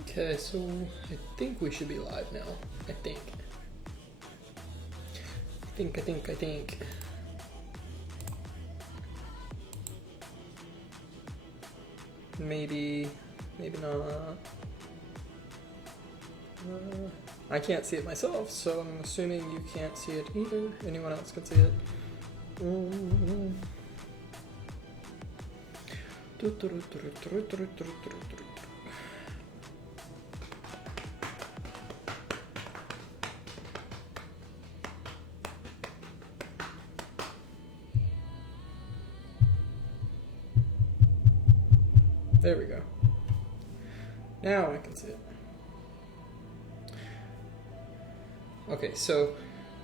Okay, so I think we should be live now. I think. Maybe not. I can't see it myself, so I'm assuming you can't see it either. Anyone else can see it? There we go. Now I can see it. Okay, so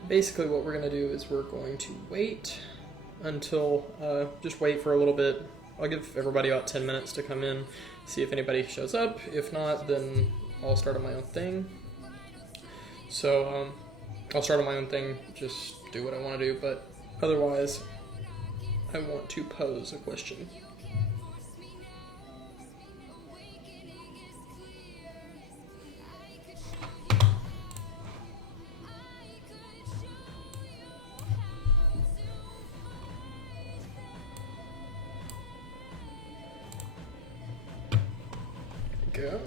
basically what we're going to do is we're going to wait until, just wait for a little bit. I'll give everybody about 10 minutes to come in, see if anybody shows up. If not, then I'll start on my own thing. So I'll start on my own thing, just do what I want to do, but otherwise I want to pose a question. Go.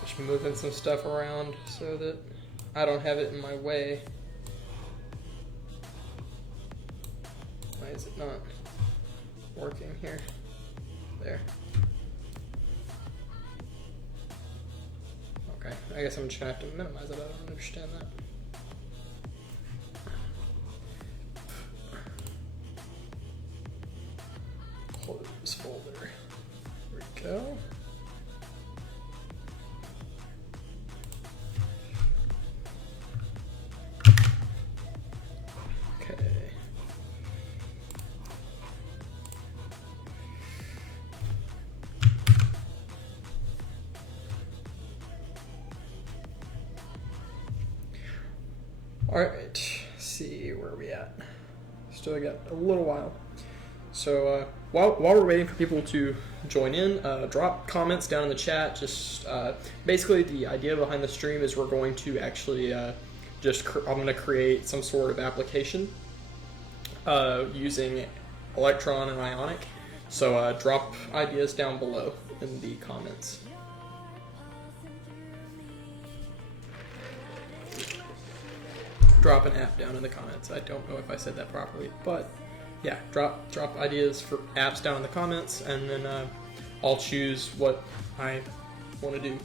Just moving some stuff around so that I don't have it in my way. Why is it not working here? There. Okay, I guess I'm just gonna have to minimize it. I don't understand that. Close folder. There we go. Okay. All right, let's see where we at. Still got a little while. So while we're waiting for people to join in, drop comments down in the chat. Just basically the idea behind the stream is we're going to actually I'm going to create some sort of application using Electron and Ionic. So drop ideas down below in the comments. Drop an app down in the comments. I don't know if I said that properly, but yeah, drop ideas for apps down in the comments, and then I'll choose what I want to do.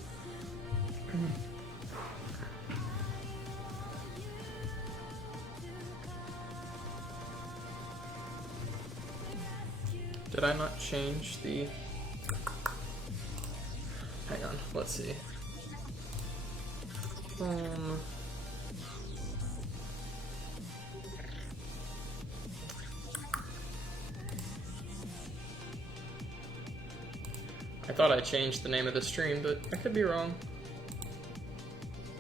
Did I not change the... Hang on, let's see. I thought I changed the name of the stream, but I could be wrong.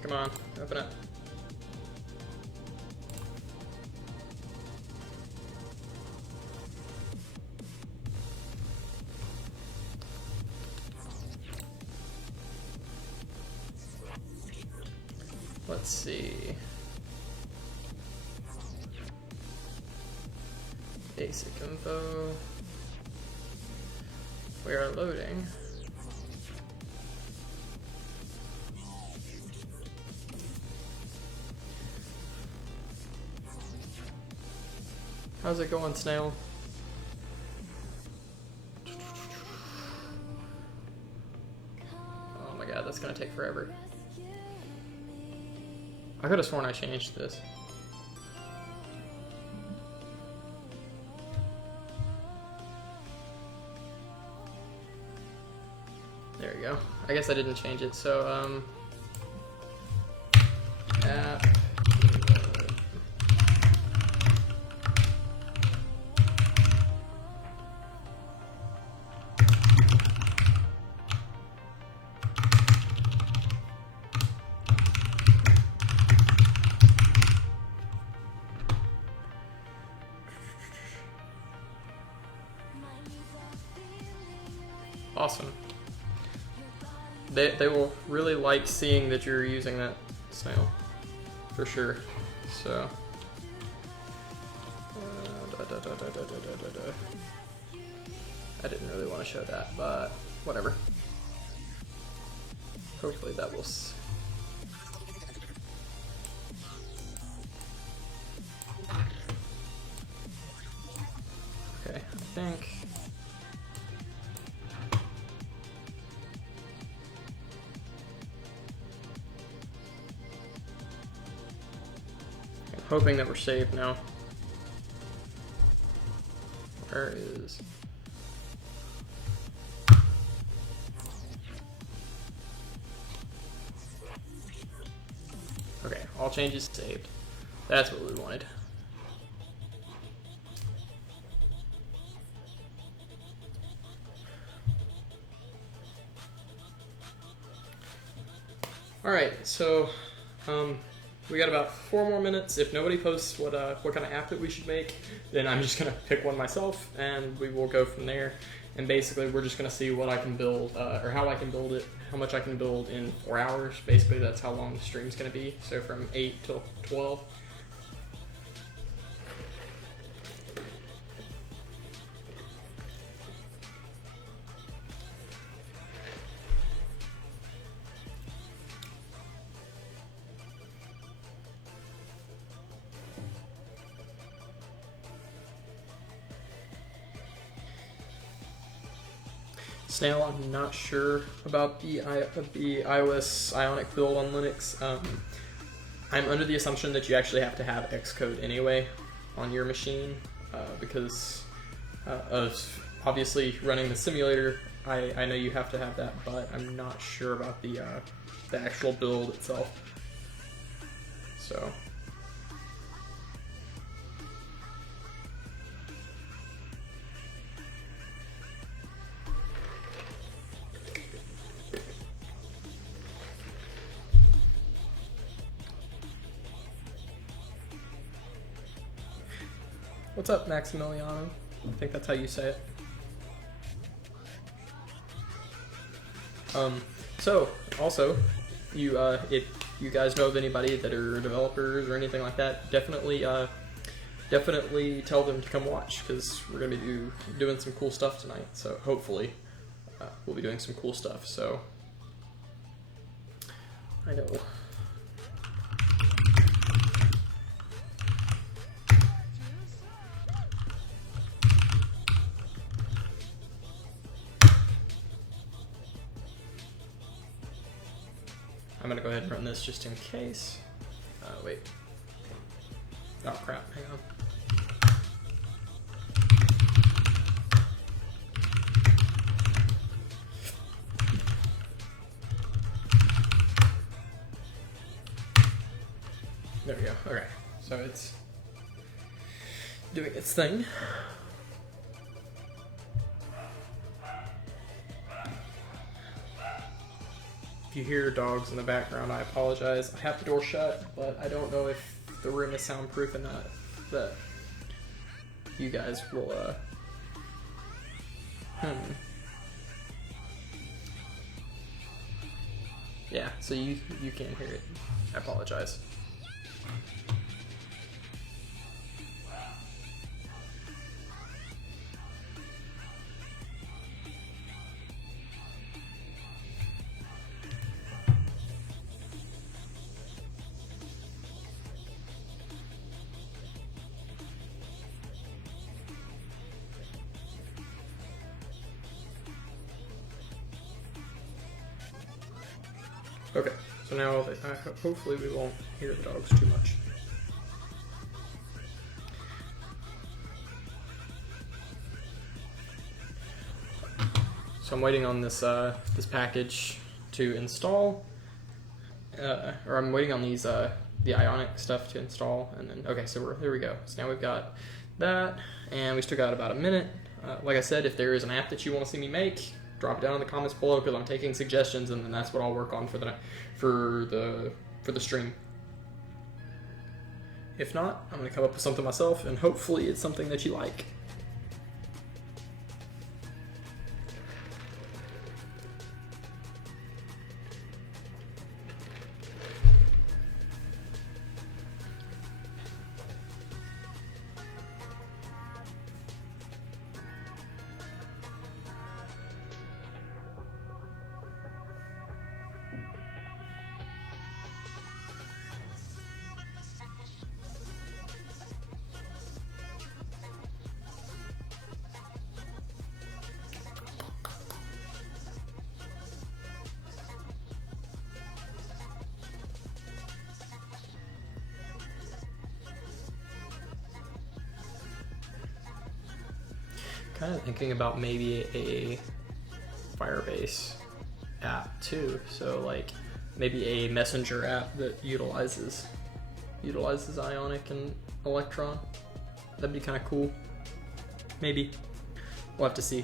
Come on, open up. Let's see. Basic info. We are loading. How's it going, Snail? Oh my god, that's gonna take forever. I could have sworn I changed this. There we go. I guess I didn't change it, so app. Awesome. They will really like seeing that you're using that snail, for sure. So. I didn't really want to show that, but whatever. Hopefully that will. Okay, I think. I'm hoping that we're saved now. Where is... Okay, all changes saved. That's what we wanted. Alright, so we got about 4 more minutes. If nobody posts what kind of app that we should make, then I'm just going to pick one myself, and we will go from there. And basically, we're just going to see what I can build, or how I can build it, how much I can build in 4 hours. Basically, that's how long the stream's going to be, so from 8 till 12. Snail, I'm not sure about the iOS Ionic build on Linux. I'm under the assumption that you actually have to have Xcode anyway on your machine because of obviously running the simulator. I know you have to have that, but I'm not sure about the actual build itself. So. What's up, Maximiliano? I think that's how you say it. So, also, if you guys know of anybody that are developers or anything like that, definitely tell them to come watch, because we're going to be doing some cool stuff tonight. So hopefully, we'll be doing some cool stuff. So, I know. I'm gonna go ahead and run this just in case. Wait. Oh crap, hang on. There we go, okay. So it's doing its thing. If you hear dogs in the background, I apologize. I have the door shut, but I don't know if the room is soundproof enough that you guys will, Yeah, so you can't hear it. I apologize. Okay, so now hopefully we won't hear the dogs too much. So I'm waiting on this this package to install, or I'm waiting on these the Ionic stuff to install, and then okay, so here we go. So now we've got that, and we still got about a minute. Like I said, if there is an app that you want to see me make, drop it down in the comments below, because I'm taking suggestions, and then that's what I'll work on for the stream. If not, I'm gonna come up with something myself, and hopefully it's something that you like. kind of thinking about maybe a Firebase app too. So like maybe a messenger app that utilizes Ionic and Electron. That'd be kind of cool. Maybe. We'll have to see.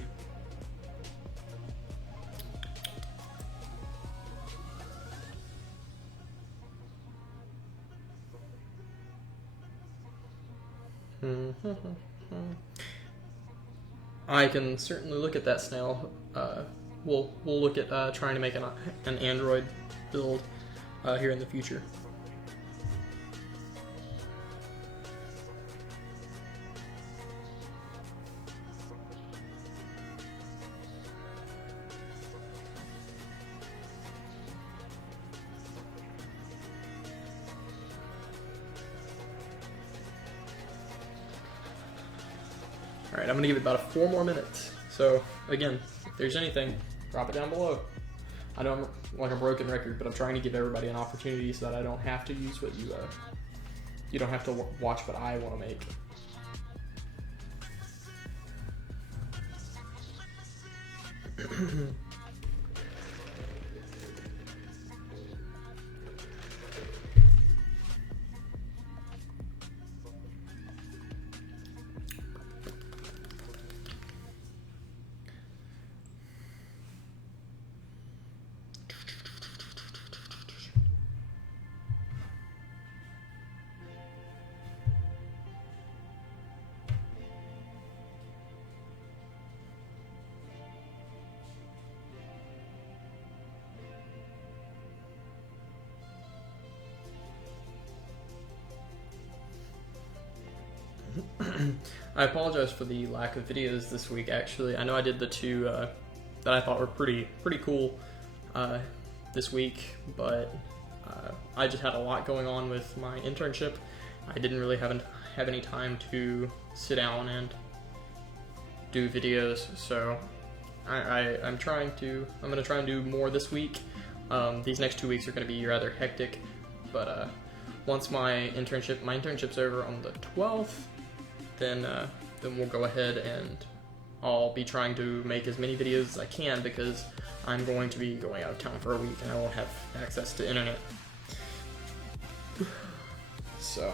I can certainly look at that, Snail. We'll look at trying to make an Android build here in the future. Alright, I'm going to give it about 4 more minutes. So, again, if there's anything, drop it down below. I know I'm like a broken record, but I'm trying to give everybody an opportunity so that I don't have to use what you don't have to watch what I want to make. I apologize for the lack of videos this week. Actually, I know I did the 2 that I thought were pretty cool this week, but I just had a lot going on with my internship. I didn't really have any time to sit down and do videos, so I'm going to try and do more this week. These next 2 weeks are going to be rather hectic, but once my internship's over on the 12th, then we'll go ahead and I'll be trying to make as many videos as I can, because I'm going to be going out of town for a week and I won't have access to internet. So.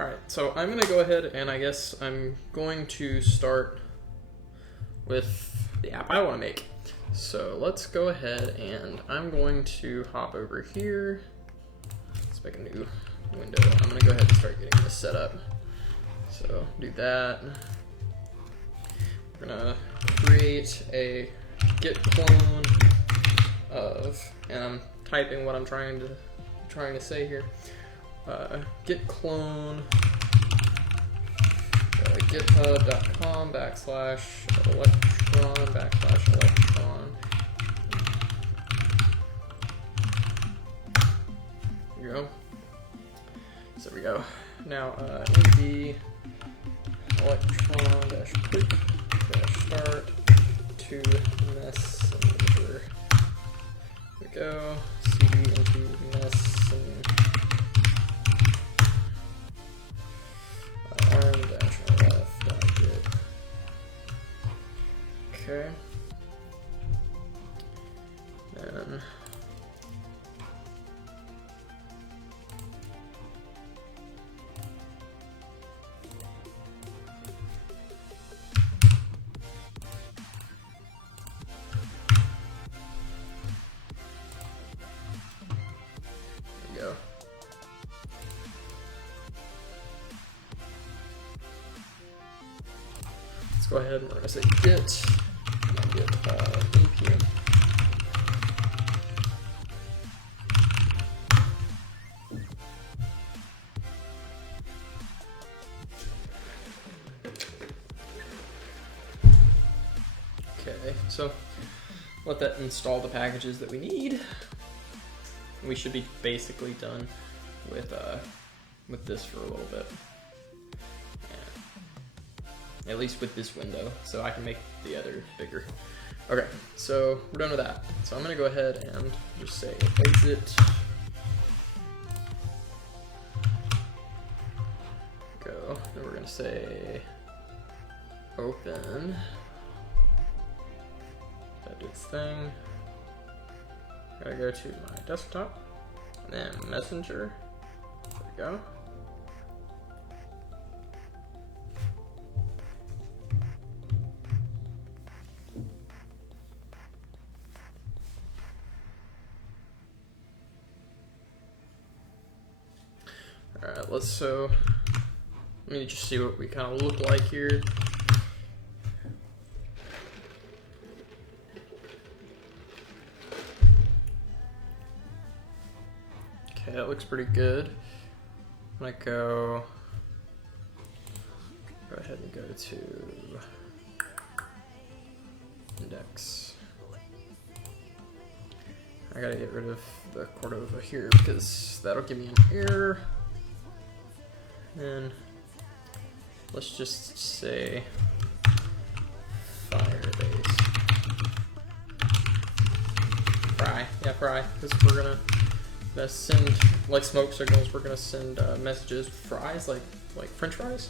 Alright, so I'm going to go ahead and I guess I'm going to start with the app I want to make. So let's go ahead and I'm going to hop over here. Let's make a new window. I'm going to go ahead and start getting this set up. So do that. We're going to create a git clone of, and I'm typing what I'm trying to say here. Git clone github.com/electron/electron. There you go. So there we go. Now md electron-quick-start to messenger. There we go. cd into messenger. rm-left.git. Okay. Then there we go. go ahead and we're going to say get, and get npm. Okay, so let that install the packages that we need. We should be basically done with this for a little bit. Yeah. At least with this window, so I can make the other bigger. Okay, so we're done with that. So I'm gonna go ahead and just say exit. Go, then we're gonna say open. That do its thing. Gotta go to my desktop, and then Messenger. There we go. All right, let me just see what we kind of look like here. Okay, that looks pretty good. I'm gonna go ahead and go to index. I gotta get rid of the Cordova here because that'll give me an error. And let's just say Firebase. Fry, yeah, fry, because we're gonna send, like smoke signals, we're gonna send messages with fries, like French fries.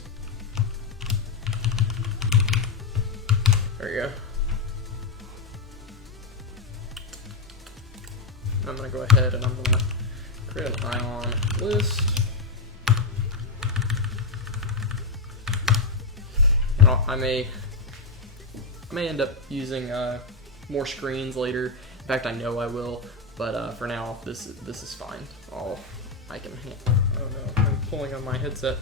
There you go. I'm gonna go ahead and I'm gonna create an Ion list. And I may end up using more screens later. In fact, I know I will. But for now, this is fine. I can handle. Oh no, I'm pulling on my headset.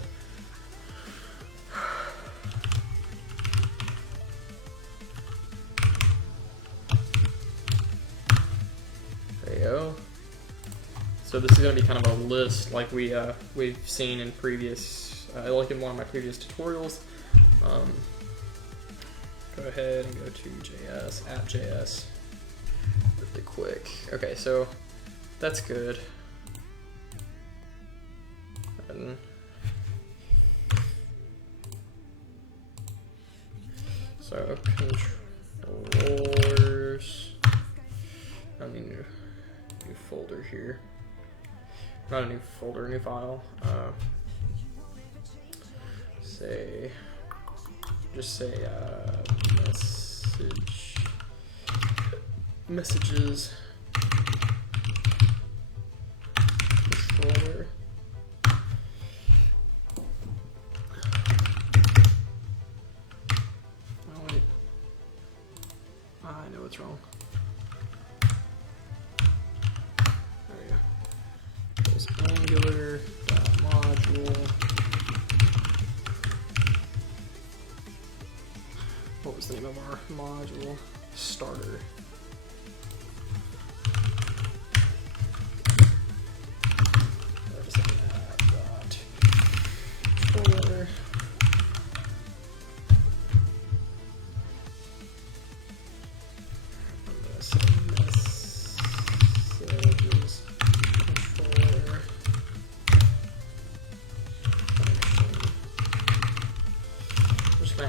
There you go. So this is going to be kind of a list like we've seen in previous, like in one of my previous tutorials. Go ahead and go to JS, @JS. Really quick. Okay, so that's good. And so controllers. I need new folder here. Not a new folder, a new file. Just say messages controller. Oh wait, I know what's wrong. There we go. There's Angular.module. What was the name of our module? Starter.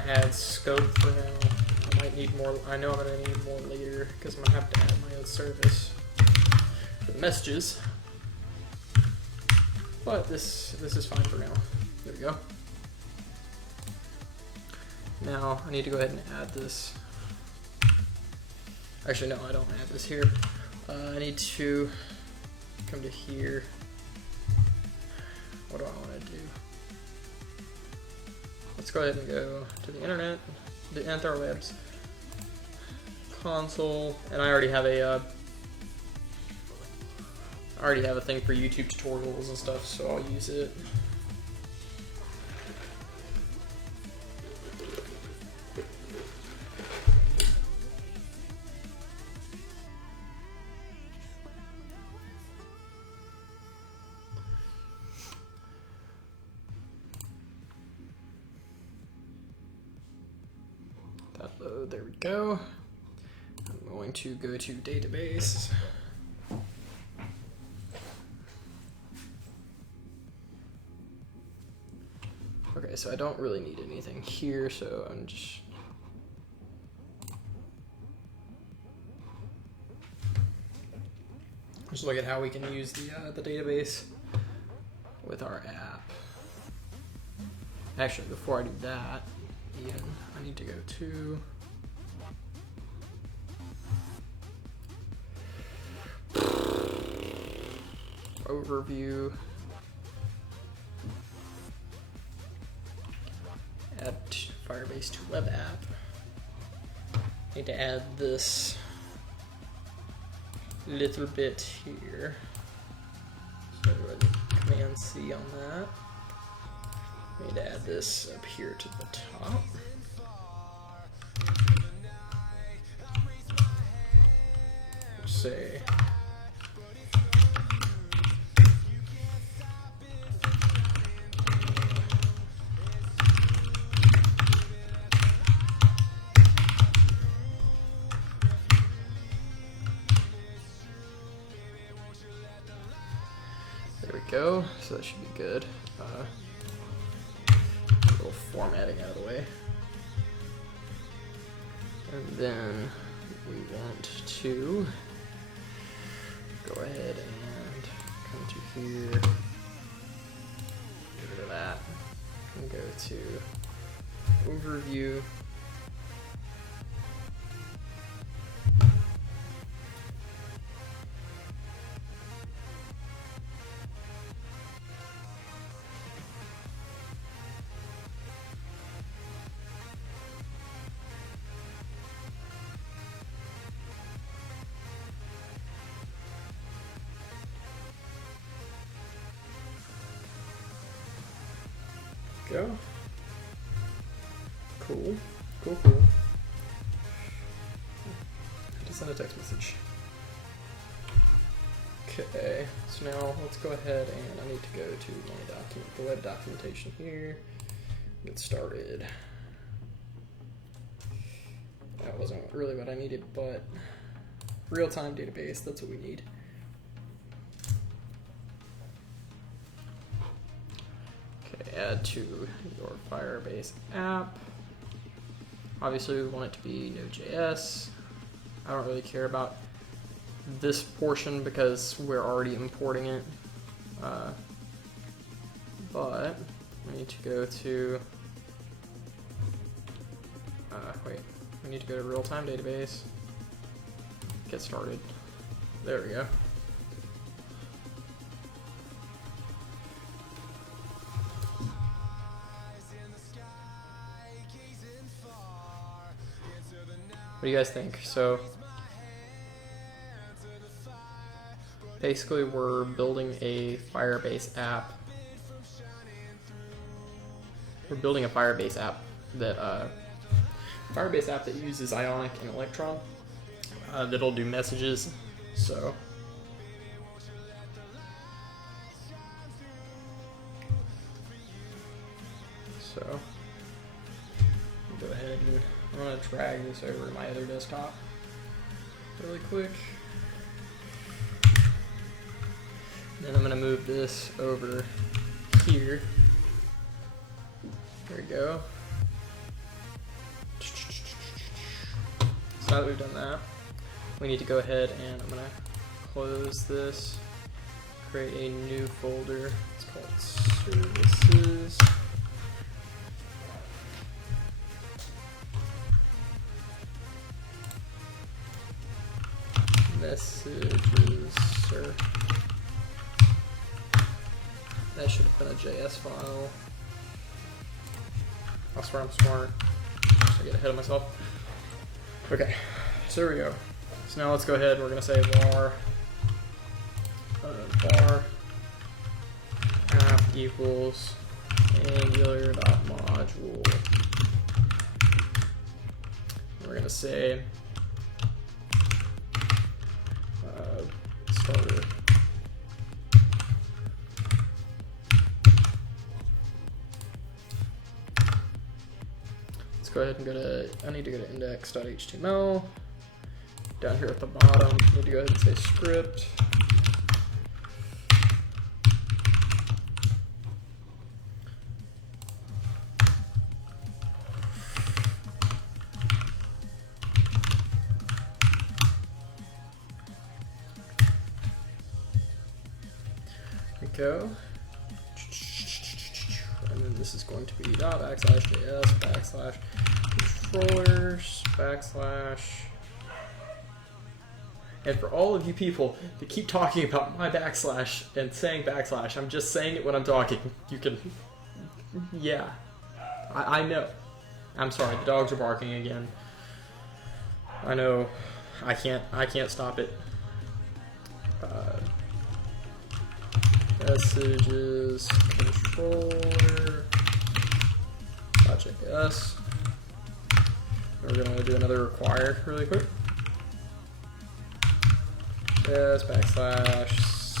Add scope for now. I might need more. I know I'm gonna need more later because I'm gonna have to add my own service for the messages. But this is fine for now. There we go. Now I need to go ahead and add this. Actually, no, I don't add this here. I need to come to here. What do I want to do? Let's go ahead and go to the internet, the interwebs, console, and I already have a thing for YouTube tutorials and stuff, so I'll use it. that load. There we go. I'm going to go to database. Okay, so I don't really need anything here, so I'm just look at how we can use the database with our app. Actually, before I do that, Ian, I need to go to overview, add Firebase to web app. Need to add this little bit here. So I do Command C on that. Need to add this up here to the top. Say there we go. So that should be good. A little formatting out of the way. And then we want to go ahead and come to here, get rid of that, and go to overview. Go. Cool. Cool, cool. I just sent a text message. Okay, so now let's go ahead and I need to go to my document, the web documentation here. Get started. That wasn't really what I needed, but real-time database, that's what we need. Add to your Firebase app. Obviously we want it to be Node.js. I don't really care about this portion because we're already importing it. But we need to go to, we need to go to real-time database, get started. There we go. What do you guys think? So basically we're building a Firebase app. We're building a Firebase app that uses Ionic and Electron that'll do messages. So go ahead and I'm going to drag this over to my other desktop really quick. Then I'm going to move this over here. There we go. So now that we've done that, we need to go ahead and I'm going to close this, create a new folder. It's called Services. Messages, sir. That should have been a JS file. I swear I'm smart. I get ahead of myself. Okay, so there we go. So now let's go ahead and we're going to say var app equals angular.module. We're going to say starter. go ahead and go to, I need to go to index.html. Down here at the bottom, I need to go ahead and say script. Go. And then this is going to be .js /controllers / and for all of you people that keep talking about my backslash and saying backslash, I'm just saying it when I'm talking. You can, yeah, I know. I'm sorry, the dogs are barking again. I know, I can't stop it. Messages controller .js. We're gonna do another require really quick. Yes, /services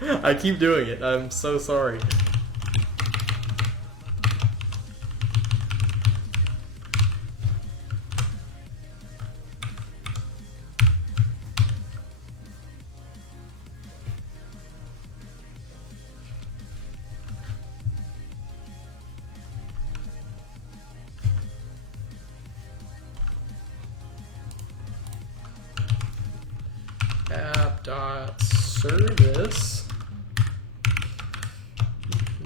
/ I keep doing it. I'm so sorry. app.service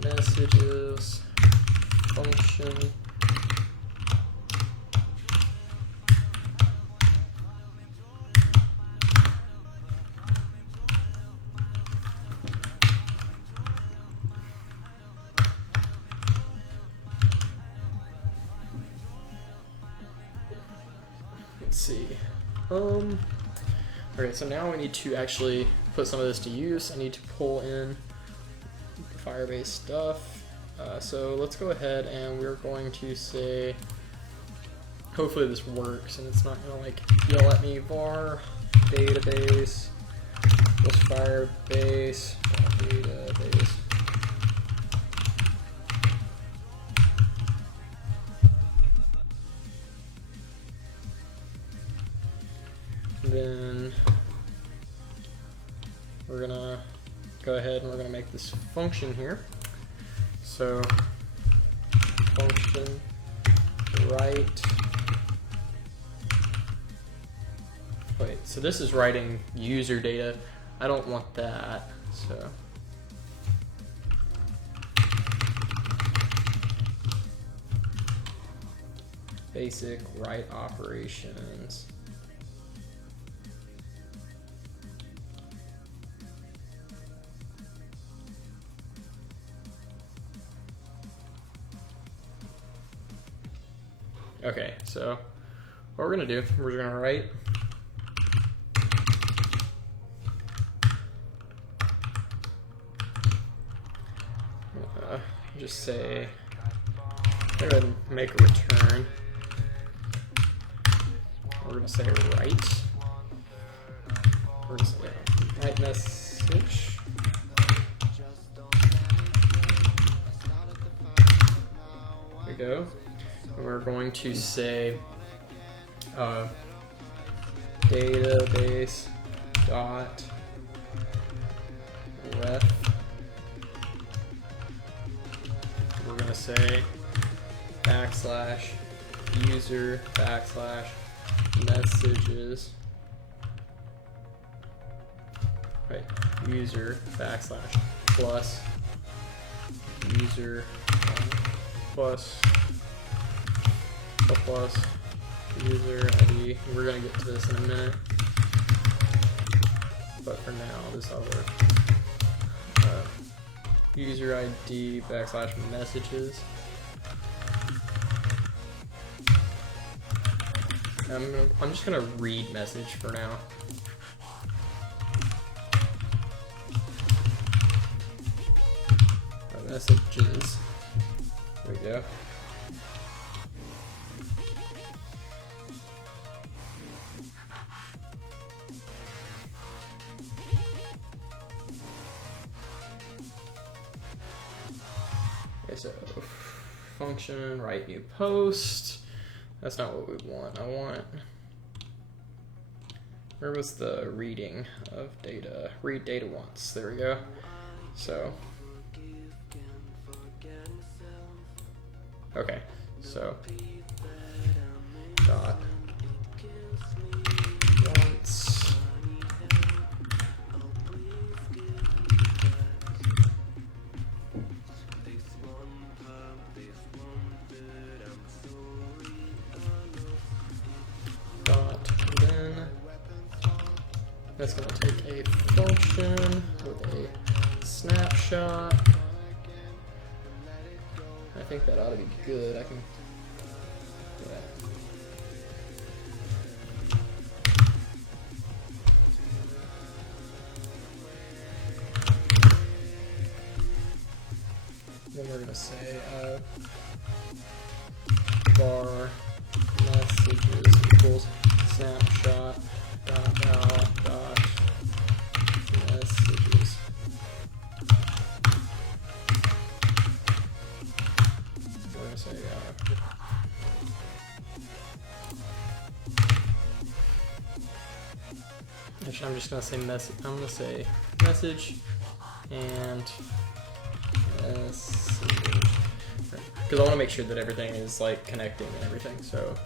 messages function let's see. Okay, so now we need to actually put some of this to use. I need to pull in Firebase stuff. So let's go ahead and we're going to say, hopefully this works and it's not gonna like yell at me, var database plus Firebase database. Then we're gonna go ahead and we're gonna make this function here. So function write. Wait, so this is writing user data. I don't want that. So basic write operations. Okay, so what we're gonna do, we're gonna write just say, go ahead and make a return. We're gonna say write. We're gonna say write message. There we go. And we're going to say database dot ref. We're going to say /user /messages. Right, user /plus user plus user ID. We're going to get to this in a minute, but for now this will work. User ID /messages. I'm just going to read message for now. Messages. There we go. Okay, so function write new post. That's not what we want. I want, where was the reading of data? Read data once. There we go. So, okay, so dot once. Dot then. That's going to take a function with a snapshot. I think that ought to be good. I can, yeah. Then we're going to say var messages equals snapshot dot out dot messages. We're going to say actually, I'm just going to say message. I'm going to say message and message, because I want to make sure that everything is like connecting and everything. So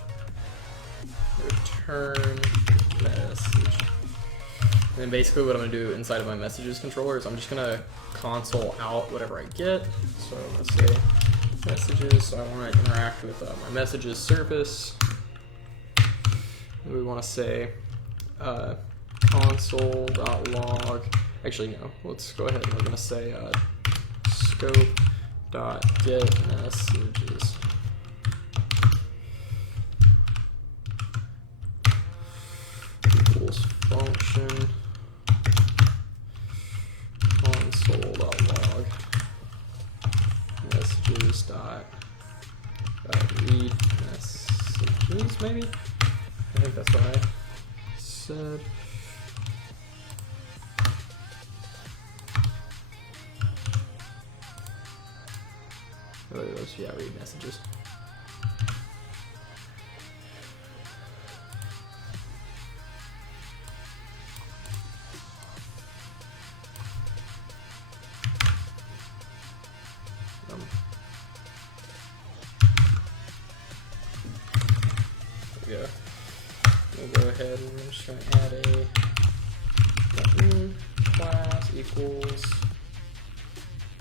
return message. And then basically what I'm going to do inside of my messages controller is I'm just going to console out whatever I get. So I'm going to say messages. So I want to interact with my messages service. We want to say console.log. Actually, no. Let's go ahead and we're going to say scope.get messages. Equals function console.log messages dot read messages, maybe? I think that's what I said. Oh, those, yeah, read messages. There we go. We'll go ahead and I'm just going to add a button class equals.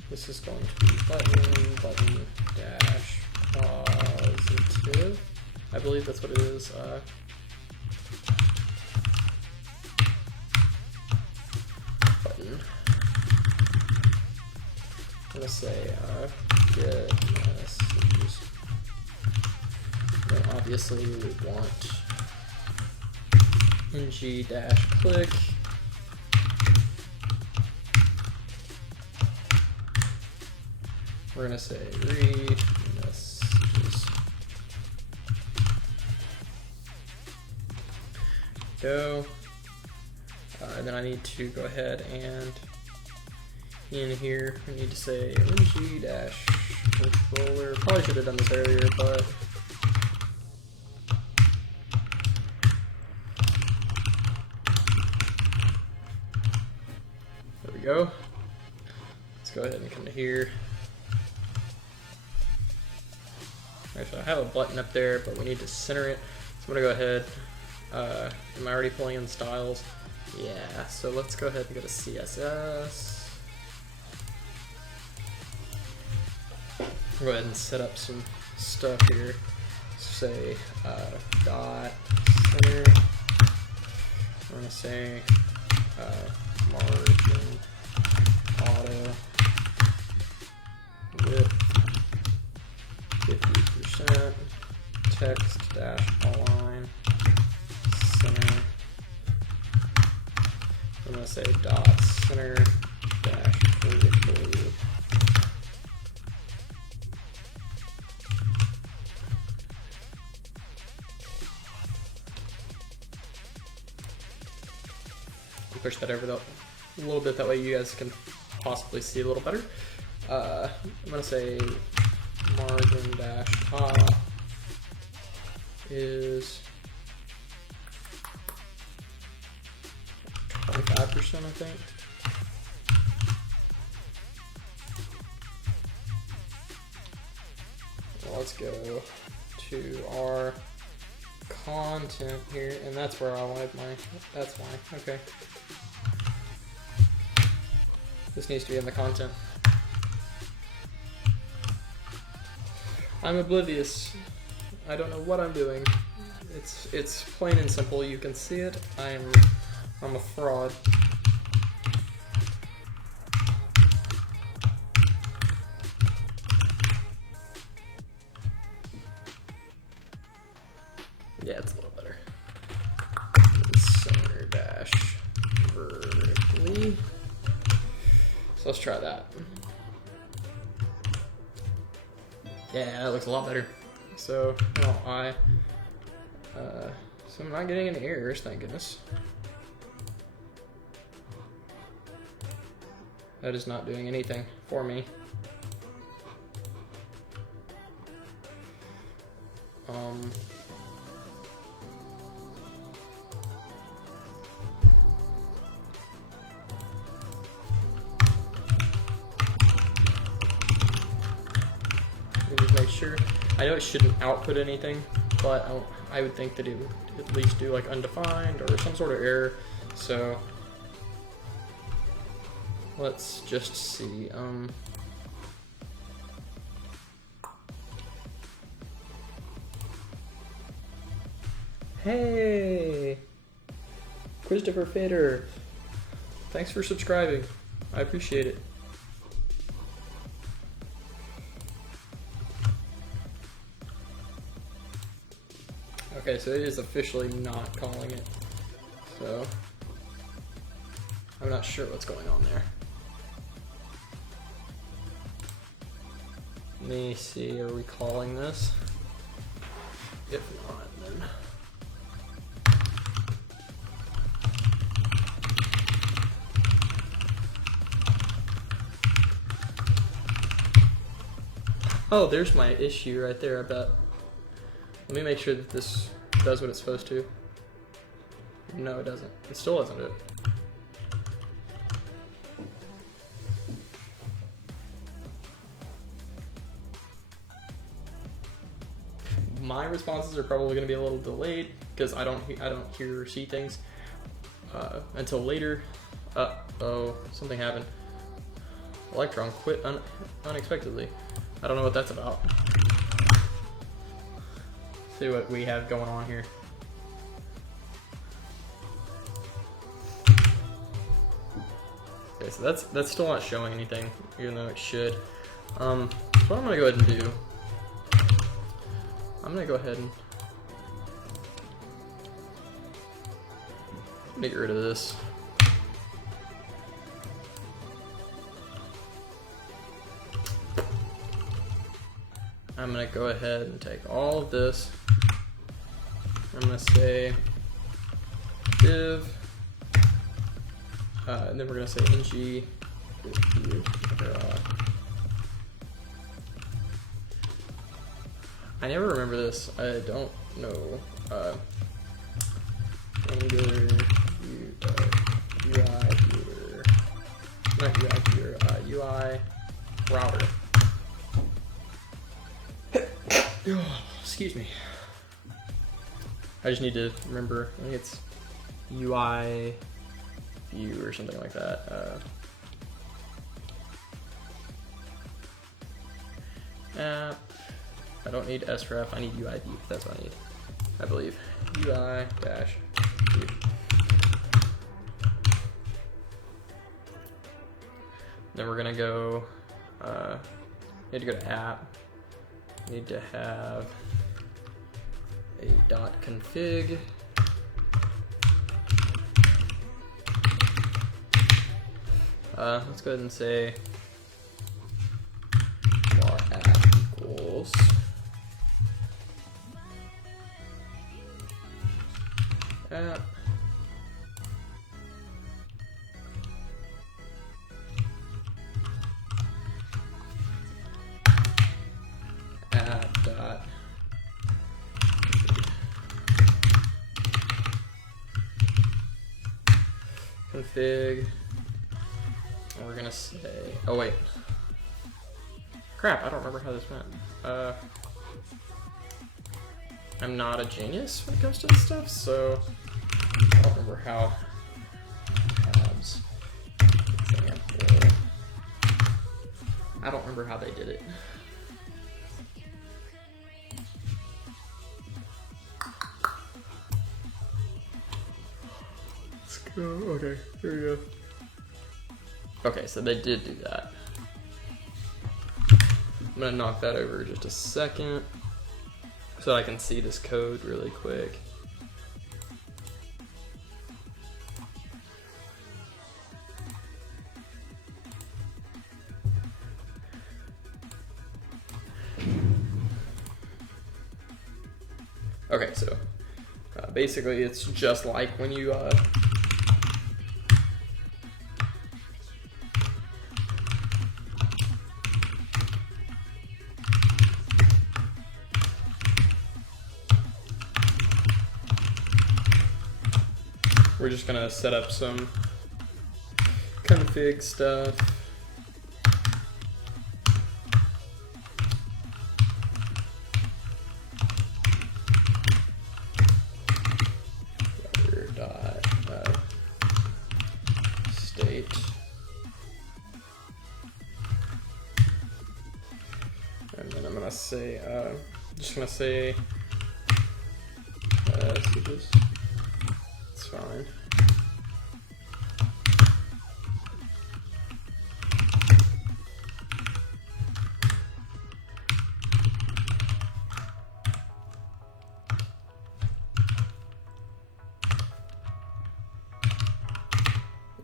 This is going to be button dash positive. I believe that's what it is. Button. I'm going to say get messages. Then obviously we want ng dash click. We're going to say read messages. Go. And then I need to go ahead and in here, we need to say ng dash controller. Probably should have done this earlier, but there we go. Let's go ahead and come to here. Actually, I have a button up there, but we need to center it. So I'm gonna go ahead. Am I already pulling in styles? Yeah, so let's go ahead and go to CSS. Go ahead and set up some stuff here. Say dot center. We're gonna say margin auto width 50%, text dash align center. I'm gonna say dot center dash vertical. Push that over a little bit, that way you guys can possibly see a little better. I'm gonna say margin dash auth is 25%, I think. Well, let's go to our content here, and that's where I wanted my, that's why, okay. This needs to be in the content. I'm oblivious. I don't know what I'm doing. It's plain and simple. You can see it. I'm a fraud. Yeah, it's a little better. Center dash vertically. So let's try that. Yeah, that looks a lot better. So, so I'm not getting any errors, thank goodness. That is not doing anything for me. Let me just make sure. I know it shouldn't output anything, but I would think that it would at least do like undefined or some sort of error. So let's just see. Hey, Christopher Fader, thanks for subscribing. I appreciate it. Okay, so it is officially not calling it. So I'm not sure what's going on there. Let me see, are we calling this? If not, then. Oh, there's my issue right there, I bet. Let me make sure that this does what it's supposed to. No, it doesn't. It still doesn't do it. My responses are probably going to be a little delayed because I don't hear or see things until later. Oh, something happened. Electron quit unexpectedly. I don't know what that's about. See what we have going on here. Okay, so that's still not showing anything, even though it should. So what I'm gonna go ahead and do, I'm gonna go ahead and get rid of this. I'm gonna go ahead and take all of this. I'm gonna say div, and then we're gonna say ng. I never remember this. I don't know. Angular UI viewer, not UI viewer, UI router. Excuse me. I just need to remember. I think it's UI view or something like that. I don't need sref. I need UID. That's what I need. I believe. UI dash view. Then we're gonna go. Need to go to app. Need to have a .config. Let's go ahead and say var app equals app. config, and we're gonna say, oh wait, crap, I don't remember how this went. I'm not a genius when it comes to this stuff, so I don't remember how tabs, example, I don't remember how they did it. Let's go, okay, here we go. Okay, so they did do that. I'm gonna knock that over just a second so I can see this code really quick. Okay, so basically it's just like when you we're just gonna set up some config stuff. State. And then I'm gonna say, just gonna say messages. It's fine.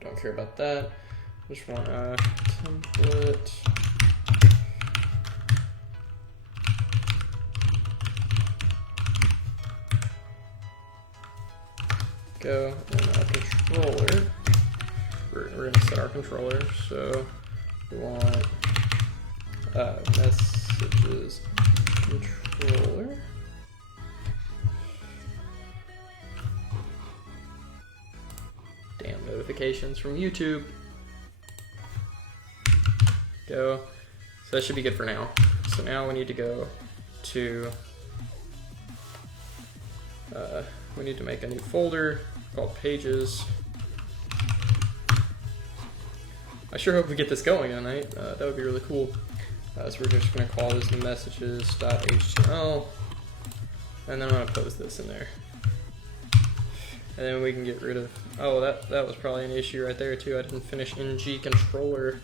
Don't care about that. Just want a template. Go and a controller. We're going to set our controller. So we want messages controller. Damn notifications from YouTube. Go. So that should be good for now. So now we need to go to we need to make a new folder called pages. I sure hope we get this going tonight. That would be really cool. So we're just going to call this messages.html, and then I'm going to post this in there. And then we can get rid of, oh, that was probably an issue right there too. I didn't finish ng controller,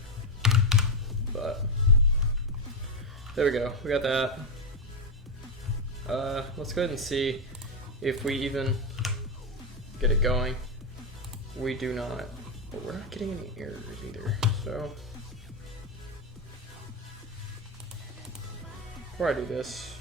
but there we go. We got that. Let's go ahead and see if we even get it going. We do not, but we're not getting any errors either. So before I do this,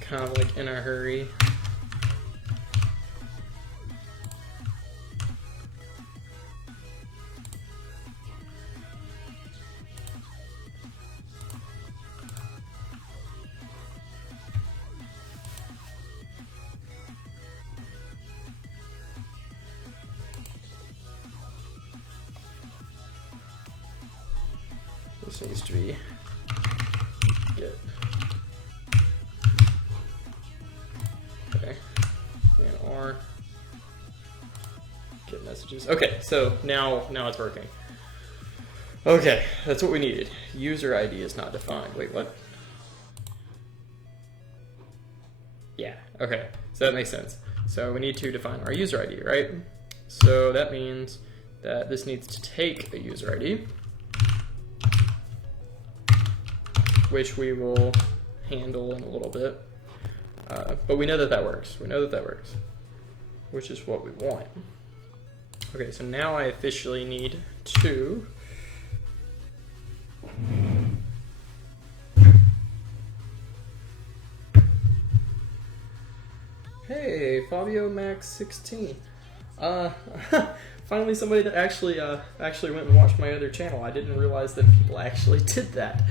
kind of like in a hurry. This needs to be get. Okay, and R, get messages. Okay, so now it's working. Okay, that's what we needed. User ID is not defined. Wait, what? Yeah, okay, so that makes sense. So we need to define our user ID, right? So that means that this needs to take a user ID, which we will handle in a little bit. But we know that works. We know that works, which is what we want. Okay, so now I officially need to Hey, Fabio Max 16. Finally somebody that actually went and watched my other channel. I didn't realize that people actually did that.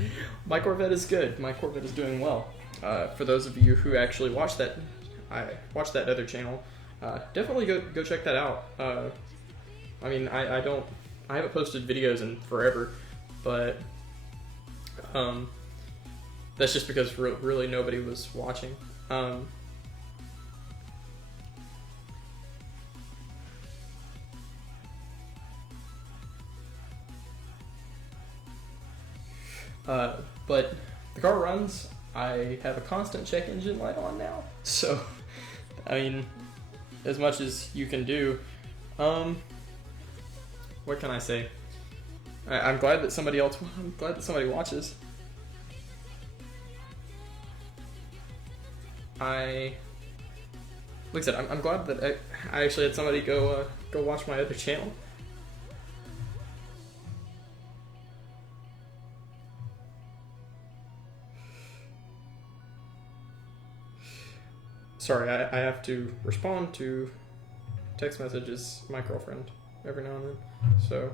My Corvette is good. My Corvette is doing well. For those of you who actually watched that other channel, definitely go check that out. I mean, I haven't posted videos in forever, but that's just because really nobody was watching. But the car runs. I have a constant check engine light on now, so I mean, as much as you can do. What can I say? I'm glad that somebody watches. Like I said, I'm glad that I actually had somebody go watch my other channel. Sorry, I have to respond to text messages my girlfriend every now and then, so.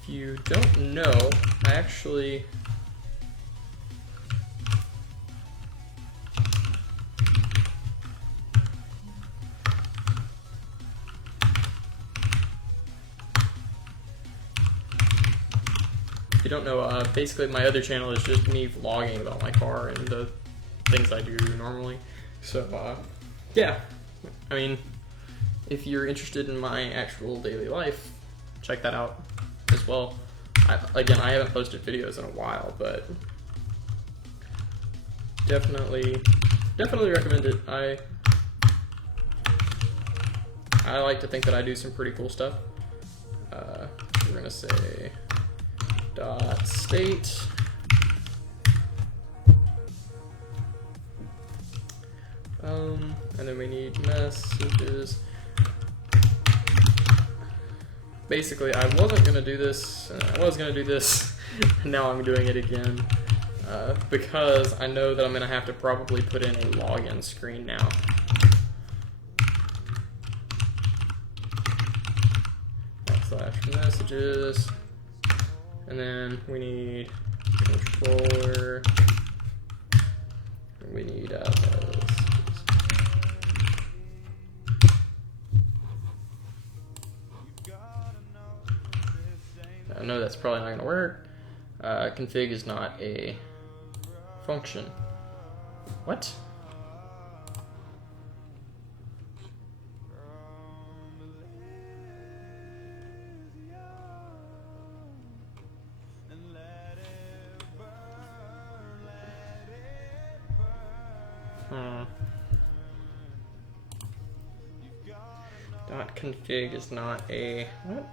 If you don't know, I actually basically my other channel is just me vlogging about my car and the things I do normally. So yeah, I mean, if you're interested in my actual daily life, check that out as well. Again, I haven't posted videos in a while, but definitely recommend it. I like to think that I do some pretty cool stuff. We're gonna say .state and then we need messages. Basically, I wasn't gonna do this, and I was gonna do this, and now I'm doing it again, because I know that I'm gonna have to probably put in a login screen now. /messages, and then we need controller, and we need I know that's probably not going to work. Config is not a function. What? .config is not a what?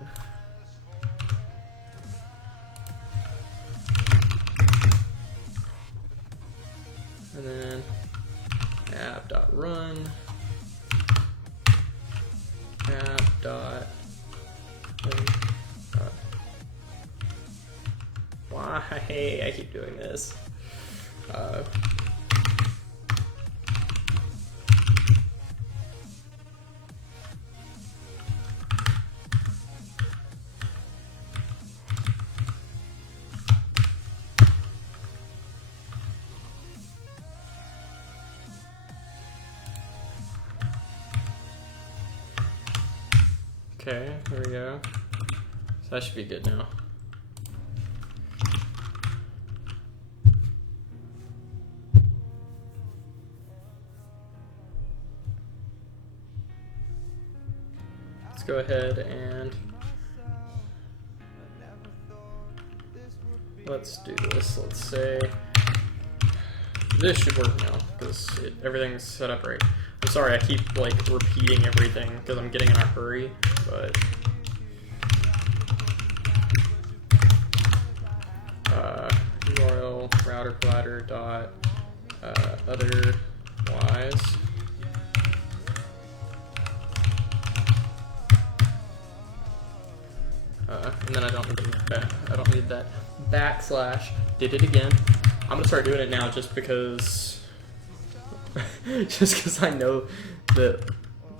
And then app.run, app. Why? I keep doing this. Okay, there we go. So that should be good now. Let's go ahead and let's do this. Let's say this should work now because everything's set up right. I'm sorry, I keep like repeating everything because I'm getting in a hurry, but URL router provider dot otherwise, and then I don't need that backslash. Did it again. I'm gonna start doing it now just because I know that,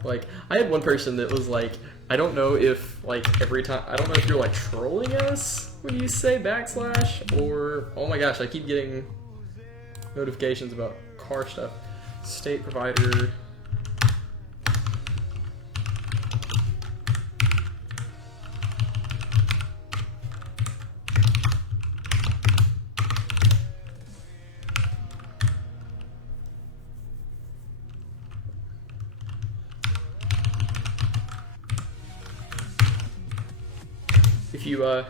like, I had one person that was like, I don't know if, like, every time, I don't know if you're, like, trolling us when you say backslash, or, oh my gosh, I keep getting notifications about car stuff. State provider.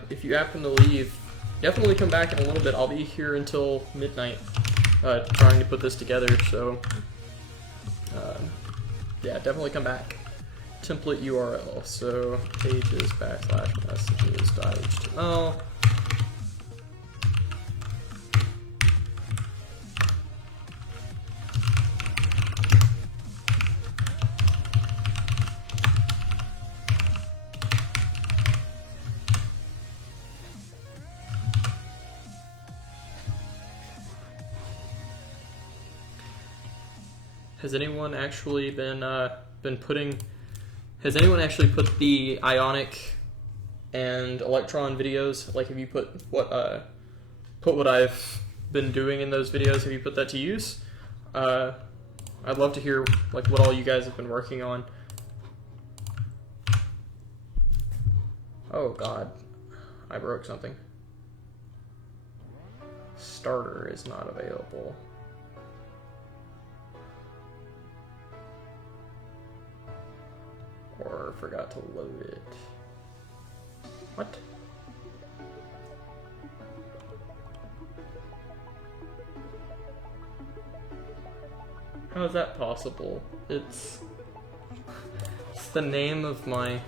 If you happen to leave, definitely come back in a little bit. I'll be here until midnight, trying to put this together. So, yeah, definitely come back. Template URL. So pages backslash messages .html. Has anyone actually has anyone actually put the Ionic and Electron videos, like, have you put what I've been doing in those videos, have you put that to use? I'd love to hear, like, what all you guys have been working on. Oh god, I broke something. Starter is not available. Or forgot to load it. What? How is that possible? It's the name of my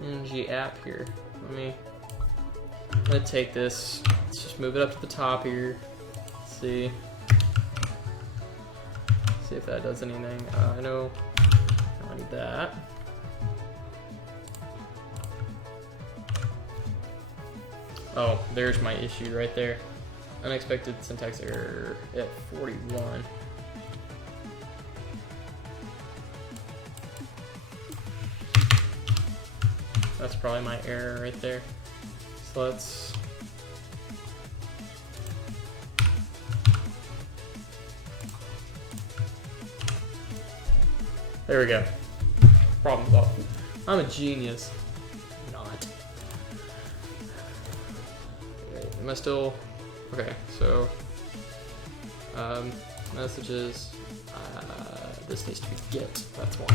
NG app here. I'm gonna take this. Let's just move it up to the top here. Let's see if that does anything. I know. I need that. Oh, there's my issue right there. Unexpected syntax error at 41. That's probably my error right there. So let's... There we go. Problem solved. I'm a genius. Not. Wait, am I still... Okay, so... messages... this needs to be get, that's why.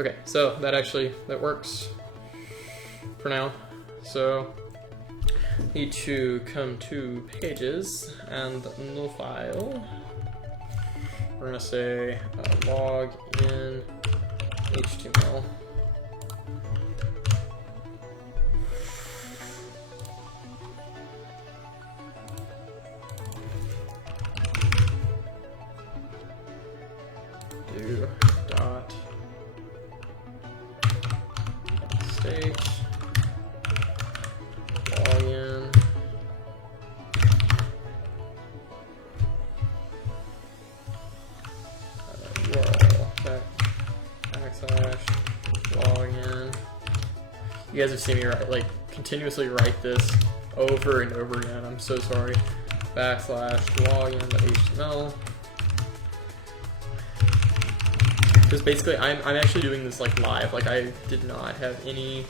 Okay, so that works for now. So... need to come to pages and no file. We're gonna say log in HTML. Do dot state. Login. URL backslash login. You guys have seen me continuously write this over and over again. I'm so sorry. /login.html. Because basically I'm actually doing this like live. Like I did not have any,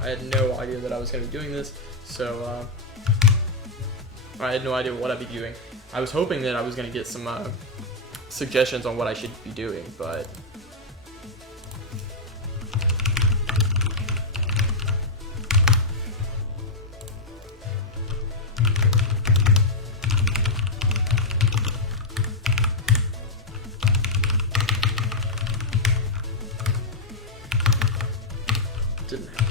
I had no idea that I was going to be doing this, so I had no idea what I'd be doing. I was hoping that I was going to get some suggestions on what I should be doing, but didn't happen.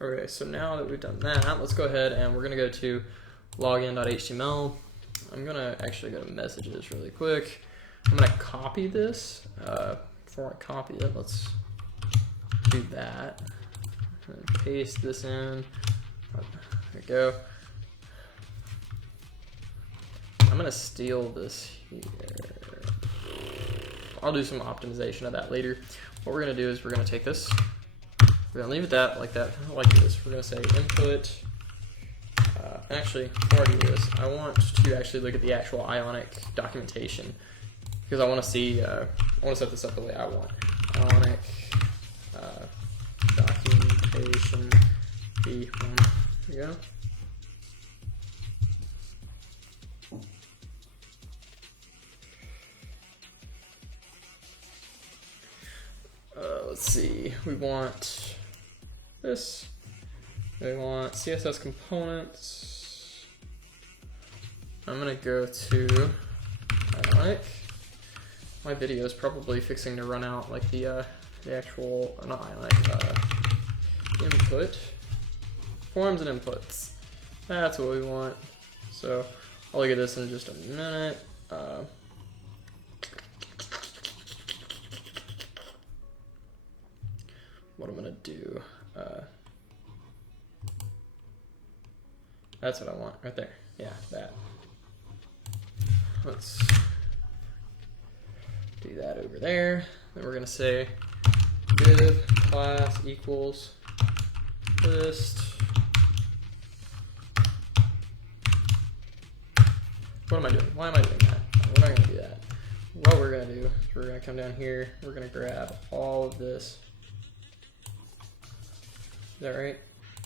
Okay, so now that we've done that, let's go ahead and we're going to go to login.html. I'm going to actually go to messages really quick. I'm going to copy this. Before I copy it, let's do that. And paste this in. There we go. I'm going to steal this here. I'll do some optimization of that later. What we're going to do is we're going to take this. We're going to leave it like that, like this. We're going to say input. Actually, before I do this, I want to actually look at the actual Ionic documentation because I want to see, I want to set this up the way I want. Ionic documentation V1. There you go. Let's see, we want this, we want CSS components. I'm gonna go to Ionic. My video is probably fixing to run out, like the actual, not Ionic, input, forms and inputs. That's what we want. So I'll look at this in just a minute. What I'm gonna do, that's what I want right there. Yeah, that. Let's do that over there. Then we're gonna say div class equals list. What am I doing? Why am I doing that? We're not gonna do that. What we're gonna do is we're gonna come down here. We're gonna grab all of this. Is that right?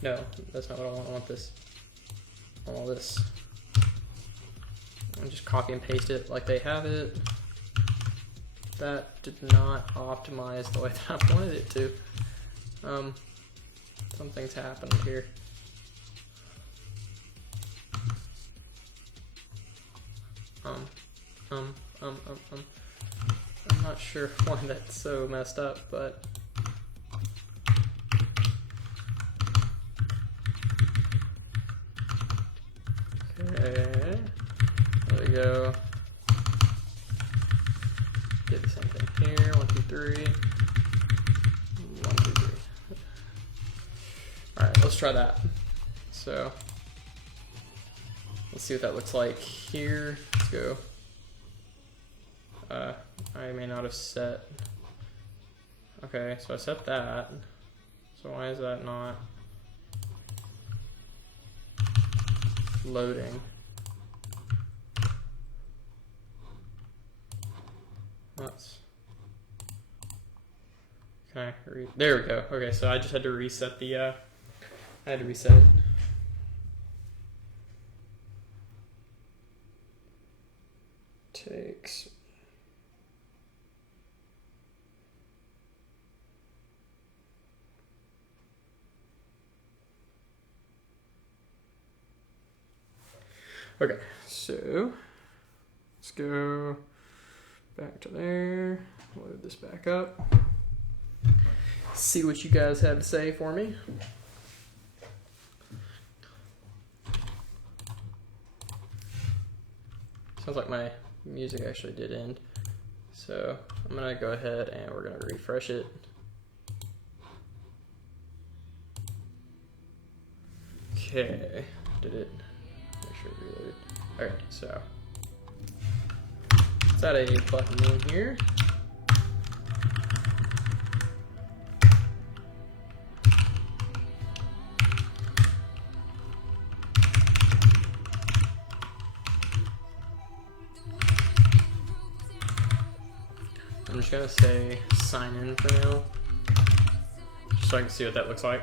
No, that's not what I want. I want this. All this. And just copy and paste it like they have it. That did not optimize the way that I wanted it to. Something's happened here. I'm not sure why that's so messed up, but okay, there we go. Do the same thing here. 1, 2, 3. 1, 2, 3. All right, let's try that. So let's see what that looks like here. Let's go. I may not have set. Okay, so I set that. So why is that not loading? Let's. Okay, there we go. Okay, so I just had to reset the. I had to reset it. Takes. Okay, so let's go back to there, load this back up, see what you guys have to say for me. Sounds like my music actually did end. So I'm gonna go ahead and we're gonna refresh it. Okay, did it? Make sure it reloaded. Alright, so let's add a button in here. I'm just gonna say sign in for now, just so I can see what that looks like.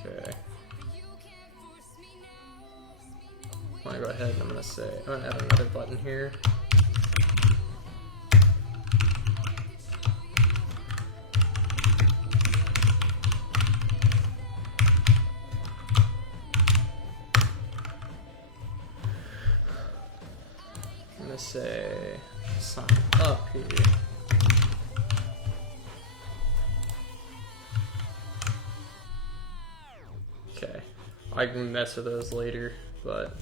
Okay. I'm gonna go ahead and I'm gonna add another button here. I'm gonna say sign up here. Okay, I can mess with those later, but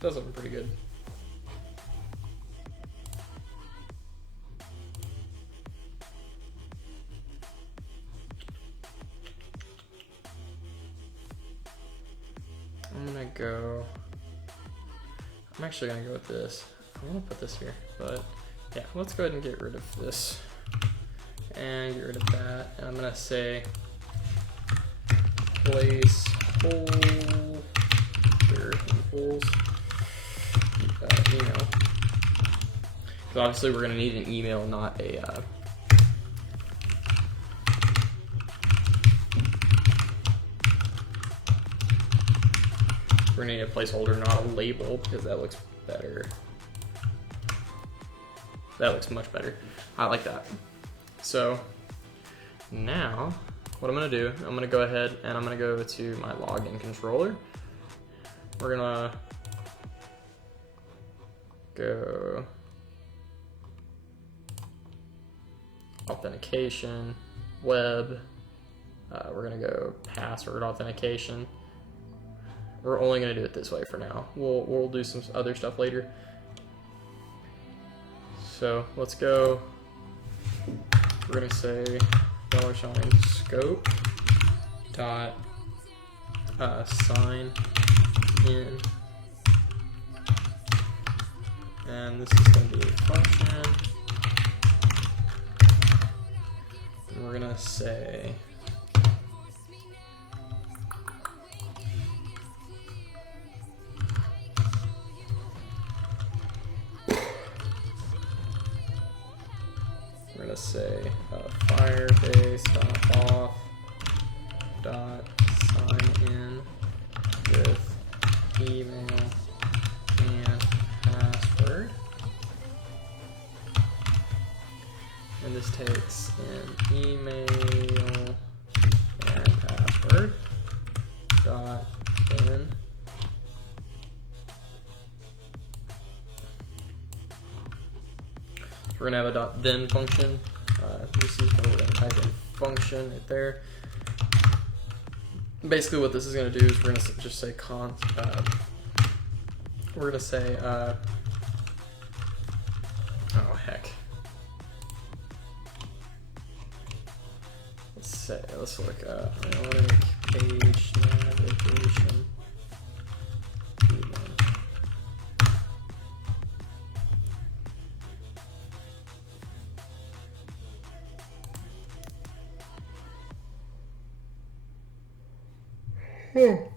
does look pretty good. I'm actually gonna go with this. I'm gonna put this here, but yeah, let's go ahead and get rid of this and get rid of that. And I'm gonna say placeholder equals email. Because obviously we're gonna need an email, not a we're gonna need a placeholder, not a label, because that looks better. That looks much better. I like that. So now what I'm gonna do, I'm gonna go ahead and I'm gonna go to my login controller. We're gonna go authentication, web. We're gonna go password authentication. We're only gonna do it this way for now. We'll do some other stuff later. So let's go. We're gonna say $scope dot sign in, and this is gonna be a function. And we're gonna say Firebase.auth sign in with email and password. And this takes an email and password dot then. We're gonna have a .then function. This is where we're gonna type in function right there. Basically, what this is gonna do is we're gonna just say we're gonna say oh heck. Let's look up Ionic page navigation. Go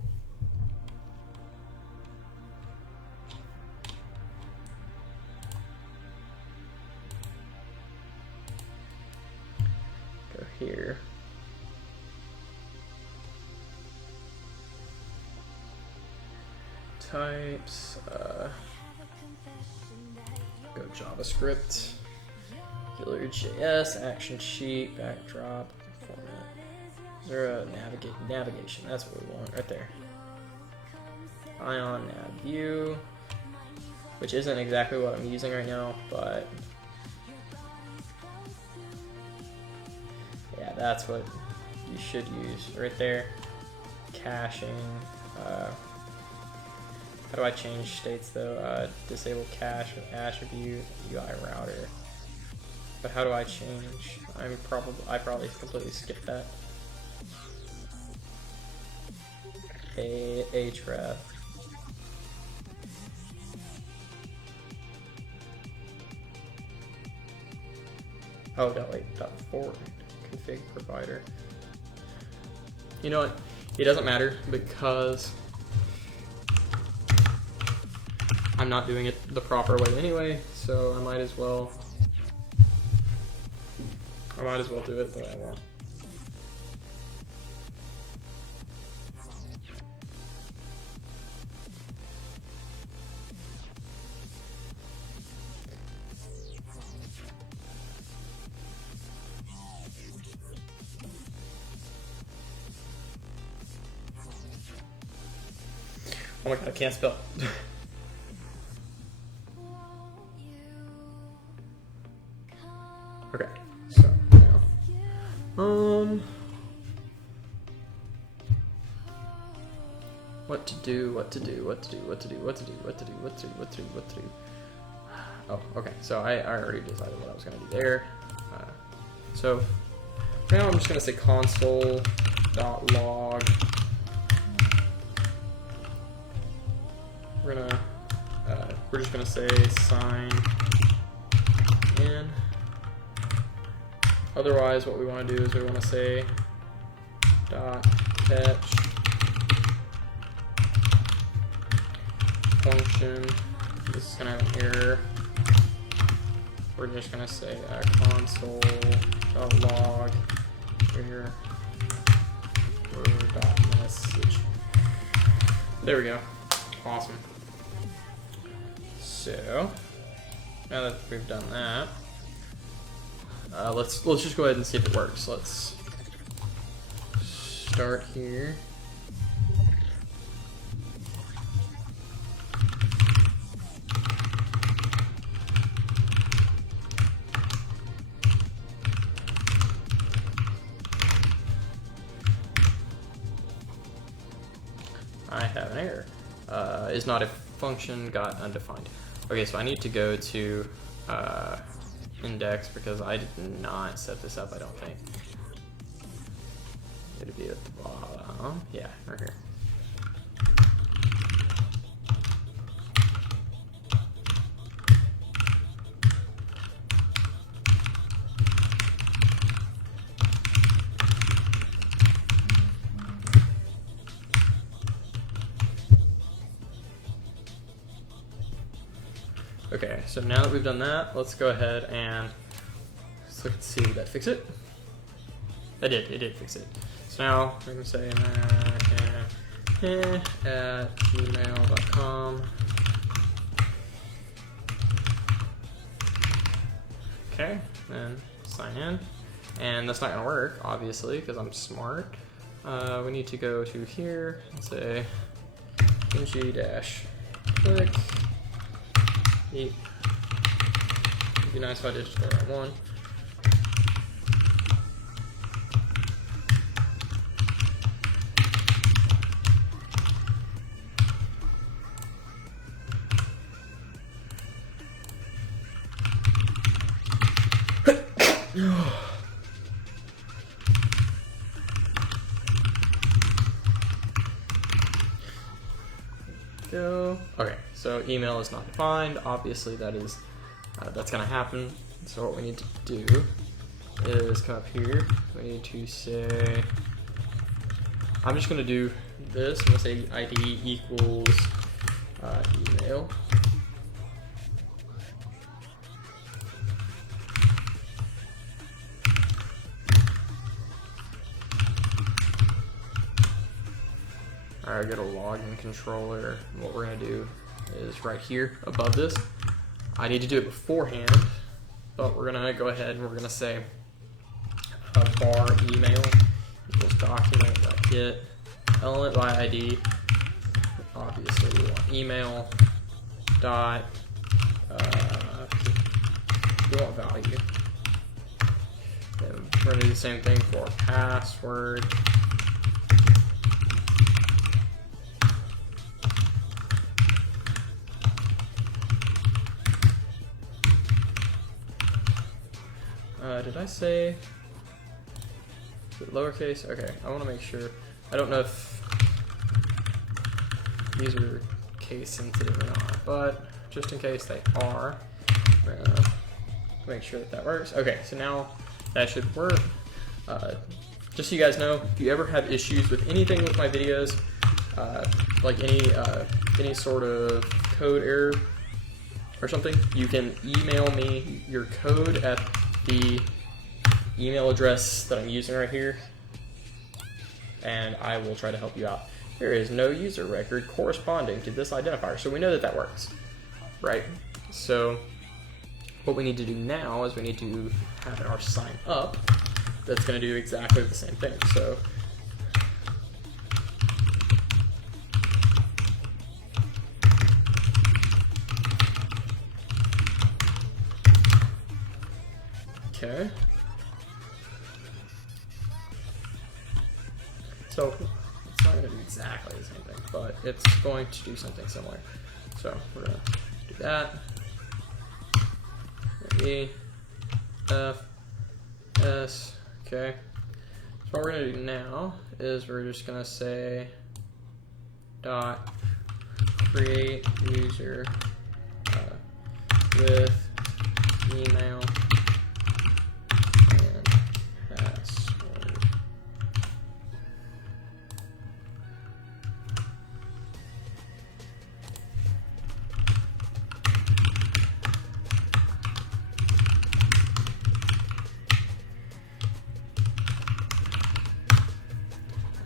here. Types, go JavaScript, JS, action sheet, backdrop, format. Is there a navigation? That's what we want right there. Ion nav view, which isn't exactly what I'm using right now, but yeah, that's what you should use right there. Caching. How do I change states though? Disable cache with attribute UI router. But how do I change? I probably completely skipped that. Href. Oh, wait, .4 config provider. You know what? It doesn't matter because I'm not doing it the proper way anyway, so I might as well do it the way I want. Oh my god, I can't spell. Okay, so now, what to do. Oh, okay, so I already decided what I was gonna do there. So now I'm just gonna say console.log. We're just gonna say sign in. Otherwise, what we want to do is we want to say dot catch function. This is gonna have an error. We're just gonna say console.log error message. There we go. Awesome. So now that we've done that, let's just go ahead and see if it works. Let's start here. I have an error. Is not a function got undefined. Okay, so I need to go to index because I did not set this up, I don't think. It'd be at the bottom. Yeah, right here. Okay, so now that we've done that, let's go ahead and let's look and see, did that fix it? It did fix it. So now we're going to say at gmail.com. Okay, then sign in. And that's not going to work, obviously, because I'm smart. We need to go to here and say ng-click. It'd be nice if I did just go around one. Go. Okay, so email is not defined. Obviously, that is that's going to happen. So what we need to do is come up here. We need to say. I'm just going to do this. I'm going to say ID equals email. Alright, I got a login controller. And what we're going to do is right here above this. I need to do it beforehand, but we're going to go ahead and we're going to say var email equals document.get element by ID. Obviously, we want email dot we want value. Then We're going to do the same thing for password. Did I say lowercase? Okay, I want to make sure. I don't know if these are case sensitive or not, but just in case they are, we're gonna make sure that that works. Okay, so now that should work. Just so you guys know, if you ever have issues with anything with my videos, like any sort of code error or something, you can email me your code at the email address that I'm using right here, and I will try to help you out. There is no user record corresponding to this identifier, so we know that that works, right? So what we need to do now is we need to have our sign up that's going to do exactly the same thing. So okay. So it's not going to do exactly the same thing, but it's going to do something similar. So we're going to do that. E, F, S, okay. So what we're going to do now is we're just going to say dot create user with email and password.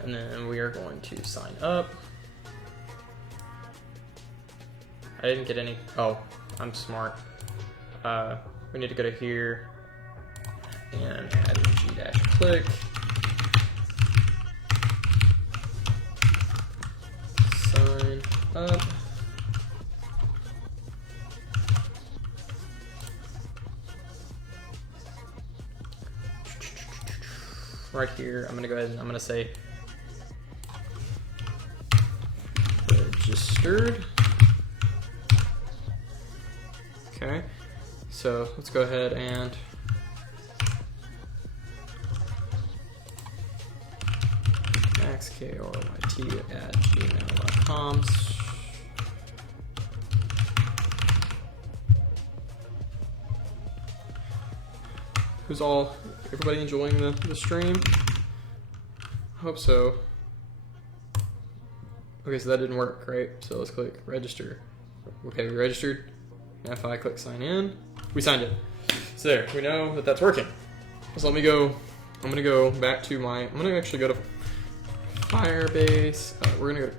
And then we are going to sign up. I didn't get any, oh, I'm smart. We need to go to here and add a g-click. Sign up. Right here, I'm gonna go ahead and I'm gonna say registered. Okay, so let's go ahead and maxkyt@gmail.com. Everybody enjoying the stream? I hope so. Okay, so that didn't work, right? So let's click register. Okay, we registered. Now if I click sign in, we signed in. So there, we know that that's working. So let me go, I'm gonna go back to I'm gonna actually go to Firebase. We're gonna go to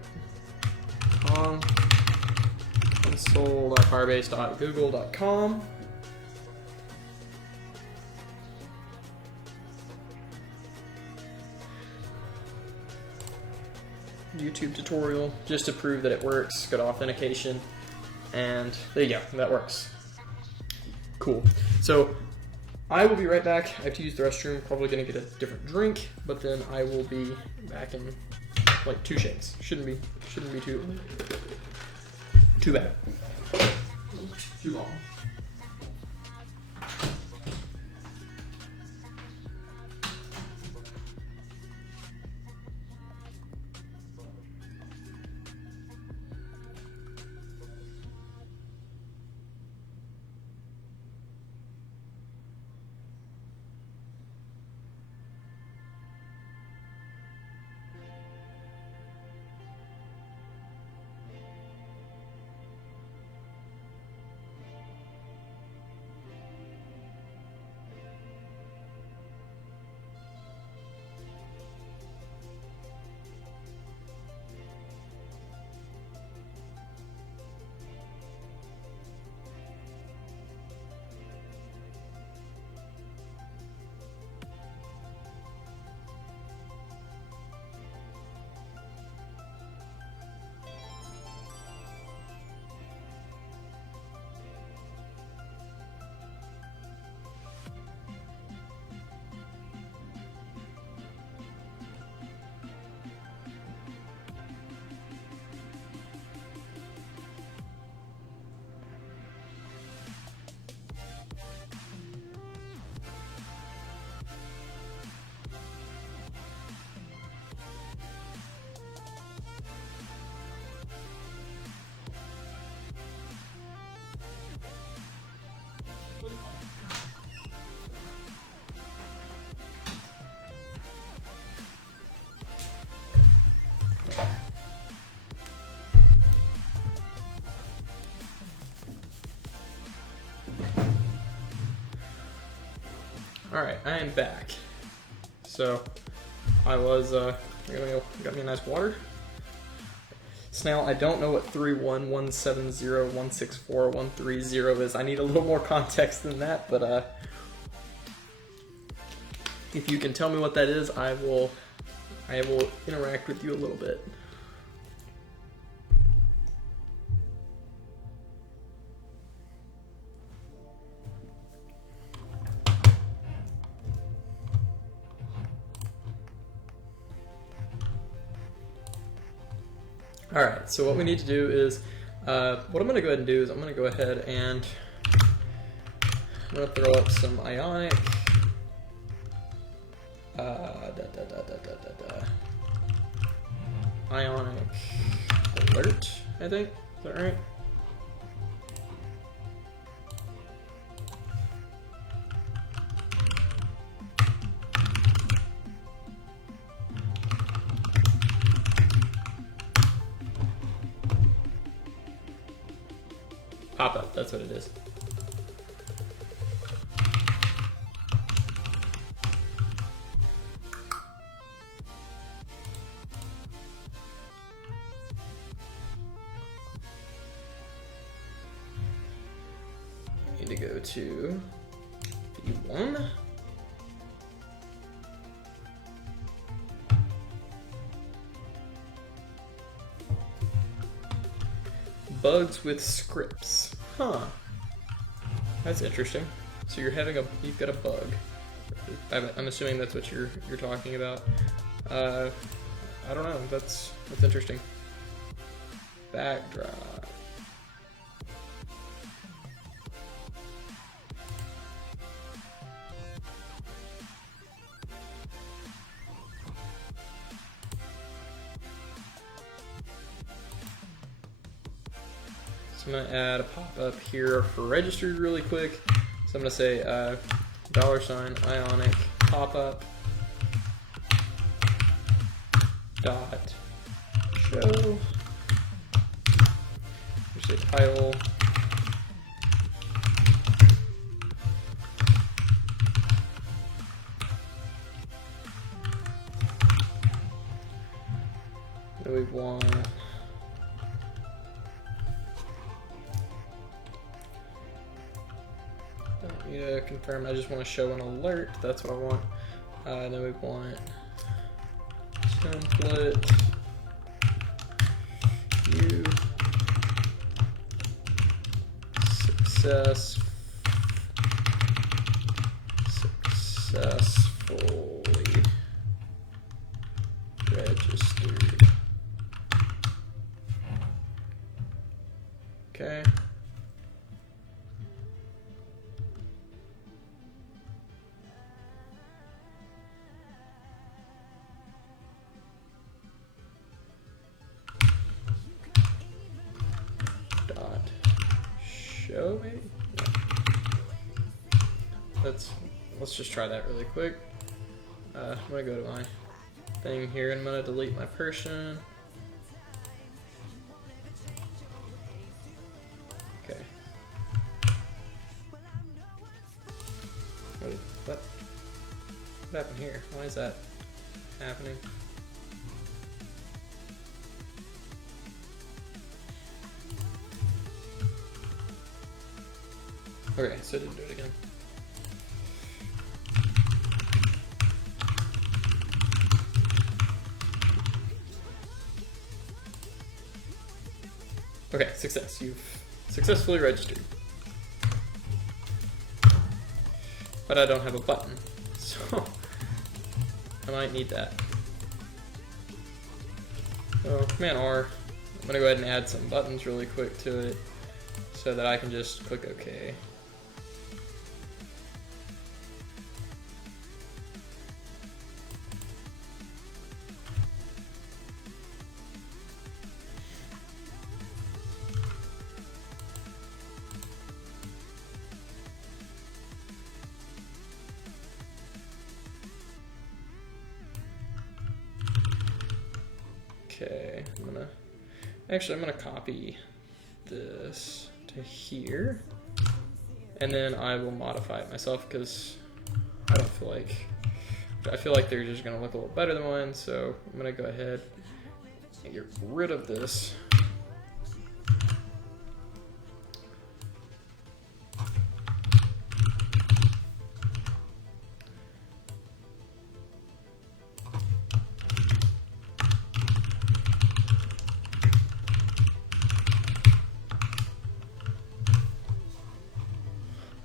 console.firebase.google.com. YouTube tutorial just to prove that it works. Go to authentication, and there you go, that works. Cool. So I will be right back. I have to use the restroom, probably gonna get a different drink, but then I will be back in like 2 shakes. Shouldn't be too bad. Too long. Alright, I am back. So, I was, got me a nice water. Snail, I don't know what 31170164130 is. I need a little more context than that, but if you can tell me what that is, I will interact with you a little bit. Alright, so what we need to do is, what I'm going to go ahead and do is I'm going to go ahead and I'm going to throw up some Ionic, Ionic Alert, I think, is that right? Pop-up, that's what it is. I need to go to V1. Bugs with scripts. Huh. That's interesting. So you've got a bug. I'm assuming that's what you're talking about. I don't know. That's interesting. Backdrop. So I'm going to add a pop-up here for registry really quick. So I'm going to say $Ionic pop-up dot show. Here's the title. Then we want confirm. I just want to show an alert. That's what I want. And then we want template view successfully registered. Okay. Show me. Let's just try that really quick. I'm gonna go to my thing here and I'm gonna delete my person. Okay. What happened here? Why is that happening? Okay, so I didn't do it again. Okay, success. You've successfully registered. But I don't have a button, so I might need that. So Command R, I'm gonna go ahead and add some buttons really quick to it so that I can just click OK. Okay, I'm gonna copy this to here, and then I will modify it myself because I feel like they're just gonna look a little better than mine, so I'm gonna go ahead and get rid of this.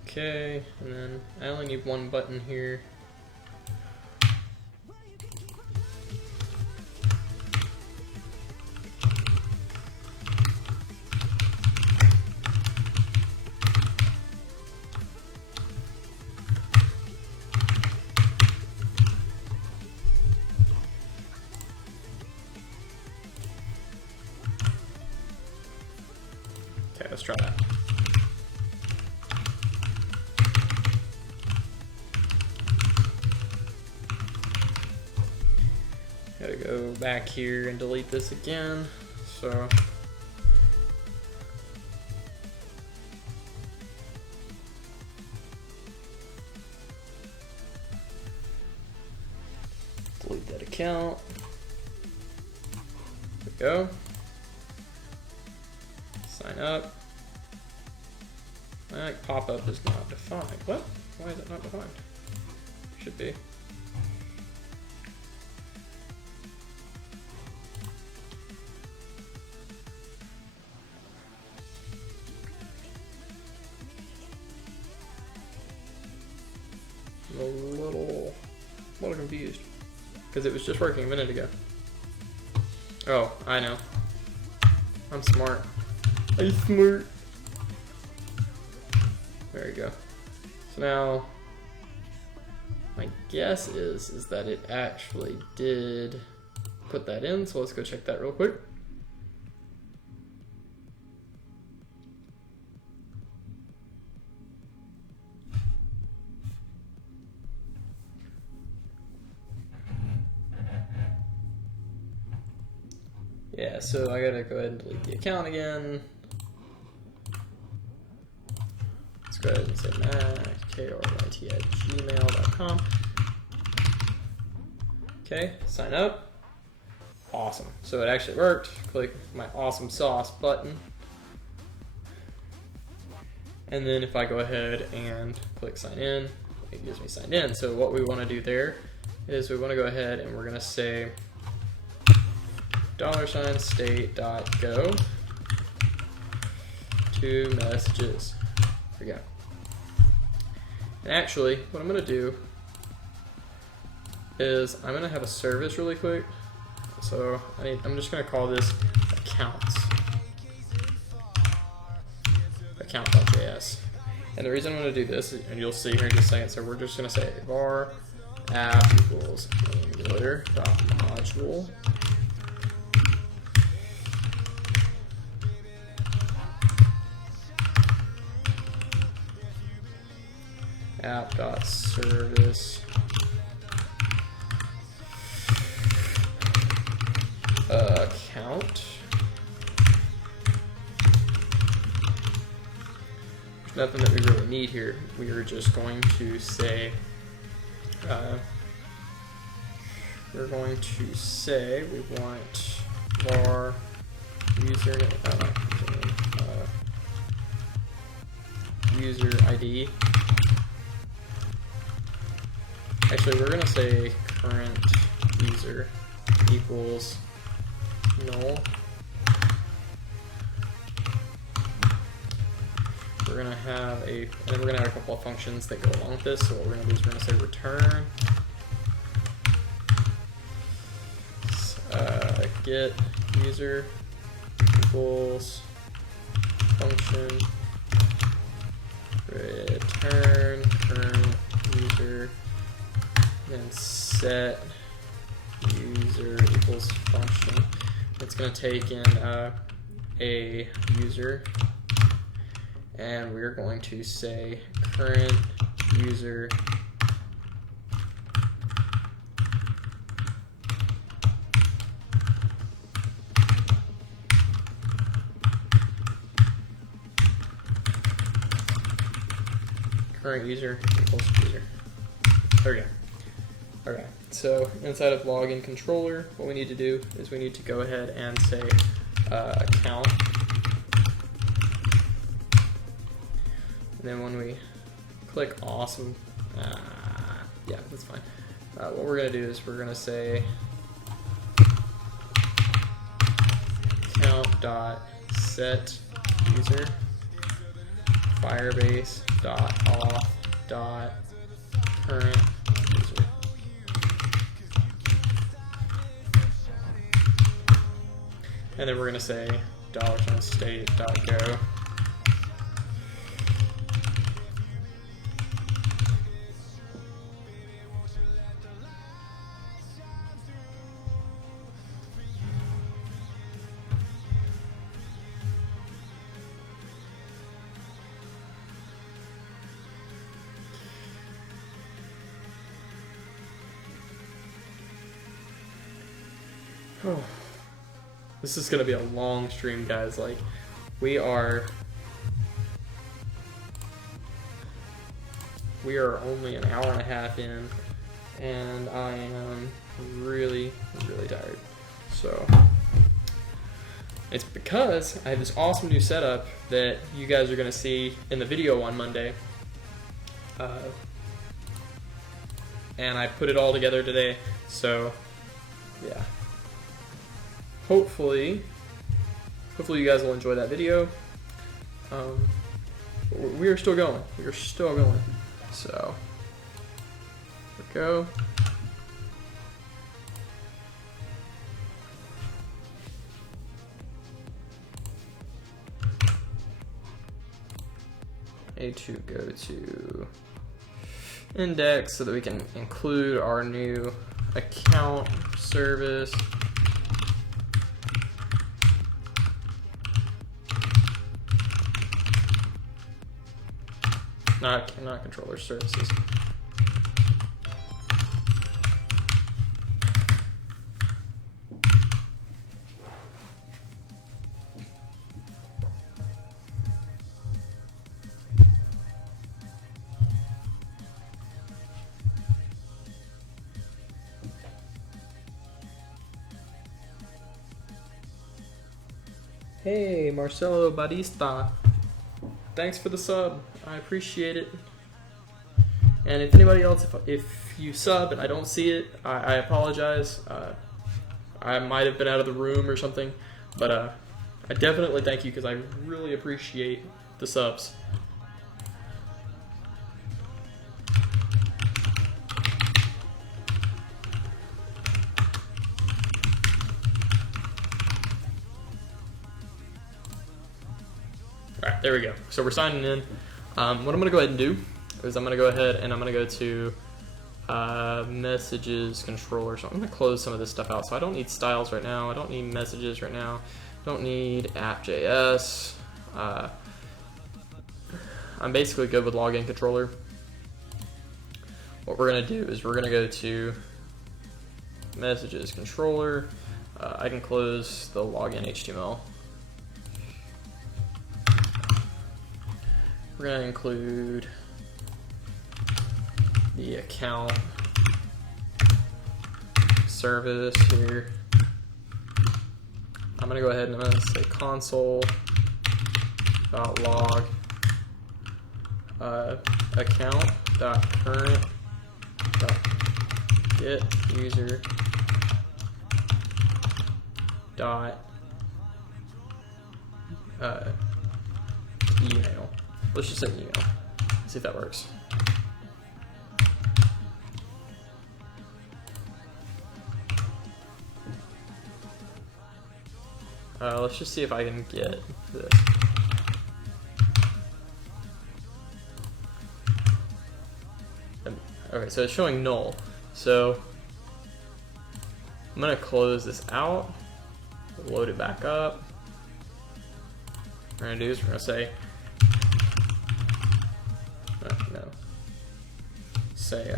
Okay, and then I only need one button here. Okay, let's try that. Gotta go back here and delete this again. So delete that account. There we go. Sign up. My pop-up is not defined. What? Why is it not defined? Should be. I'm a little confused because it was just working a minute ago. Oh, I know. I'm smart. I'm smart. There you go. So now, my guess is that it actually did put that in. So let's go check that real quick. Yeah, so I gotta go ahead and delete the account again. Let's go ahead and say matt@gmail.com. Okay, sign up. Awesome. So it actually worked. Click my awesome sauce button. And then if I go ahead and click sign in, it gives me signed in. So what we want to do there is we want to go ahead and we're going to say $state.go to messages. There we go. And actually, what I'm going to do is I'm going to have a service really quick. So I'm just going to call this accounts. Account.js. And the reason I'm going to do this, and you'll see here in just a second, so we're just going to say var app equals angular.module app.service account. There's nothing that we really need here. We are just going to say we want var user ID. Actually, we're going to say current user equals null. We're going to have and then we're going to have a couple of functions that go along with this. So what we're going to do is we're going to say return get user equals function return current user, then set user equals function. It's going to take in a user, and we're going to say current user equals user. There we go. Okay, so inside of login controller, what we need to do is we need to go ahead and say account. And then when we click awesome, yeah, that's fine. What we're gonna do is we're gonna say account.set user firebase.auth.current user. And then we're gonna say $state.go. Oh, this is gonna be a long stream, guys. Like, we are only an hour and a half in, and I am really, really tired. So it's because I have this awesome new setup that you guys are gonna see in the video on Monday, and I put it all together today. So yeah. Hopefully you guys will enjoy that video. We are still going. We are still going. So, there we go. Need to go to index so that we can include our new account service. Not controller services. Hey, Marcelo Batista. Thanks for the sub. I appreciate it. And if anybody else, if you sub and I don't see it, I apologize. I might have been out of the room or something, but I definitely thank you because I really appreciate the subs. Alright, there we go. So we're signing in. What I'm going to go ahead and do is I'm going to go ahead and I'm going to go to messages controller. So I'm going to close some of this stuff out. So I don't need styles right now. I don't need messages right now. Don't need app.js. I'm basically good with login controller. What we're going to do is we're going to go to messages controller. I can close the login HTML. We're going to include the account service here. I'm going to go ahead and I'm going to say console.log account.current.get user dot email. Let's just say email. See if that works. Let's just see if I can get this. Okay, so it's showing null. So I'm gonna close this out, load it back up. What we're gonna do is we're gonna say say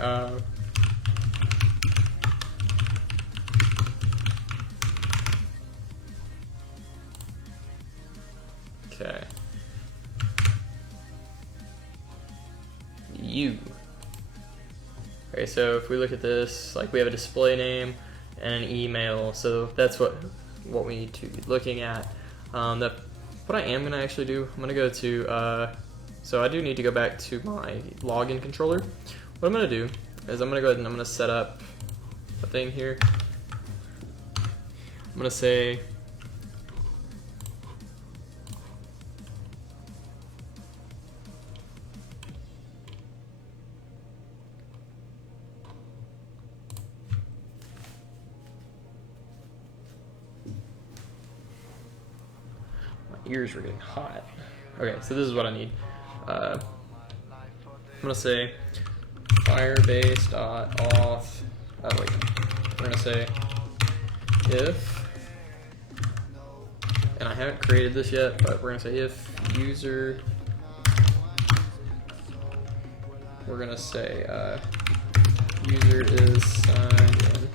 okay, Okay, so if we look at this, like we have a display name and an email, so that's what we need to be looking at. What I am gonna actually do, I'm gonna go to, so I do need to go back to my login controller. What I'm gonna do is I'm gonna go ahead and I'm gonna set up a thing here. I'm gonna say ears were getting hot. Okay, so this is what I need. I'm gonna say Firebase.auth. Oh wait, we're gonna say if, and I haven't created this yet, but we're gonna say if user. We're gonna say user is signed in,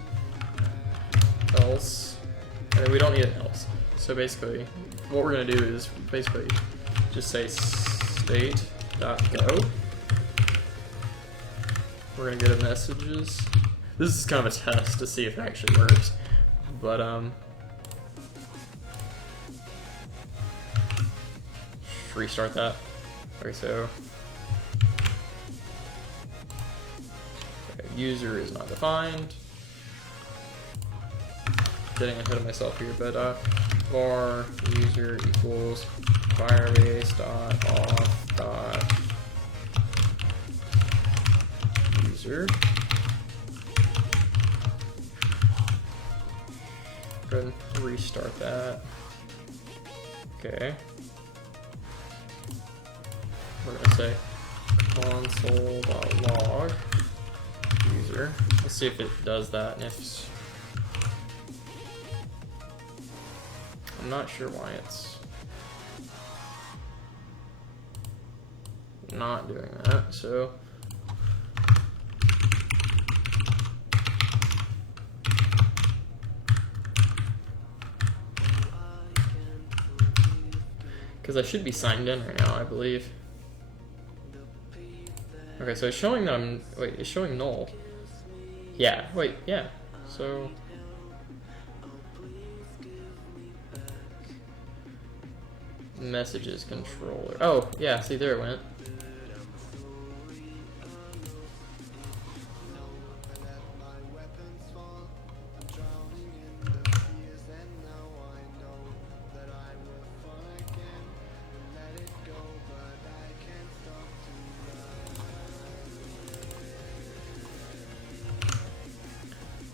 else, and we don't need an else. So basically, what we're going to do is basically just say state.go. We're going to go to messages. This is kind of a test to see if it actually works. But, restart that. Okay, so user is not defined. Getting ahead of myself here, but var user equals firebase.auth.user. Go ahead and restart that. Okay. We're gonna say console.log user. Let's see if it does that, and if I'm not sure why it's not doing that, so because I should be signed in right now, I believe. Okay, so it's showing that it's showing null. Yeah, wait, yeah, so messages controller. Oh, yeah, see, there it went.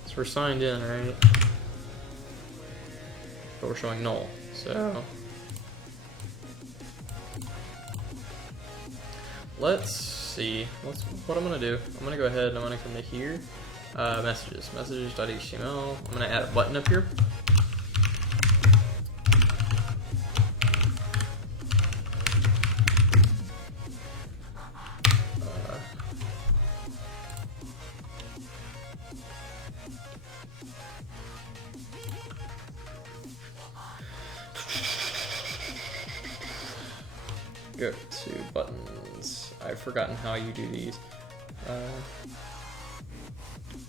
So we're signed in, right? But we're showing null, so let's see. What I'm gonna do. I'm gonna go ahead and I'm gonna come to here. Messages.html. I'm gonna add a button up here. Go to buttons. I've forgotten how you do these.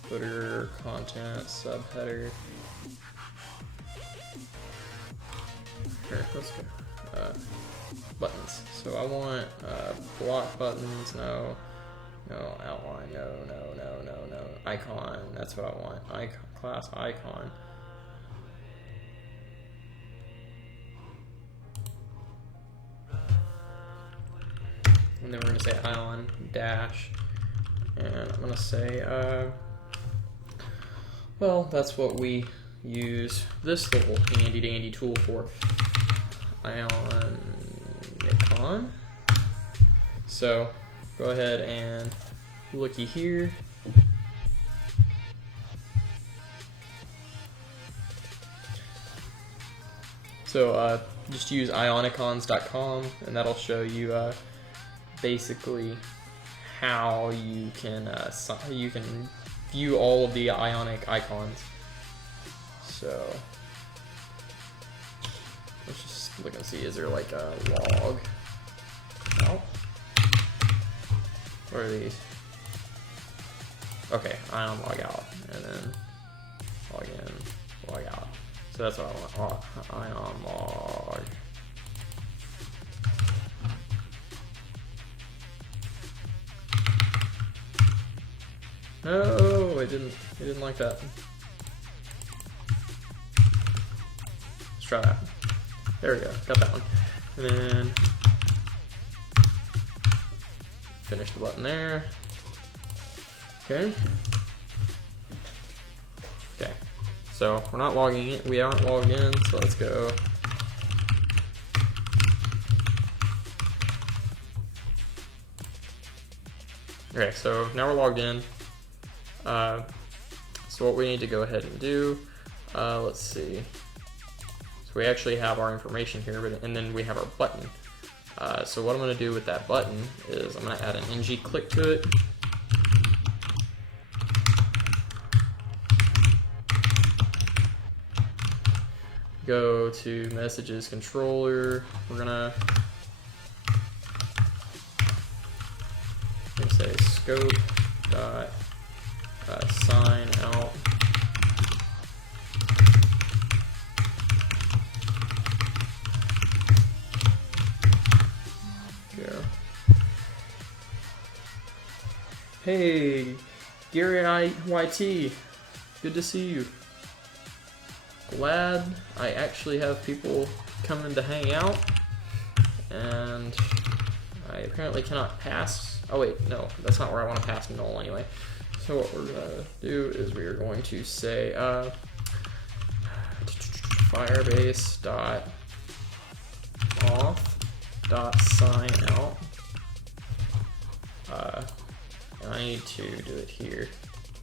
Footer, content, subheader. Here, let's go. Buttons. So I want block buttons. No. Outline. No. Icon. That's what I want. Icon. Class icon. And then we're going to say ion dash, and I'm going to say, well, that's what we use this little handy dandy tool for, Ionic. So go ahead and looky here. So just use ionicons.com, and that'll show you basically how you can view all of the Ionic icons. So let's just look and see, is there like a log? No. What are these? Okay, ion log out, and then log in, log out. So that's what I want. Ion log. No, it didn't like that. Let's try that. There we go, got that one. And then finish the button there. Okay. Okay. So we're not logging in. We aren't logged in. So let's go. Okay. So now we're logged in. So what we need to go ahead and do. Let's see. So we actually have our information here, and then we have our button. So what I'm going to do with that button is I'm going to add an ng click to it. Go to messages controller. We're gonna say scope dot sign out. Go. Hey, Gary YT, good to see you. Glad I actually have people coming to hang out, and I apparently cannot pass. Oh wait, no, that's not where I want to pass null anyway. So what we're gonna do is we are going to say Firebase dot auth dot sign out. And I need to do it here.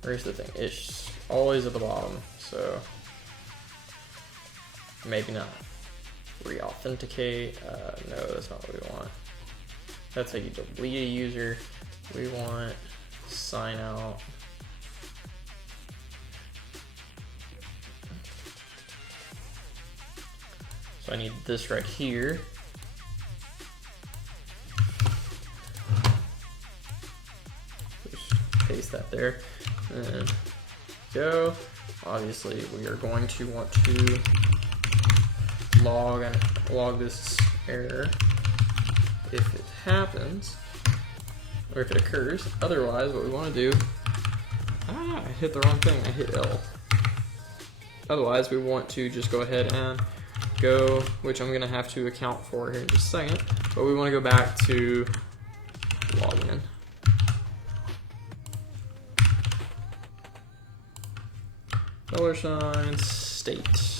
Here's the thing, it's always at the bottom, so maybe not. Re-authenticate. No, that's not what we want. That's how you delete a user. We want sign out. So I need this right here. Just paste that there. And go. Obviously, we are going to want to log this error if it happens, or if it occurs. Otherwise, what we want to do, I hit the wrong thing, I hit L. Otherwise, we want to just go ahead and go, which I'm going to have to account for here in just a second, but we want to go back to login. $, state.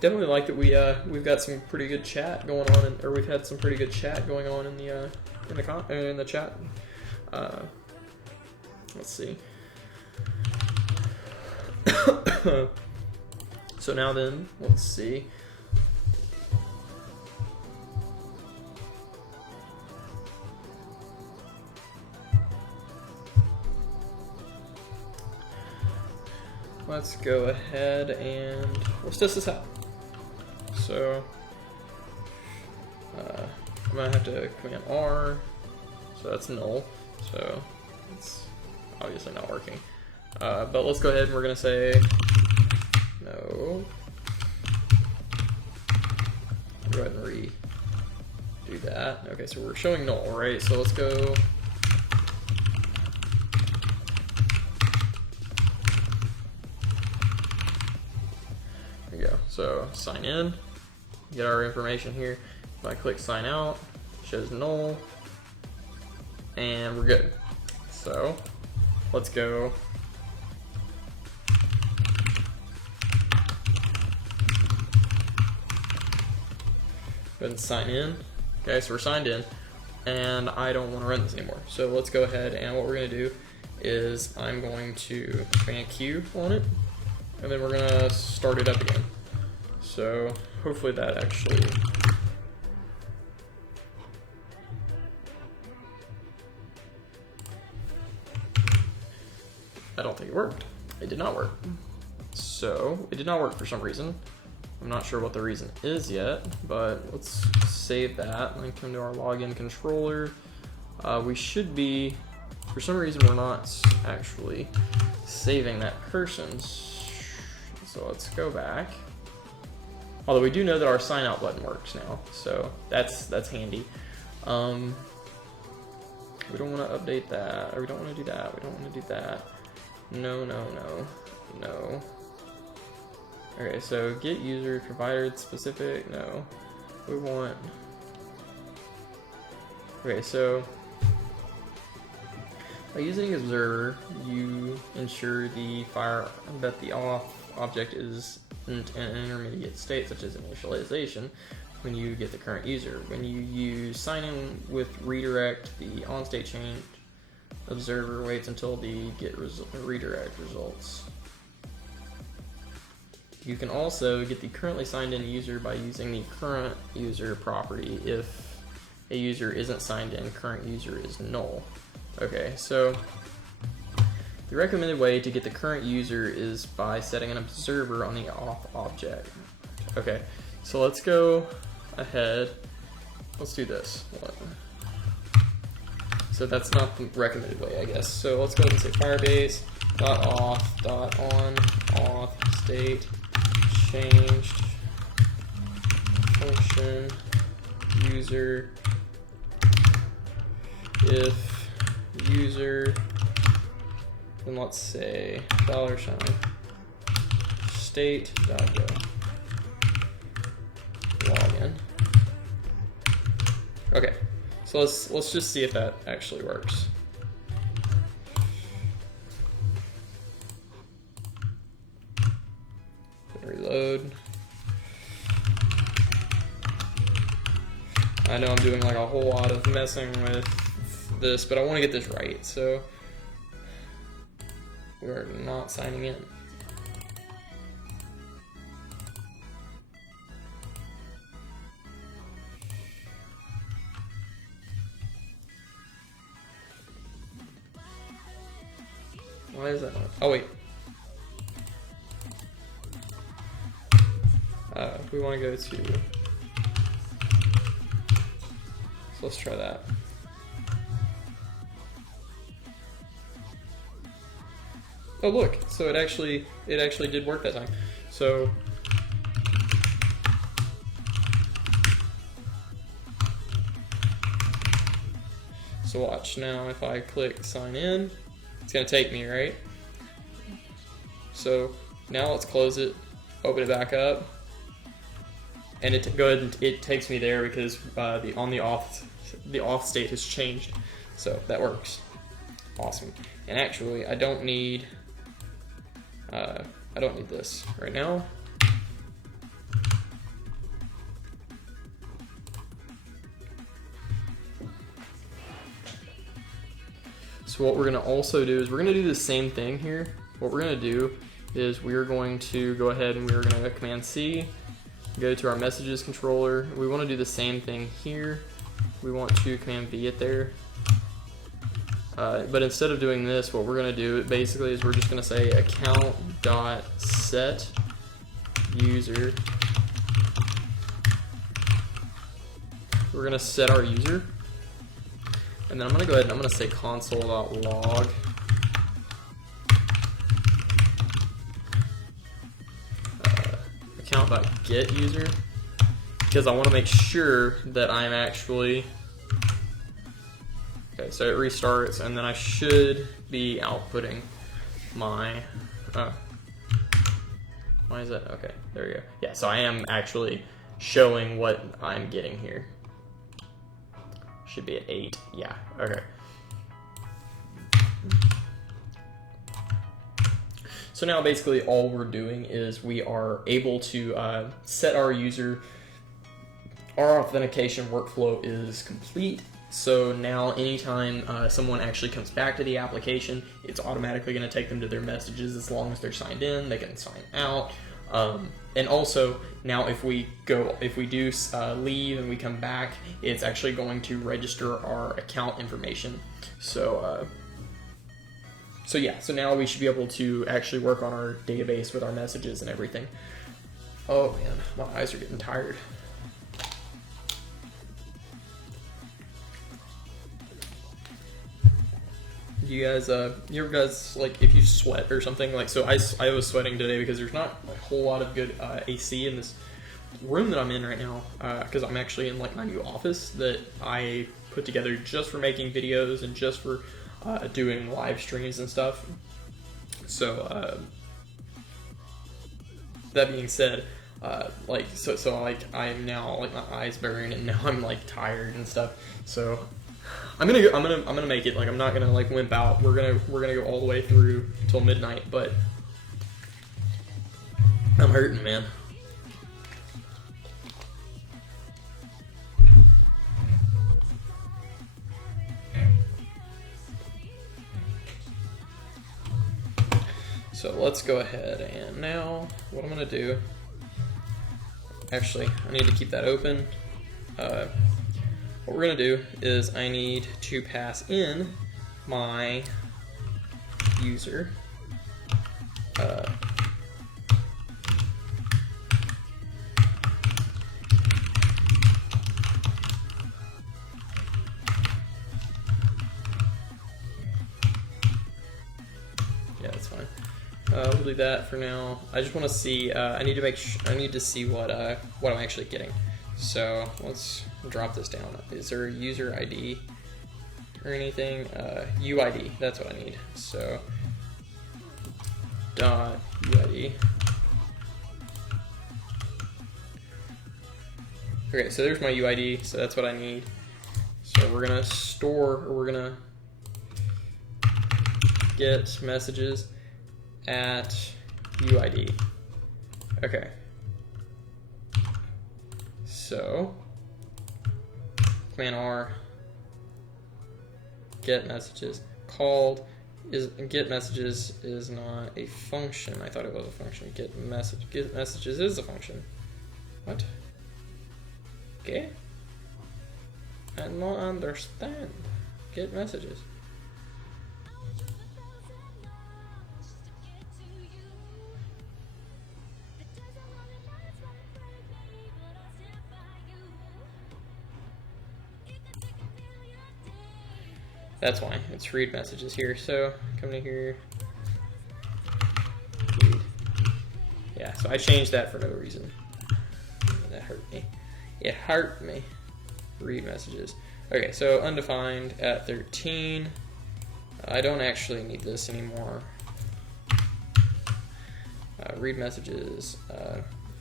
Definitely like that we've got some pretty good chat going on, or we've had some pretty good chat going on in the chat. Let's see. So now then, let's see. Let's go ahead and let's test this out. So I'm gonna have to command R, so that's null, so it's obviously not working. But let's go ahead and we're gonna say no. Go ahead and redo that. Okay, so we're showing null, right? So let's go. There we go. So sign in. Get our information here. If I click sign out, it shows null, and we're good. So let's go. Go ahead and sign in. Okay, so we're signed in, and I don't want to run this anymore. So let's go ahead, and what we're going to do is I'm going to command Q on it, and then we're going to start it up again. So hopefully that actually. I don't think it worked. It did not work. So it did not work for some reason. I'm not sure what the reason is yet, but let's save that and then come to our login controller. We should be, for some reason we're not actually saving that person. So let's go back. Although we do know that our sign out button works now, so that's handy. We don't want to update that, or we don't want to do that, we don't want to do that. No, no, no, no. Okay, so get user provider specific, no. We want, okay, so by using observer, you ensure that the auth object is in an intermediate state, such as initialization, when you get the current user. When you use sign in with redirect, the on state change observer waits until the get redirect results. You can also get the currently signed in user by using the current user property. If a user isn't signed in, current user is null. Okay, so the recommended way to get the current user is by setting an observer on the auth object. Okay, so let's go ahead. Let's do this. So that's not the recommended way, I guess. So let's go ahead and say firebase.auth.on auth state changed function user if user, then let's say $state.go login. Okay, so let's just see if that actually works. Reload. I know I'm doing like a whole lot of messing with this, but I want to get this right, so we're not signing in. Why is that not? Oh wait. We want to go to, so let's try that. Oh look, so it actually did work that time. So watch now, if I click sign in, it's gonna take me, right? So now let's close it, open it back up, and it takes me there because the auth state has changed. So that works. Awesome. And actually, I don't need this right now. So what we're going to also do is we're going to do the same thing here. What we're going to do is we're going to go ahead and we're going to Command C, go to our messages controller. We want to do the same thing here. We want to Command V it there. But instead of doing this, what we're going to do basically is we're just going to say account.set user. We're going to set our user. And then I'm going to go ahead and I'm going to say console.log. Account.get user. Because I want to make sure that I'm actually... Okay, so it restarts, and then I should be outputting my, why is that? Okay, there we go. Yeah, so I am actually showing what I'm getting here. Should be at 8, yeah, okay. So now basically all we're doing is we are able to set our user, our authentication workflow is complete. So now anytime someone actually comes back to the application, it's automatically going to take them to their messages as long as they're signed in. They can sign out. And also now if we do leave and we come back, it's actually going to register our account information. So yeah, so now we should be able to actually work on our database with our messages and everything. Oh man, my eyes are getting tired. You guys, you ever guys, like, if you sweat or something, like, so I was sweating today because there's not a whole lot of good AC in this room that I'm in right now, because I'm actually in, like, my new office that I put together just for making videos and just for doing live streams and stuff. So, that being said, like, so like, I'm now, like, my eyes burn and now I'm, like, tired and stuff, so I'm gonna make it. Like, I'm not gonna, like, wimp out. We're gonna go all the way through till midnight, but I'm hurting, man. So let's go ahead, and now what I'm gonna do, actually, I need to keep that open. What we're gonna do is I need to pass in my user. Yeah, that's fine. We'll do that for now. I just want to see. I need to see what I'm actually getting. So let's drop this down. Is there a user ID or anything? UID. That's what I need. So dot UID. Okay, so there's my UID. So that's what I need. So we're gonna store, or we're gonna get messages at UID. Okay. So command R, get messages called is get messages is not a function. I thought it was a function. Get messages is a function. What? Okay. I don't understand. Get messages. That's why it's read messages here. So come to here. Read. Yeah, so I changed that for no reason. That hurt me. It hurt me. Read messages. Okay, so undefined at 13. I don't actually need this anymore. Read messages.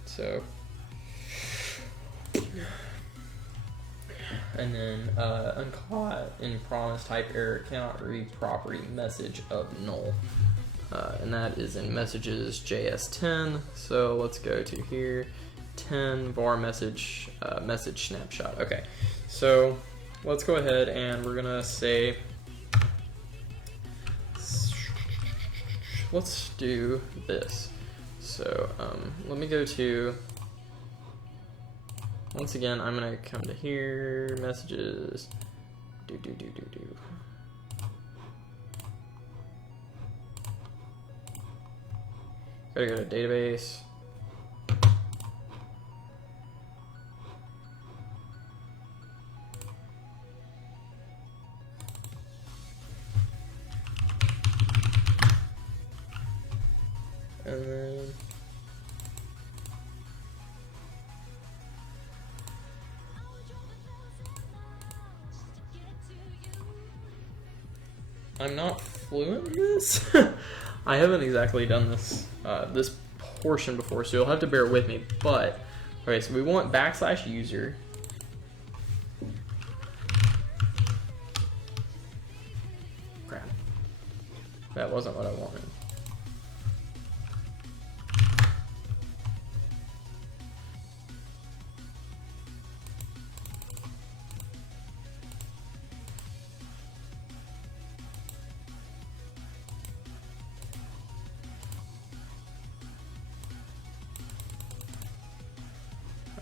So. And then uncaught in promise type error cannot read property message of null. And that is in messages JS10. So let's go to here, 10 var message message snapshot. Okay, so let's go ahead and we're gonna say, let's do this. So let me go to, once again, I'm gonna come to here, messages, Gotta go to database. And then I'm not fluent in this. I haven't exactly done this this portion before, so you'll have to bear with me. But okay, so we want \user. Crap, that wasn't what I wanted.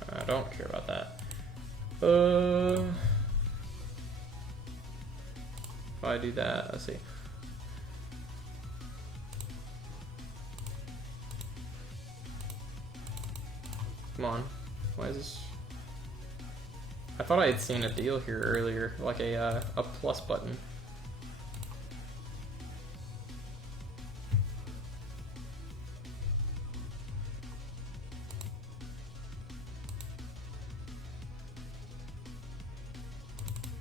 I don't care about that. If I do that, let's see. Come on. Why is this? I thought I had seen a deal here earlier, like a plus button.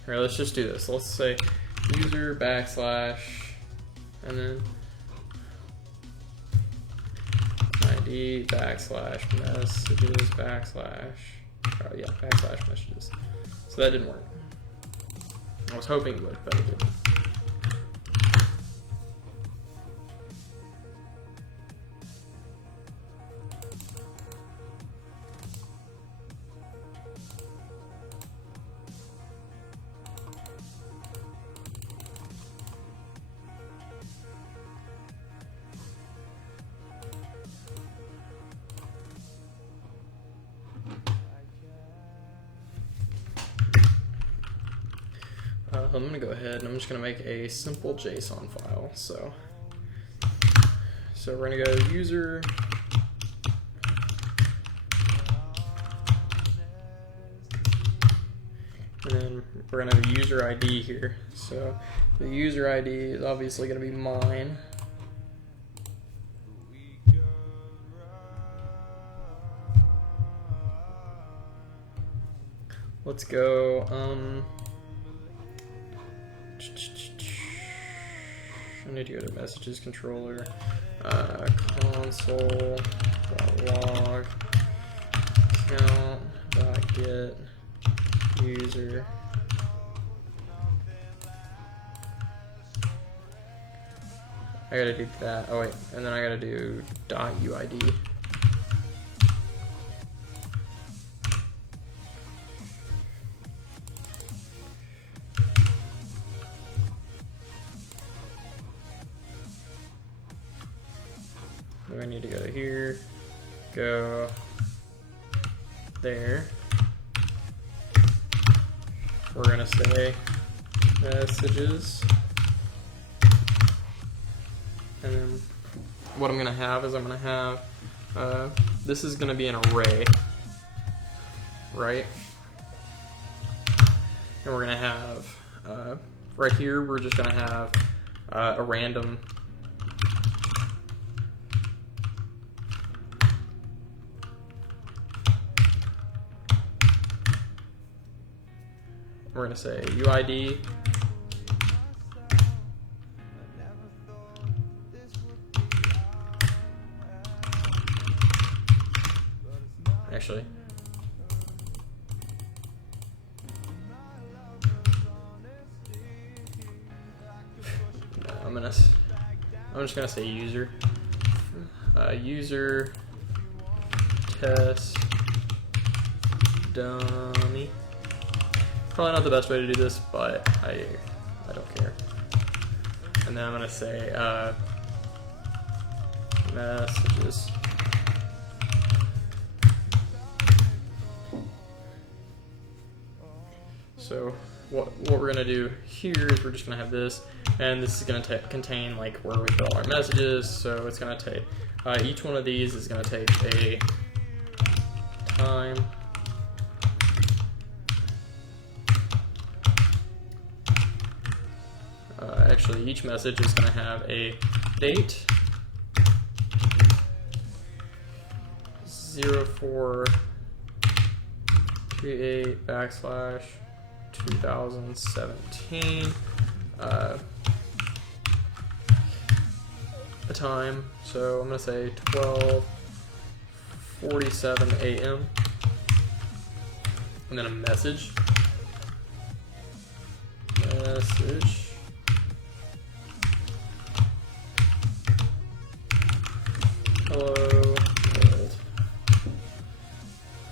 Here, let's just do this. Let's say user backslash and then ID backslash messages backslash, oh yeah, backslash messages. So that didn't work. I was hoping it would, but it didn't. I'm gonna go ahead and I'm just gonna make a simple JSON file. So we're gonna go user and then we're gonna have a user ID here. So the user ID is obviously gonna be mine. Let's go, I need to go to messages controller, console.log, count.get user. I gotta do that. Oh wait, and then I gotta do .uid. I need to go to here, go there. We're gonna say messages, and then what I'm gonna have is I'm gonna have this is gonna be an array, right? And we're gonna have right here we're just gonna have a random. We're gonna say UID actually no, I'm just gonna say user user test dummy. Probably not the best way to do this, but I don't care. And then I'm gonna say messages. So what we're gonna do here is we're just gonna have this, and this is gonna contain like where we put all our messages. So it's gonna take each one of these is gonna take a time. Actually, each message is going to have a date 0428/2017, a time, so I'm going to say 12:47 a.m. and then a message. Hello world.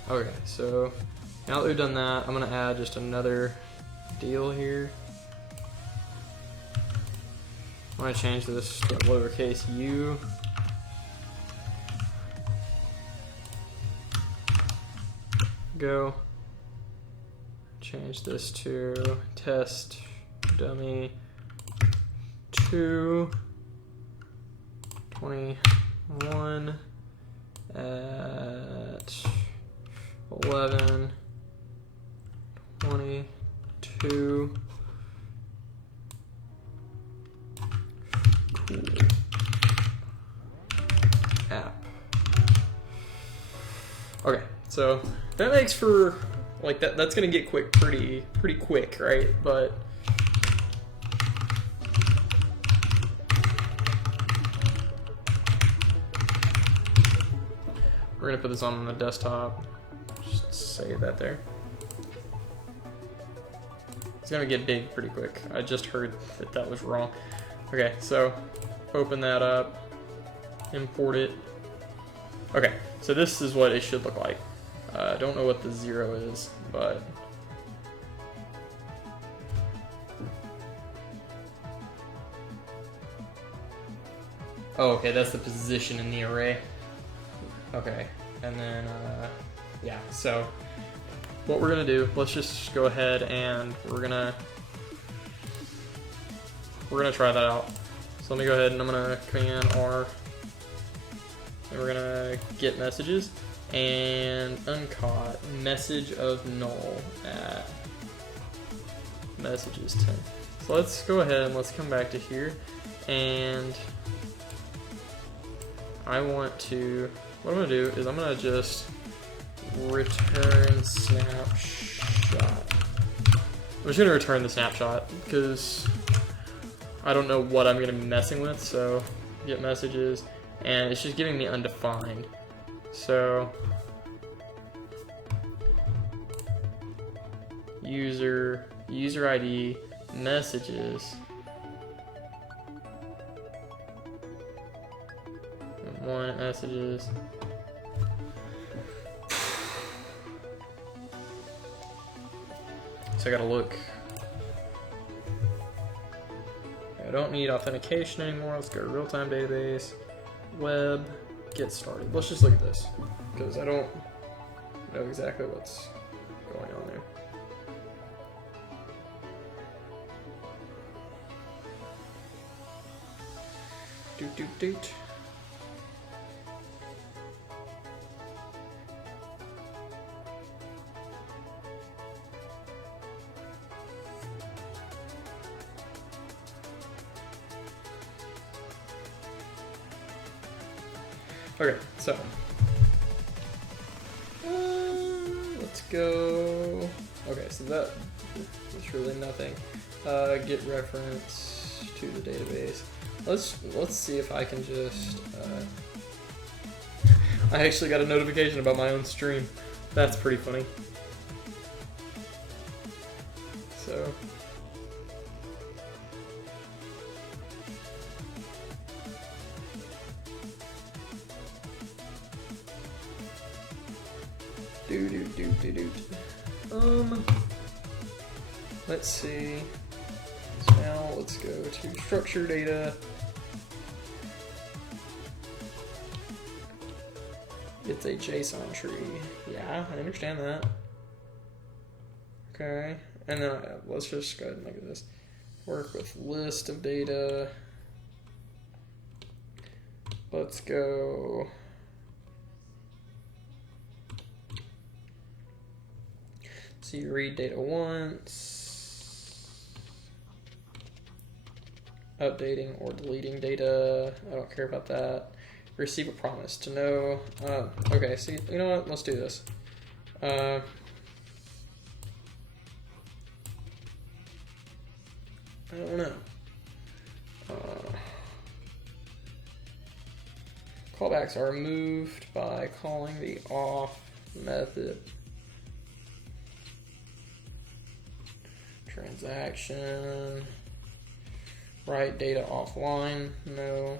Okay, so now that we've done that, I'm gonna add just another deal here. I'm gonna change this to lowercase u. Go. Change this to test dummy 2:21 at 11, 22. Cool. App. Okay, so that makes for like that's gonna get quick pretty quick, right? But we're gonna put this on the desktop. Just save that there. It's gonna get big pretty quick. I just heard that that was wrong. Okay, so open that up, import it. Okay, so this is what it should look like. I don't know what the 0 is, but oh, okay, that's the position in the array. Okay, and then yeah, so what we're gonna do, let's just go ahead and we're gonna try that out. So let me go ahead and I'm gonna command R, and we're gonna get messages and uncaught message of null at messages 10. So let's go ahead and let's come back to here, and I want to, what I'm gonna do is I'm gonna just return snapshot. I'm just gonna return the snapshot because I don't know what I'm gonna be messing with. So get messages, and it's just giving me undefined. So user ID messages, one messages. So I gotta look. I don't need authentication anymore. Let's go to real-time database, web, get started. Let's just look at this because I don't know exactly what's going on there. Doot doot doot. Okay, so let's go. Okay, so that's really nothing. Get reference to the database. Let's see if I can just. I actually got a notification about my own stream. That's pretty funny. So. Let's see. So now let's go to structure data. It's a JSON tree. Yeah, I understand that. Okay, and then let's just go ahead and look at this. Work with list of data. Let's go. So you read data once, updating or deleting data. I don't care about that. Receive a promise to know. Okay, so you know what? Let's do this. I don't know. Callbacks are removed by calling the auth method. Transaction. Write data offline. No.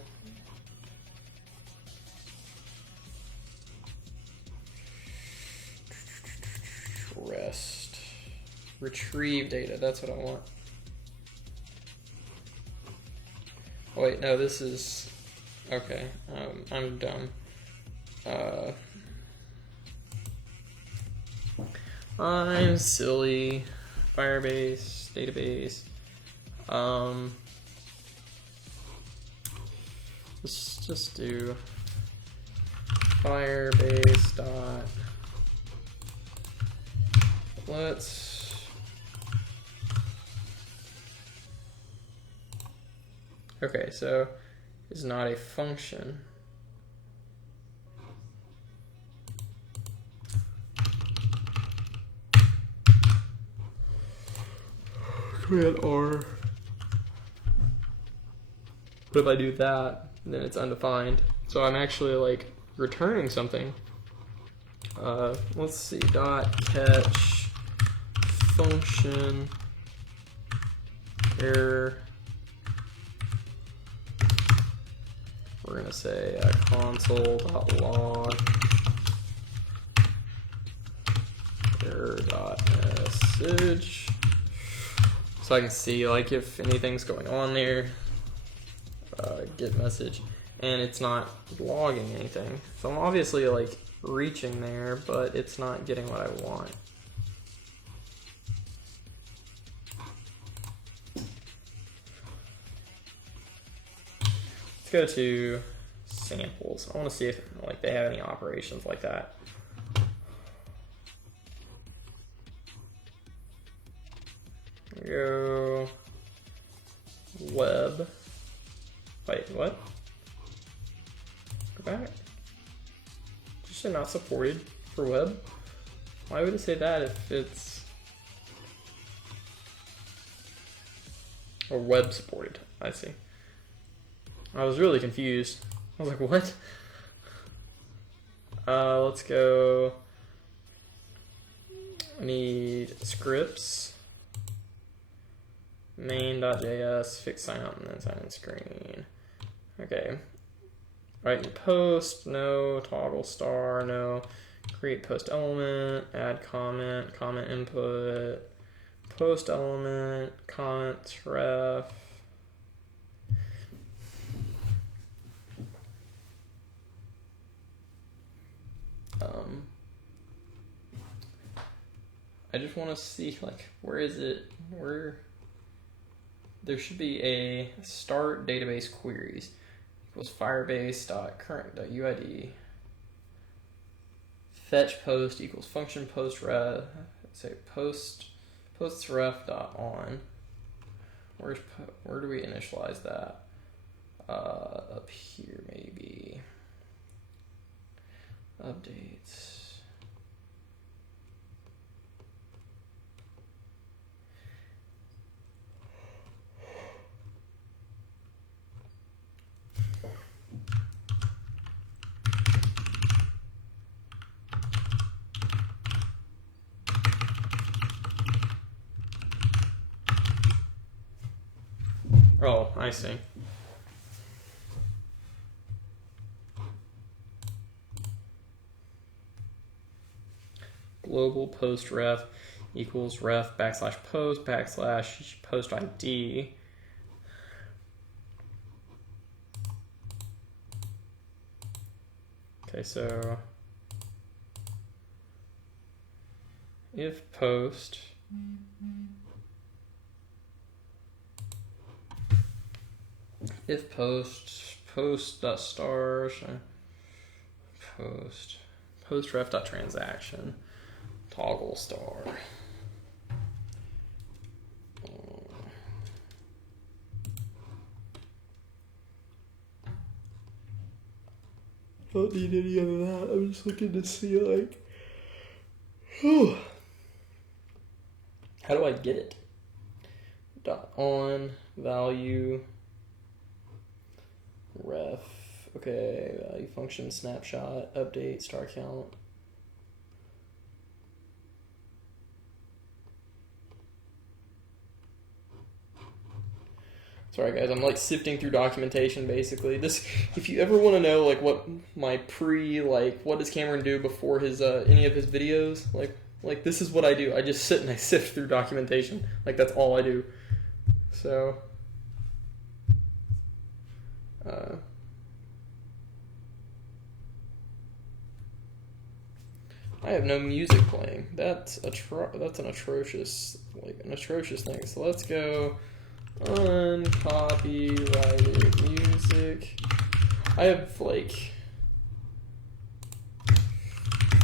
Rest. Retrieve data. That's what I want. Oh, wait, no, this is. Okay, I'm dumb. I'm silly. Firebase, database. Let's just do Firebase dot let's, okay, so it's not a function. Command R. But if I do that, then it's undefined. So I'm actually like returning something. Let's see, dot catch function error. We're gonna say console.log error.message. So I can see like if anything's going on there. Get message, and it's not logging anything. So I'm obviously like reaching there, but it's not getting what I want. Let's go to samples. I want to see if like they have any operations like that. Go web. Wait, what? Go back. Just say not supported for web. Why would it say that if it's or web supported? I see. I was really confused. I was like, what? Let's go. I need scripts. Main.js, fix sign out and then sign in screen. Okay. Write post, no. Toggle star, no. Create post element, add comment, comment input, post element, comment ref. I just want to see like where is it? Where there should be a start database queries equals firebase.current.uid fetch post equals function post ref, say posts ref.on. Where do we initialize that? Up here maybe. Updates. Oh, I see. Global post ref equals ref backslash post backslash post ID. Okay, so if post post.stars post ref.transaction toggle star. Don't need any of that. I'm just looking to see like how do I get it? Dot on value ref. Okay, value function snapshot update star count. Sorry guys, I'm like sifting through documentation basically. This, if you ever want to know like what my what does Cameron do before his any of his videos, like this is what I do. I just sit and I sift through documentation. Like that's all I do. So I have no music playing. That's an atrocious thing. So let's go uncopyrighted music. I have like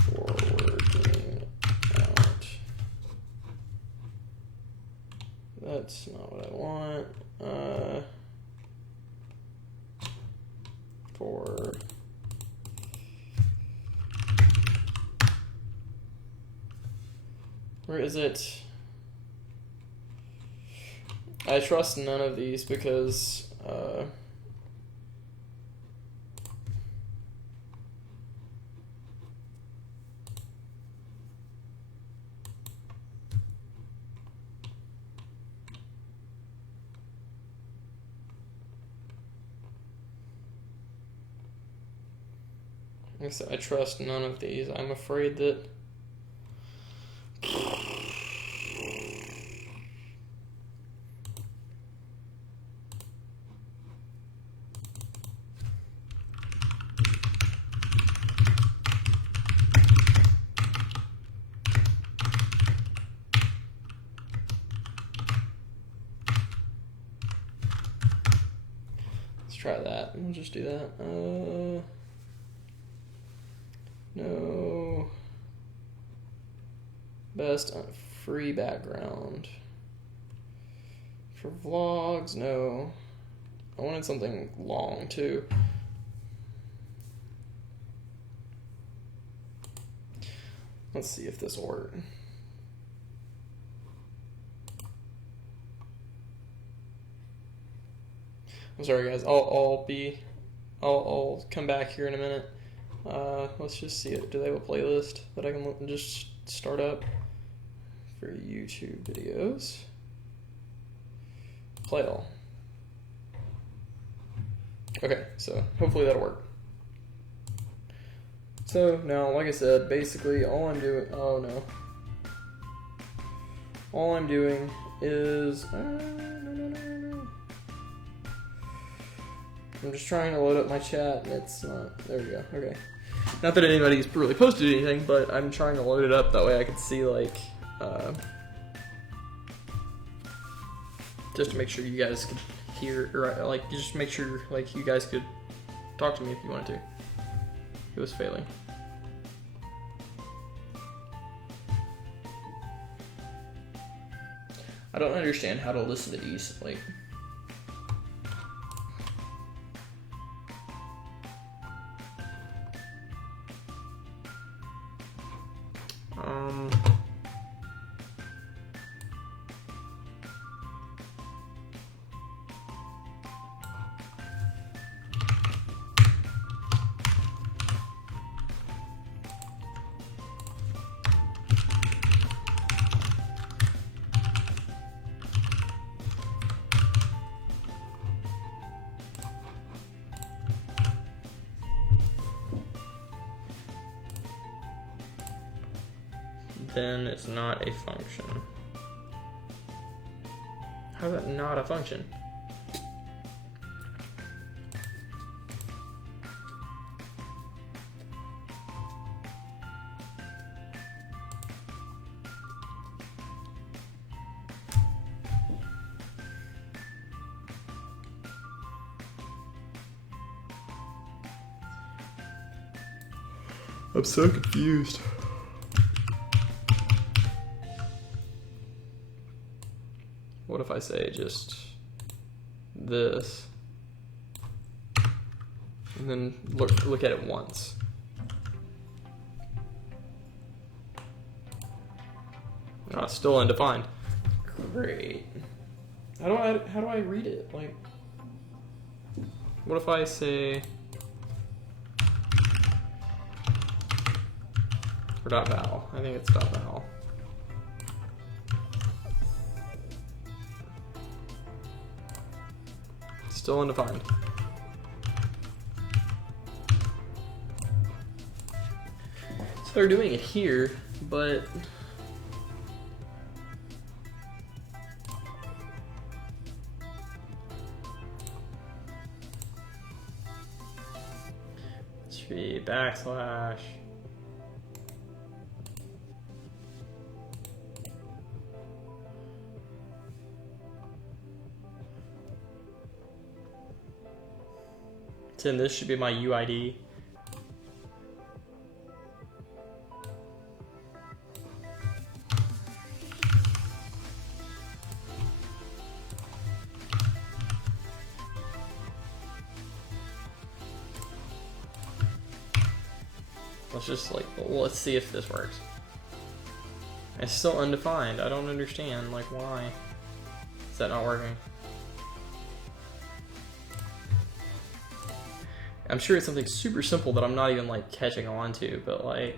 forwarding out Or is it? I trust none of these because like I said, I trust none of these. I'm afraid that try that. We'll just do that. No. Best free background. For vlogs, no. I wanted something long too. Let's see if this will work. I'm sorry guys, I'll come back here in a minute. Let's just see it. Do they have a playlist that I can just start up for YouTube videos? Play all. Okay, so hopefully that'll work. So now, like I said, basically all I'm doing, oh no. All I'm doing is, no. I'm just trying to load up my chat and it's not, there we go, okay. Not that anybody's really posted anything, but I'm trying to load it up, that way I could see like, just to make sure you guys could hear, or like, just make sure like you guys could talk to me if you wanted to. It was failing. I don't understand how to listen to these, like, then it's not a function. How is that not a function? I'm so confused. What if I say just this, and then look at it once? Oh, it's still undefined. Great. How do I read it? Like, what if I say or dot val? I think it's dot val. Still undefined. So they're doing it here, but it should be backslash. And this should be my UID. Let's just like, let's see if this works. It's still undefined. I don't understand, like, why is that not working? I'm sure it's something super simple that I'm not even like catching on to, but like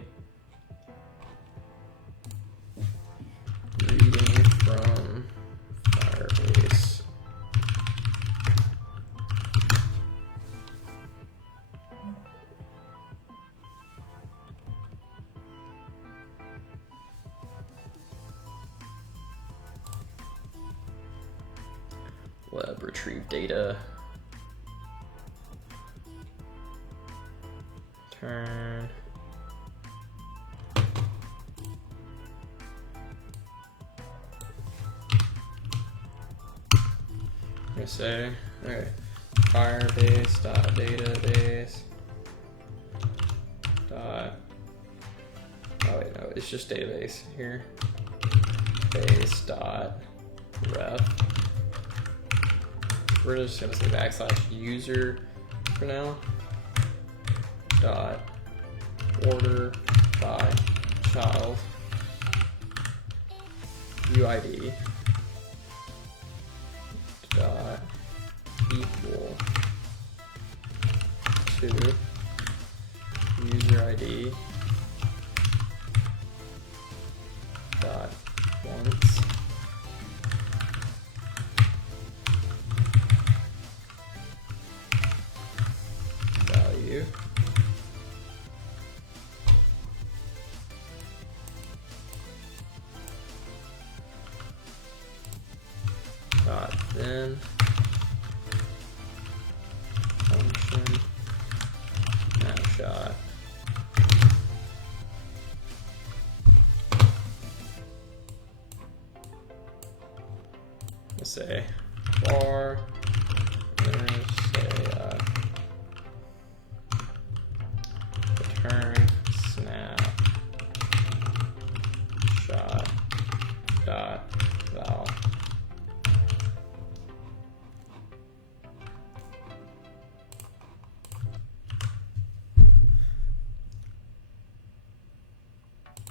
reading from Firebase. Web retrieve data. Turn. I'm gonna say, okay, Firebase.database. Oh wait, no, it's just database here. Base.ref. We're just gonna say \user for now. Dot order by child UID dot equal to user ID dot once value dot then function snapshot let's say var and say return snapshot dot val.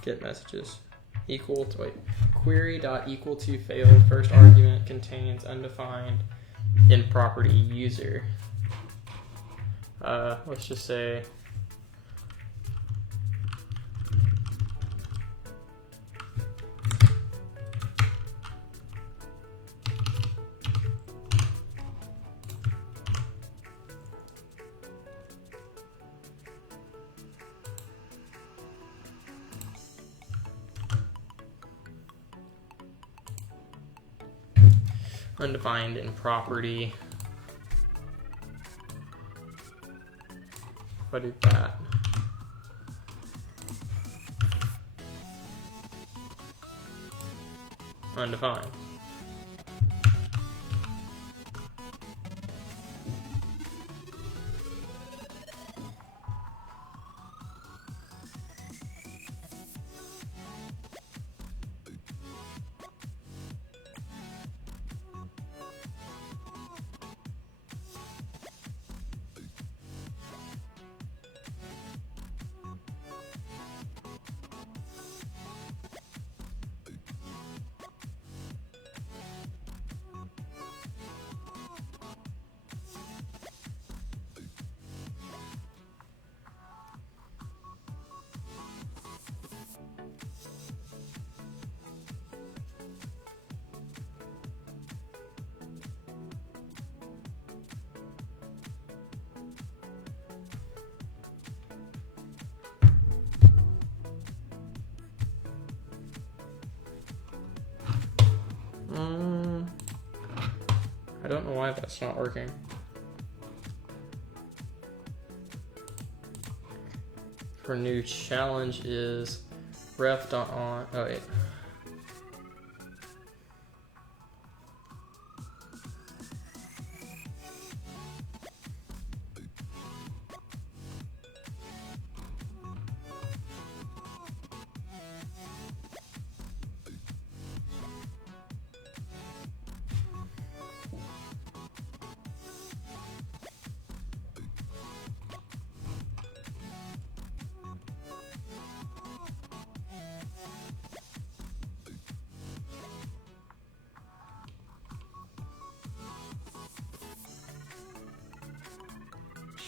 Get messages equal to query dot equal to failed first argument contains undefined in property user. Let's just say undefined in property. What is that? Undefined. I don't know why that's not working. Our new challenge is ref.on. Oh wait.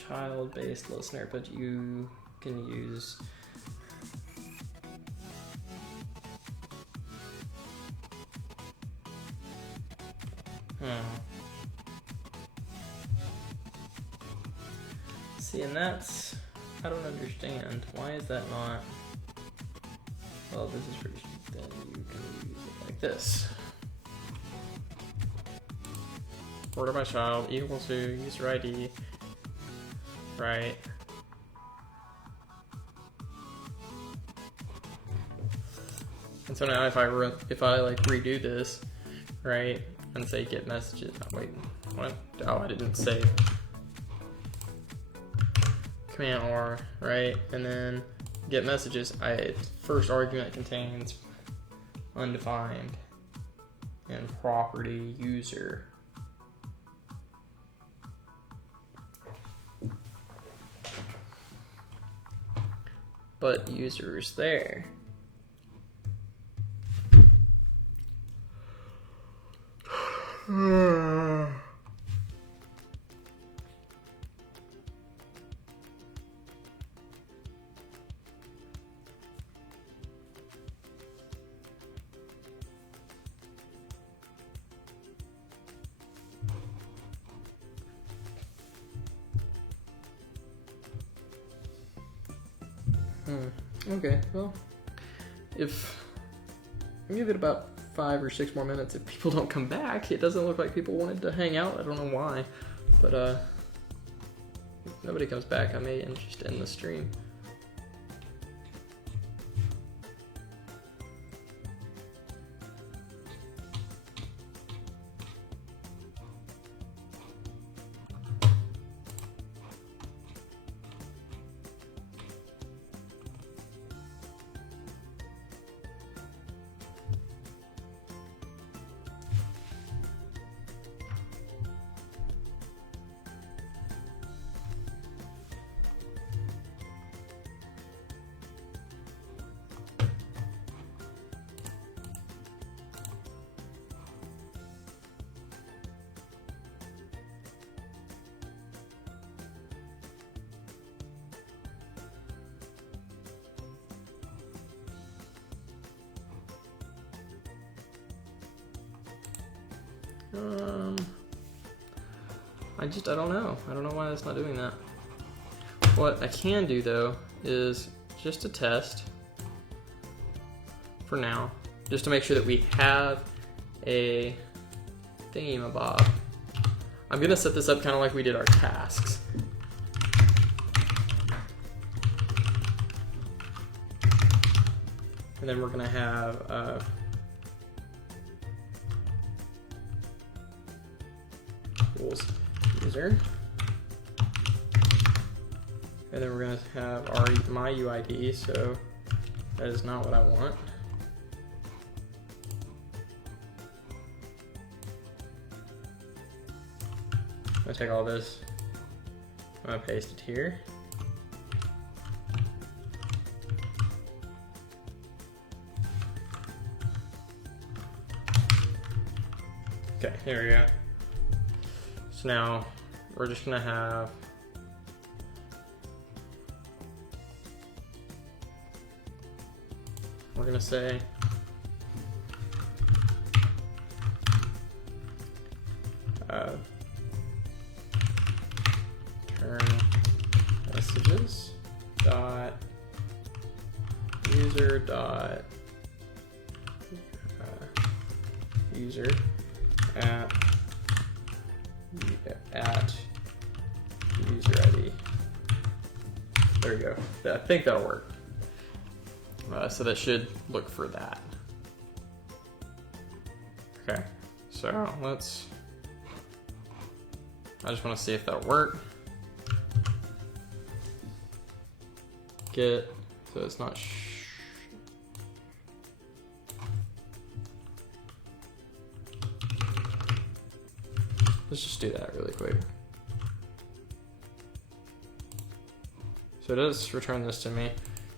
child-based listener, but you can use See, and that's, I don't understand. Why is that not? Well, this is pretty, then you can use it like this. Order by child equals to user ID, right? And so now if I like redo this, right, and say get messages, oh wait, what? Oh, I didn't save. Command R, right, and then get messages. First argument contains undefined and property user. But user's there. Okay, well, if I give it about 5 or 6 more minutes, if people don't come back, it doesn't look like people wanted to hang out. I don't know why, but if nobody comes back, I may just end the stream. I don't know. I don't know why it's not doing that. What I can do though is just to test for now, just to make sure that we have a thingamabob. I'm gonna set this up kind of like we did our tasks. And then we're gonna have user, and then we're going to have my UID, so that is not what I want. I'm going to take all this, I'm going to paste it here. Okay, here we go. So now we're just gonna have we're gonna say turn messages dot user dot user at user ID. There we go. I think that'll work. So that should look for that. Okay, so I just want to see if that'll work. Get, so it's not let's just do that really quick. So it does return this to me,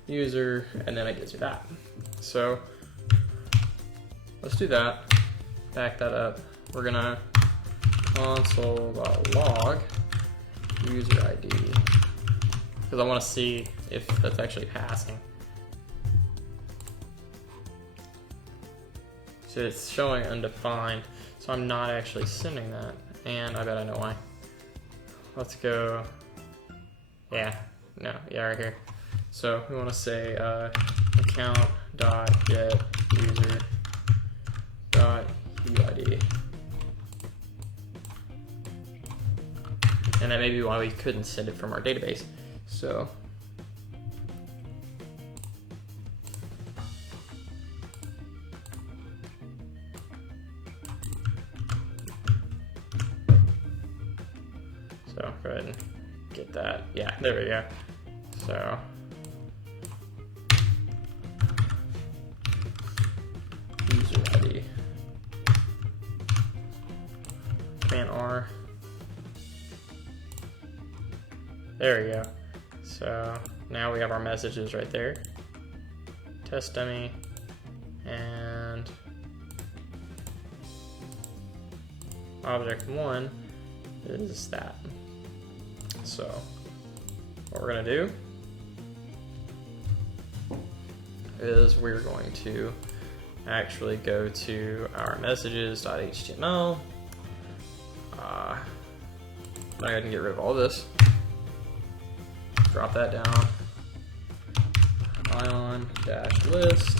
user, and then it gives you that. So let's do that, back that up. We're gonna console.log user ID, because I want to see if that's actually passing. So it's showing undefined, so I'm not actually sending that, and I bet I know why. Let's go, right here. So we want to say account.getUser.UID. And that may be why we couldn't send it from our database. So go ahead and get that. Yeah, there we go. So user ID. Command R. There we go. So now we have our messages right there. Test dummy and object 1 is that. So what we're gonna do is we're going to actually go to our messages.html. Go ahead and get rid of all this. Drop that down. Ion-list.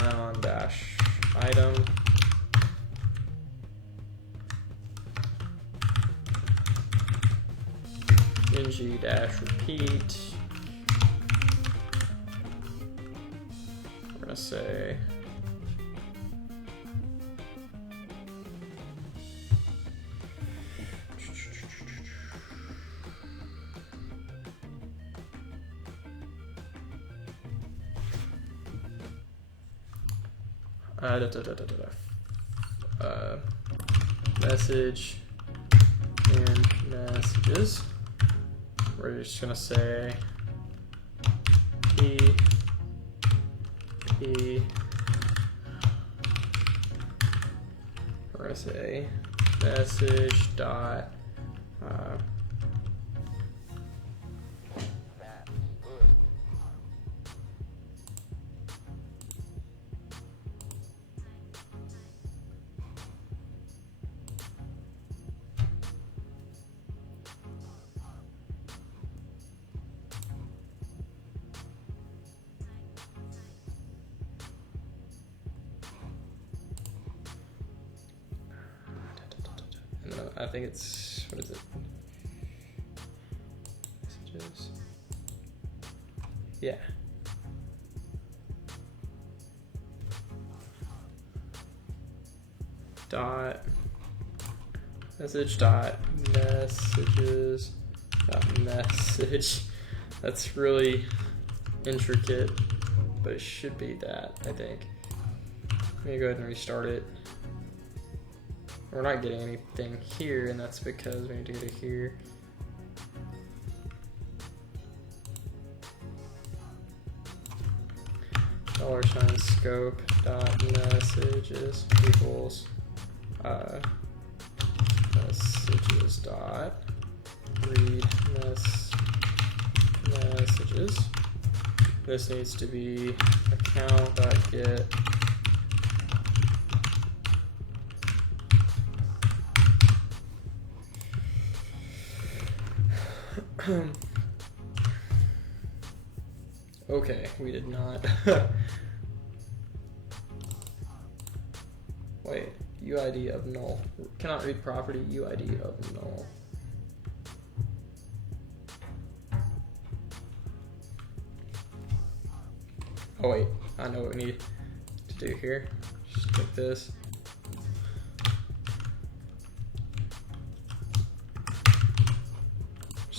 Ion-item. ng-repeat. We're gonna say message and messages. We're just gonna say p. We're gonna say message dot I think it's, what is it? Messages. Yeah. Dot message dot messages dot message. That's really intricate, but it should be that, I think. Let me go ahead and restart it. We're not getting anything here, and that's because we need to go to here. $scope dot messages equals messages dot read messages. This needs to be account dot get okay, we did not. Wait, UID of null. Cannot read property UID of null. Oh wait, I know what we need to do here. Just click this.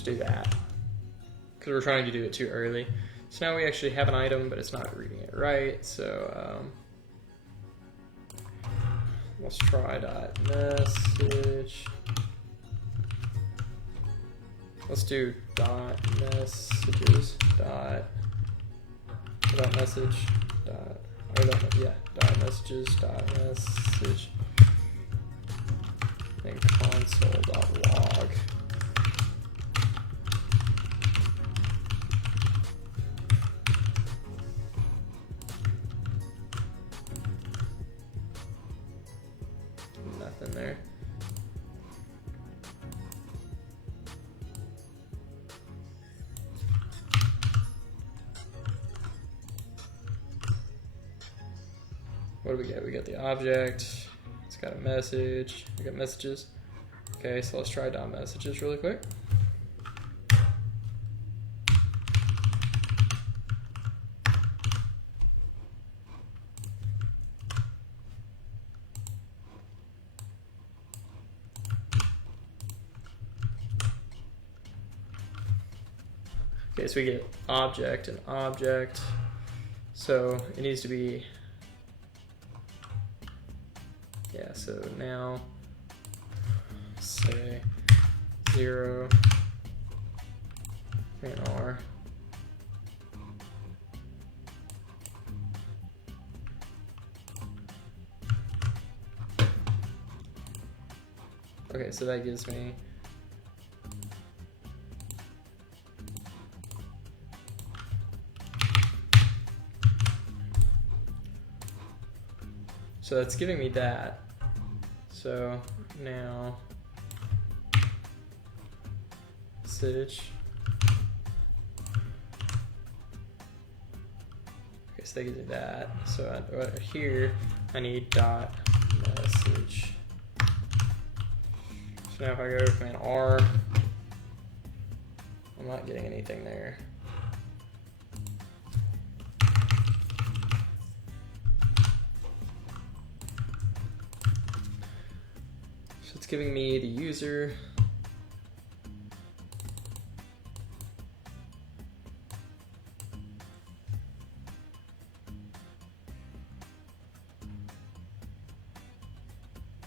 Do that because we're trying to do it too early. So now we actually have an item, but it's not reading it right. So let's try dot message. Let's do dot messages dot message dot dot messages dot message and console.log. Nothing there. What do we get? We got the object. It's got a message. We got messages. Okay, so let's try .messages really quick. Okay, so we get object and object. So it needs to be, yeah, so now say 0 and R. Okay, so that gives me so that's giving me that. So now message. Okay, so that gives me that. So here I need dot message. So now if I go to command R, I'm not getting anything there. It's giving me the user.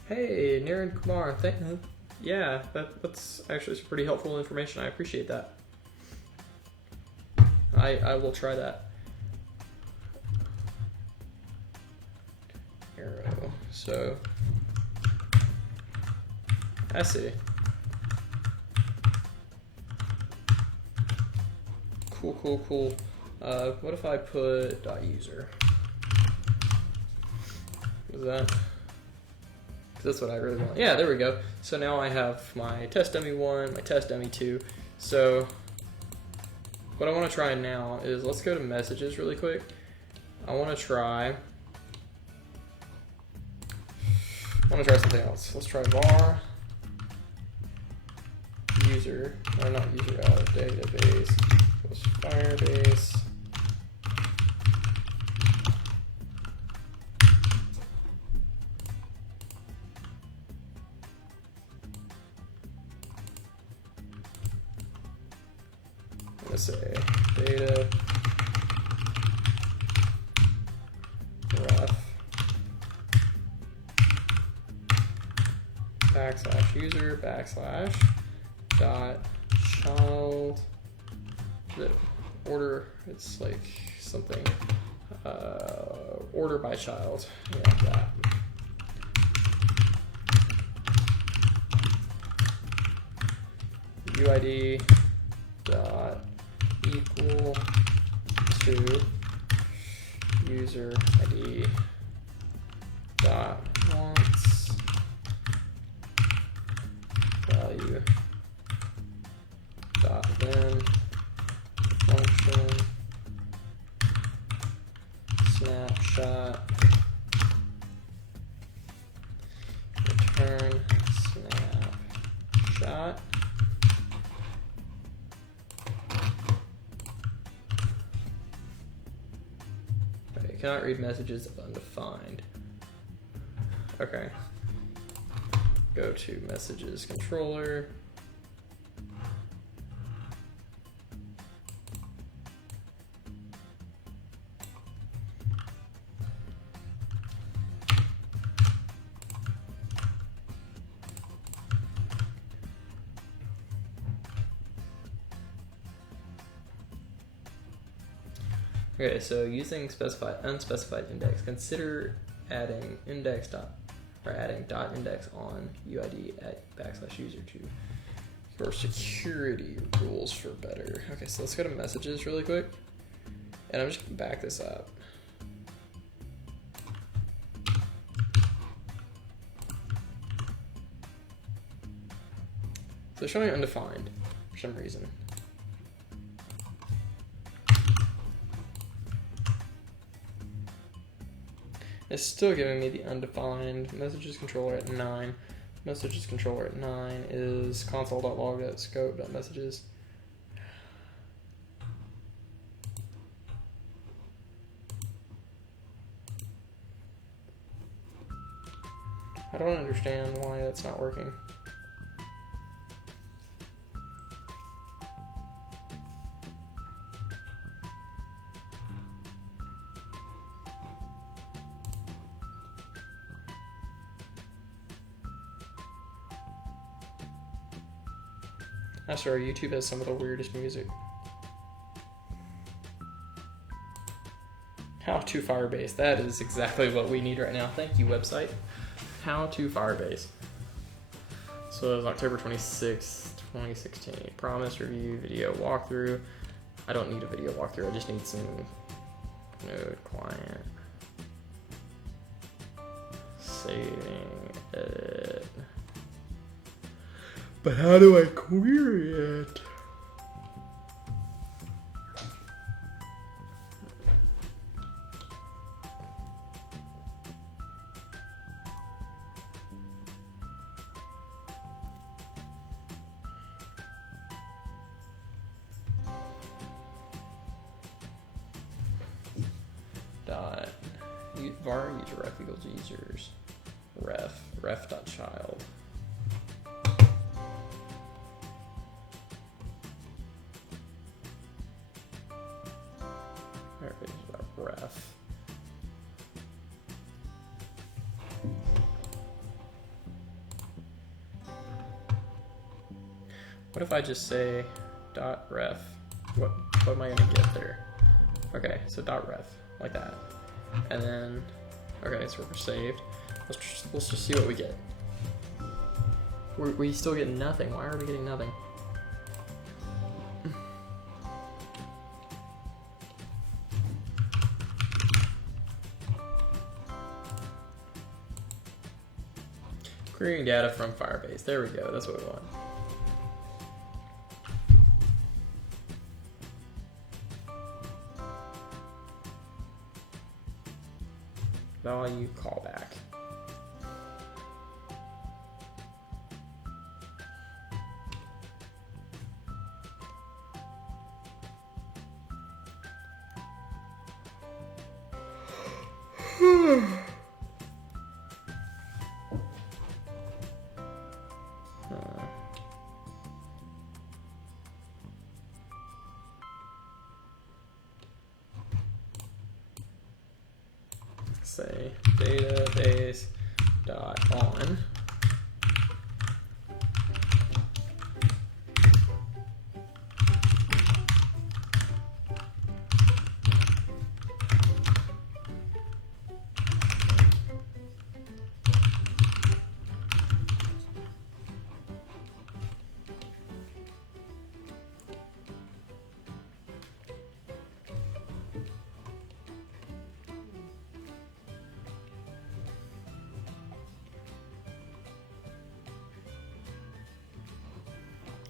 Hey, Naren Kumar, yeah, that's actually some pretty helpful information. I appreciate that. I will try that. Arrow, so I see. Cool. What if I put .user? What is that? That's what I really want. Yeah, there we go. So now I have my test dummy 1, my test dummy 2. So what I want to try now is, let's go to messages really quick. I want to try something else. Let's try var user, or not user, database plus Firebase. Let's say data ref /user dot child, the order, it's like something order by child, yeah, that. UID dot equal to user ID dot wants value dot then function snapshot return snapshot. Okay, cannot read messages of undefined. Okay. Go to messages controller. Okay, so using unspecified index, consider adding index dot are adding .index on UID at \user to your security rules for better. Okay, so let's go to messages really quick. And I'm just gonna back this up. So it's showing undefined for some reason. It's still giving me the undefined. Messages controller at 9. Messages controller at 9 is console.log.scope.messages. I don't understand why that's not working. I swear, YouTube has some of the weirdest music. How to Firebase. That is exactly what we need right now. Thank you, website. How to Firebase. So it was October 26th, 2016. Promise, review, video walkthrough. I don't need a video walkthrough. I just need some node client. Saving, edit. But how do I query it? Dot var user ref equals users ref dot child. Ref. What if I just say dot ref? What am I gonna get there? Okay, so dot ref, like that. And then, okay, so we're saved. Let's just see what we get. We still get nothing. Why are we getting nothing? Querying data from Firebase. There we go. That's what we want. Value callback. Say database dot on.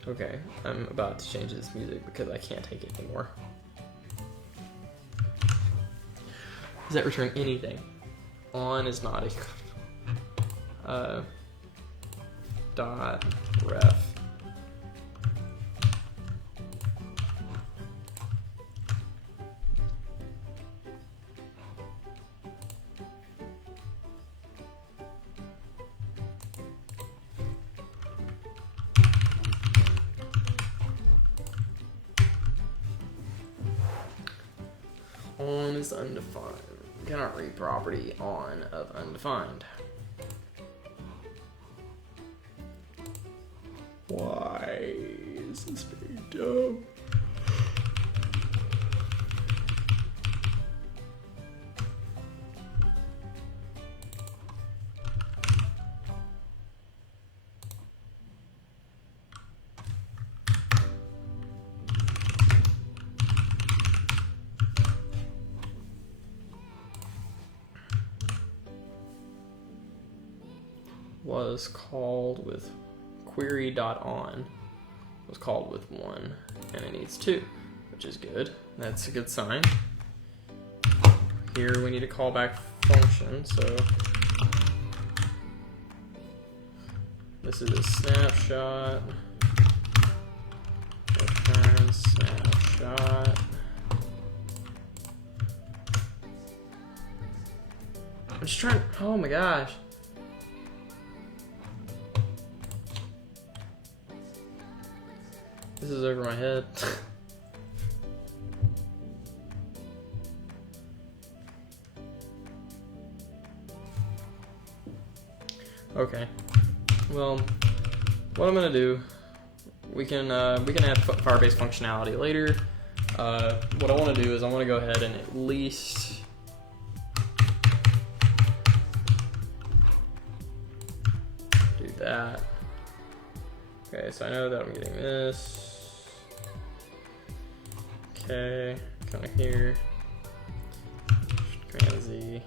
Okay, I'm about to change this music because I can't take it anymore. Does that return anything? On is not a dot ref. On is undefined. Cannot read property on of undefined. Why is this very dumb? was called with query.on was called with 1, and it needs 2, which is good. That's a good sign. Here we need a callback function, so this is a snapshot, return snapshot. I'm just trying, oh my gosh. This is over my head. Okay. Well, what I'm gonna do, we can add Firebase functionality later. What I want to do is I want to go ahead and at least do that. Okay, so I know that I'm getting this. Okay, come here. Command Z.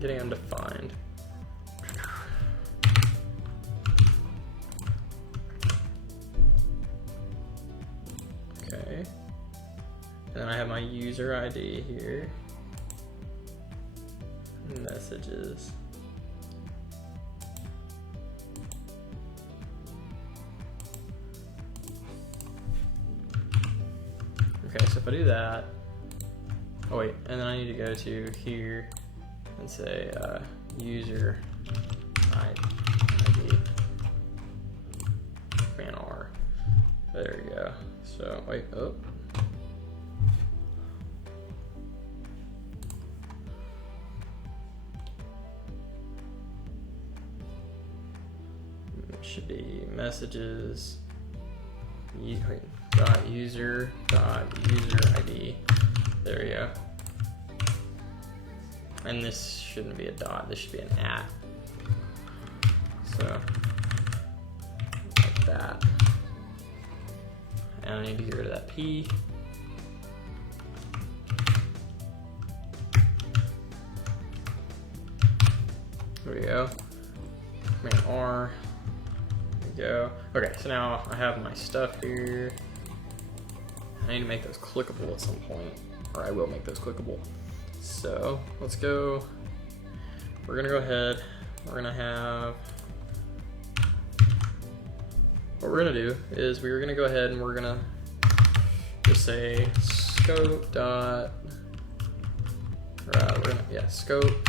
Getting undefined. Okay. And then I have my user ID here. Messages. Okay, so if I do that, oh wait, and then I need to go to here and say user ID command R. There you go. So wait, oh. It should be messages user ID. There you go. And this shouldn't be a dot, this should be an @ So, like that. And I need to get rid of that P. There we go. Command R. There we go. Okay, so now I have my stuff here. I need to make those clickable at some point, or I will make those clickable. So let's go. We're gonna go ahead. We're gonna have. What we're gonna do is we're gonna go ahead and we're gonna just say scope dot. Scope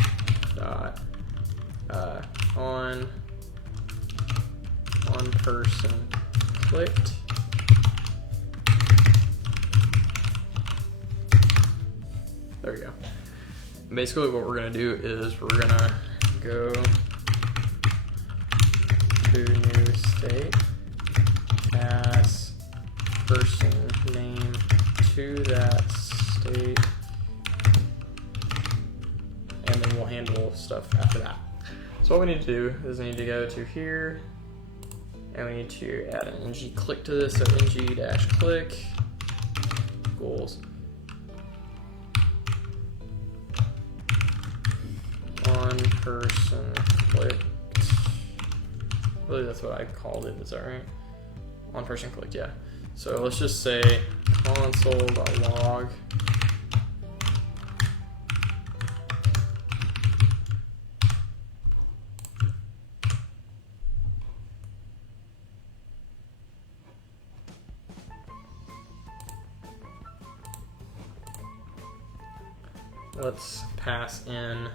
dot on person clicked. There we go. Basically what we're gonna do is we're gonna go to new state, pass person name to that state, and then we'll handle stuff after that. So what we need to do is we need to go to here, and we need to add an ng click to this, so ng-click equals on person clicked. Really, that's what I called it. Is that right? On person clicked, yeah. So let's just say console.log. Let's pass in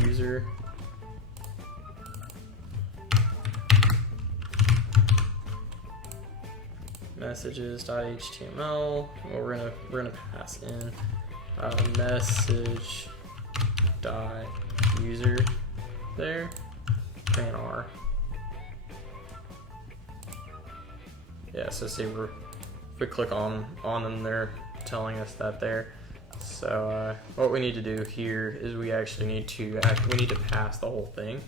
user messages.html. Well, we're gonna pass in message.user there, command R. Yeah, so say we're if we click on them, they're telling us that there. So what we need to do here is we actually need to pass the whole thing.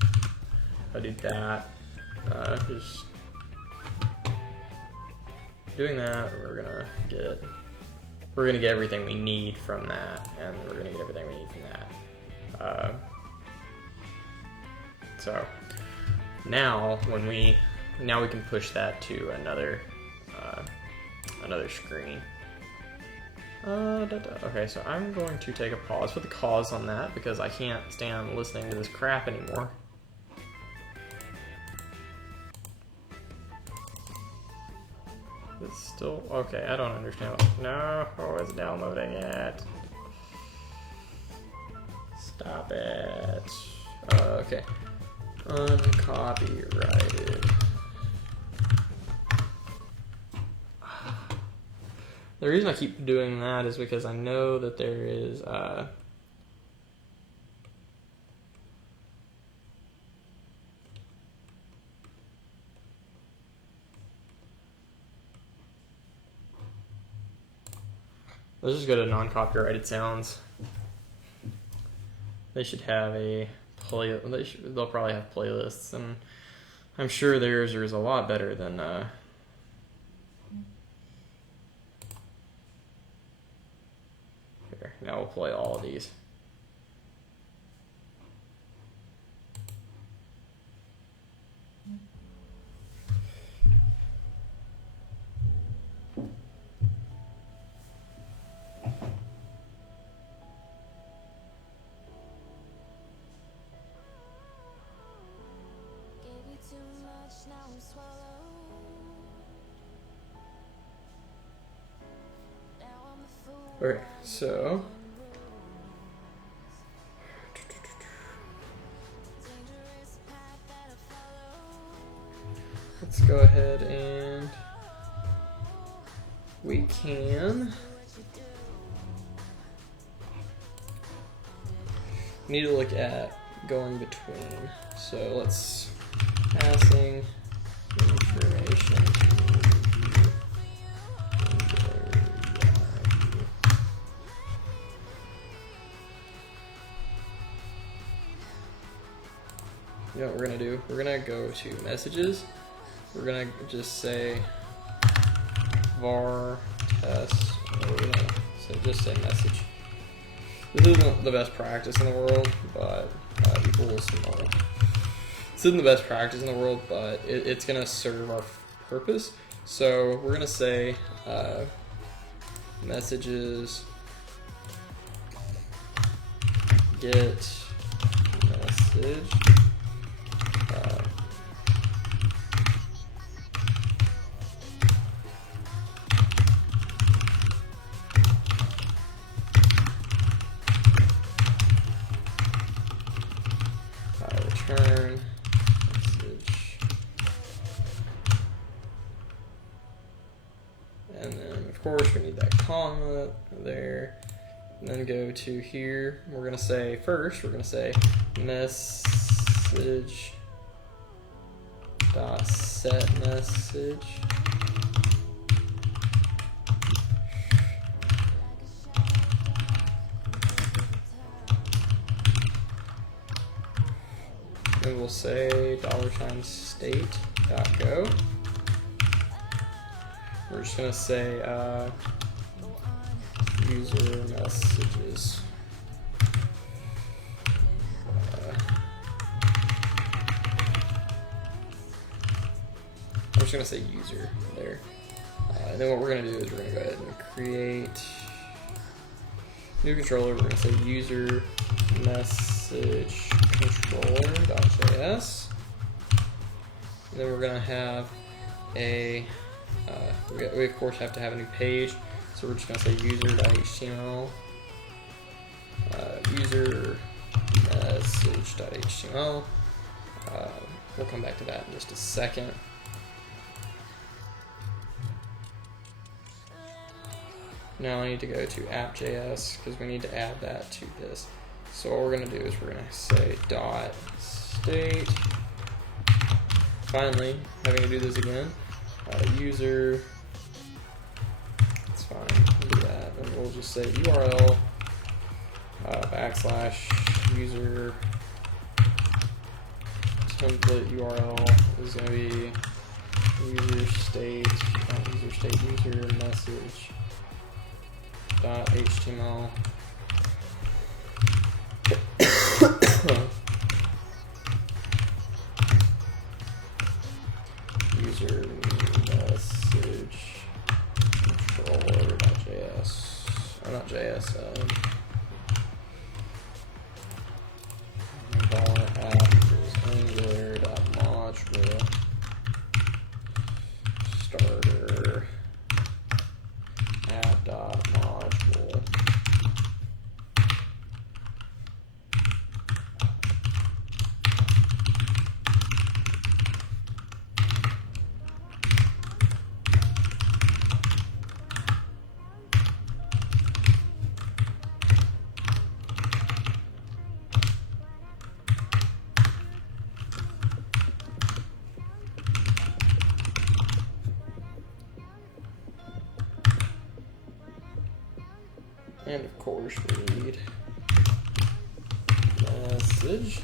If I do that, just doing that, we're gonna get everything we need from that, and we're gonna get everything we need from that. So now we can push that to another screen. Okay, so I'm going to take a pause for the cause on that because I can't stand listening to this crap anymore. It's still okay. I don't understand. No, it's downloading it. Stop it. Okay. Uncopyrighted. The reason I keep doing that is because I know that there is let's just go to non-copyrighted sounds. They should have a they'll probably have playlists, and I'm sure theirs is a lot better than here. Now we'll play all of these. Okay, so let's go ahead and we need to look at going between. So let's passing information. You know what we're gonna do? We're gonna go to messages. We're gonna just say var test. So just say message. This isn't the best practice in the world, but people will small. This isn't the best practice in the world, but it's gonna serve our purpose. So we're gonna say messages get message. Return message, and then of course we need that comma there, and then go to here. We're gonna say message dot set message. And we'll say $state.go. We're just gonna say user messages. I'm just gonna say user there. And then what we're gonna do is we're gonna go ahead and create new controller. We're gonna say user message controller.js, and then we're gonna have a we of course have to have a new page, so we're just gonna say user.html, user message.html. We'll come back to that in just a second. Now I need to go to app.js because we need to add that to this. So what we're going to do is we're going to say .state. Finally, having to do this again. User and we'll just say URL / user template URL is going to be user state, not user state, user message .html. User message controller.js, or not JS, $app is angular.module starter app.module. And of course we need message.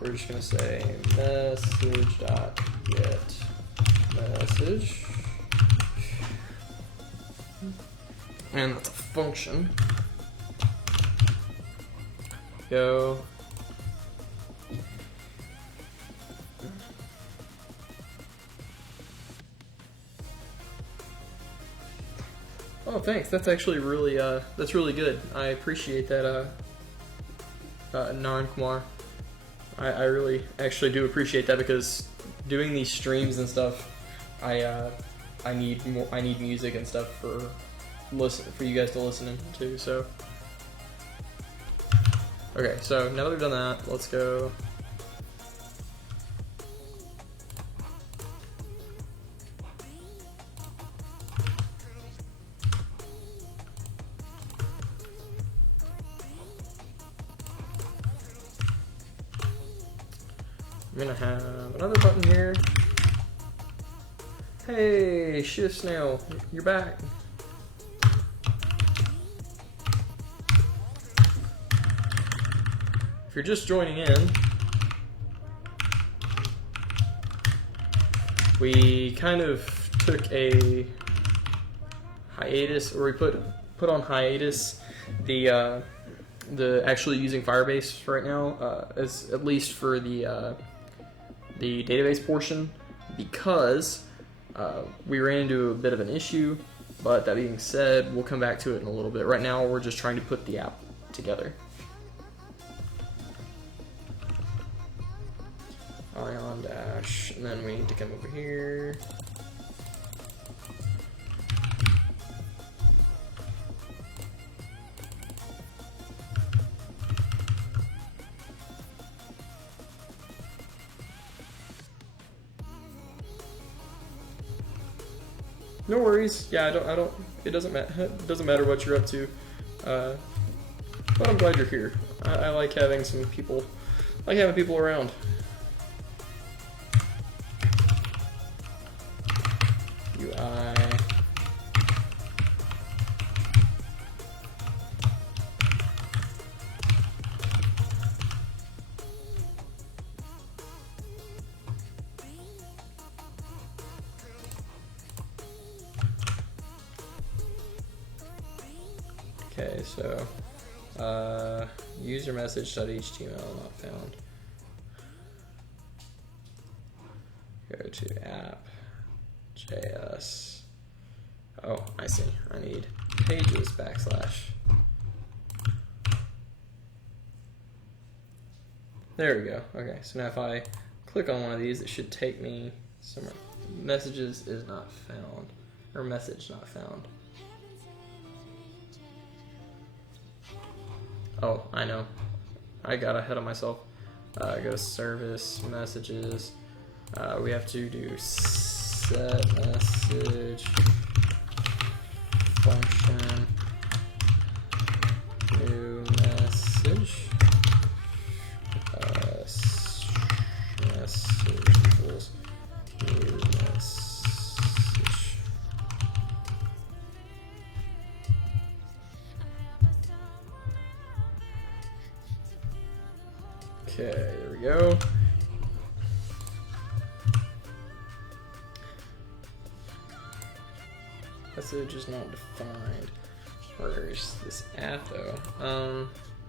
We're just going to say message.get message. And that's a function. Go. Oh, thanks. That's actually really, that's really good. I appreciate that, Naran Kumar. I really actually do appreciate that, because doing these streams and stuff, I need music and stuff for you guys to listen to. So, okay. So now that we've done that, let's go. I'm gonna have another button here. Hey, Shift Snail, you're back. If you're just joining in, we kind of took a hiatus, or we put on hiatus the actually using Firebase right now, as at least for the database portion, because we ran into a bit of an issue. But that being said, we'll come back to it in a little bit. Right now we're just trying to put the app together. Ion dash, and then we need to come over here. No worries. Yeah, I don't. It doesn't matter. It doesn't matter what you're up to. But I'm glad you're here. I like having some people. I like having people around. UI. Okay, so user message.html not found. Go to app.js. Oh, I see. I need pages /. There we go. Okay, so now if I click on one of these, it should take me somewhere. Messages is not found, or message not found. Oh, I know. I got ahead of myself. Go to service, messages. We have to do set message function new message message equals new message. Okay, there we go. Message is not defined. Where's this at though?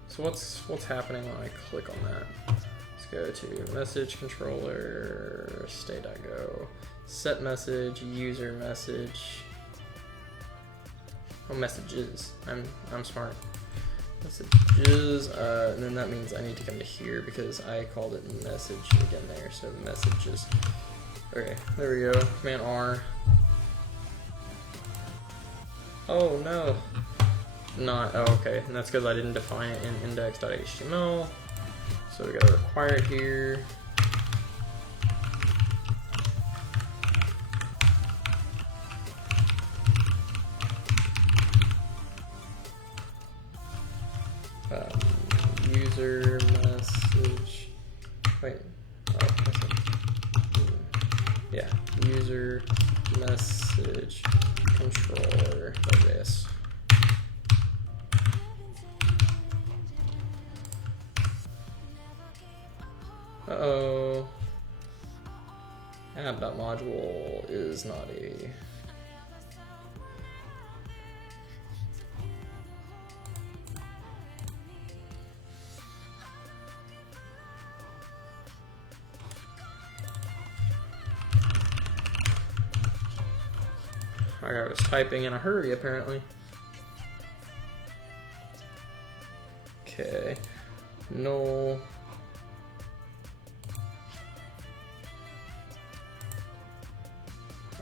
So what's happening when I click on that? Let's go to message controller, state.go, set message, user message. Oh, messages. I'm smart. Messages, and then that means I need to come to here because I called it message again there. So messages. Okay, there we go. Command R. Oh no. Not, oh, okay, and that's because I didn't define it in index.html. So we gotta require it here. User message. Wait. Oh, yeah. User message controller.js. Uh-oh. App.module is not a... I was typing in a hurry apparently. Okay. Null.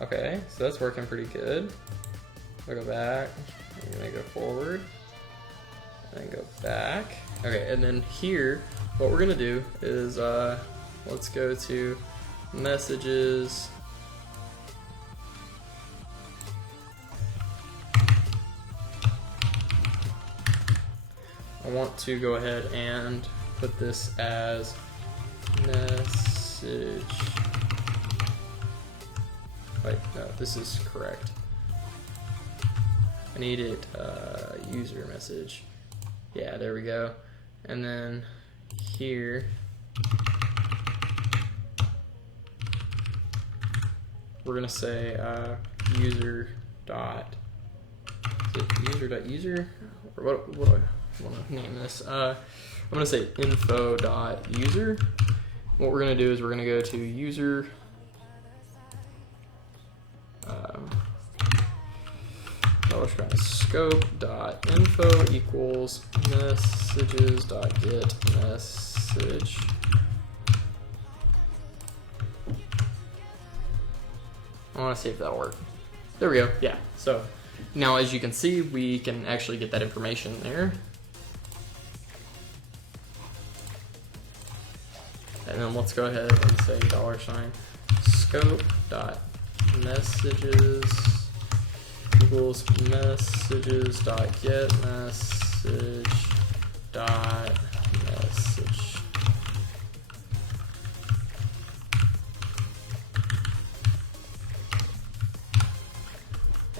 Okay, so that's working pretty good. We'll go back, I'm gonna go forward, and go back. Okay, and then here, what we're gonna do is, let's go to messages. I want to go ahead and put this as message. Wait, no, this is correct. I need it user message. Yeah, there we go. And then here, we're gonna say user dot. Is it user dot user? Or what do I want to name this? I'm gonna say info dot user. What we're gonna do is we're gonna go to user. Scope dot info equals messages dot get message. I want to see if that'll work. There we go. Yeah. So now, as you can see, we can actually get that information there. And then let's go ahead and say $scope dot messages equals messages dot get message dot message.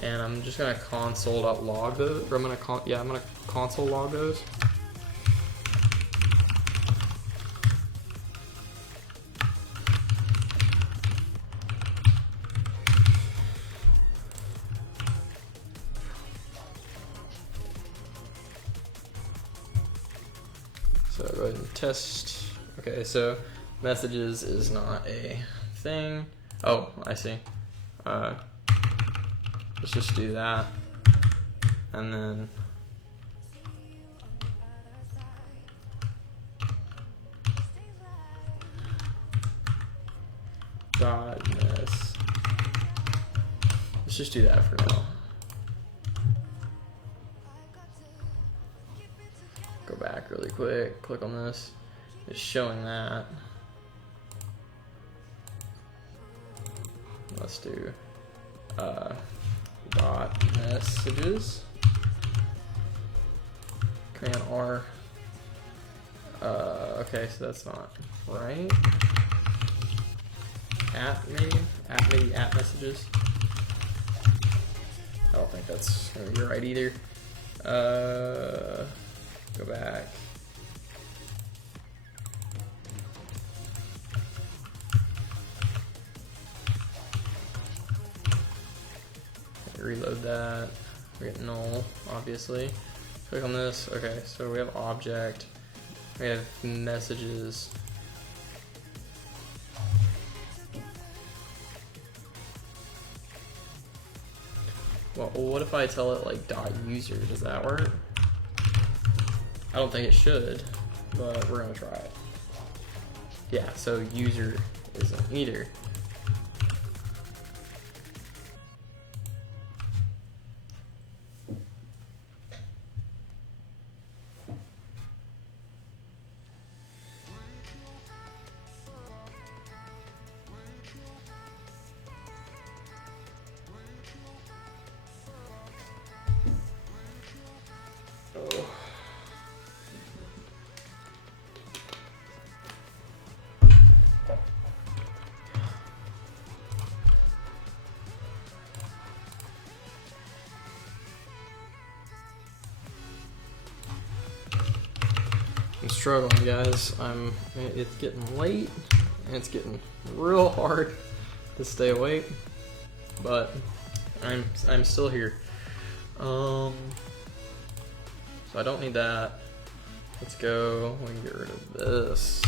And I'm just gonna console.log those, or I'm gonna console log those. So go ahead and test. Okay, so messages is not a thing. Oh, I see. Let's just do that. And then dot mess. Let's just do that for now. Go back really quick, click on this. It's showing that. Let's do dot messages. Command R. Okay, so that's not right. Maybe at messages. I don't think that's gonna be right either. Go back. reload that. We get null, obviously. Click on this. Okay, so we have object. We have messages. Well, what if I tell it like .user? Does that work? I don't think it should, but we're gonna try it. Yeah, so user isn't either. I'm struggling, guys. It's getting late and it's getting real hard to stay awake, but I'm still here. So I don't need that. Let's go. We can get rid of this.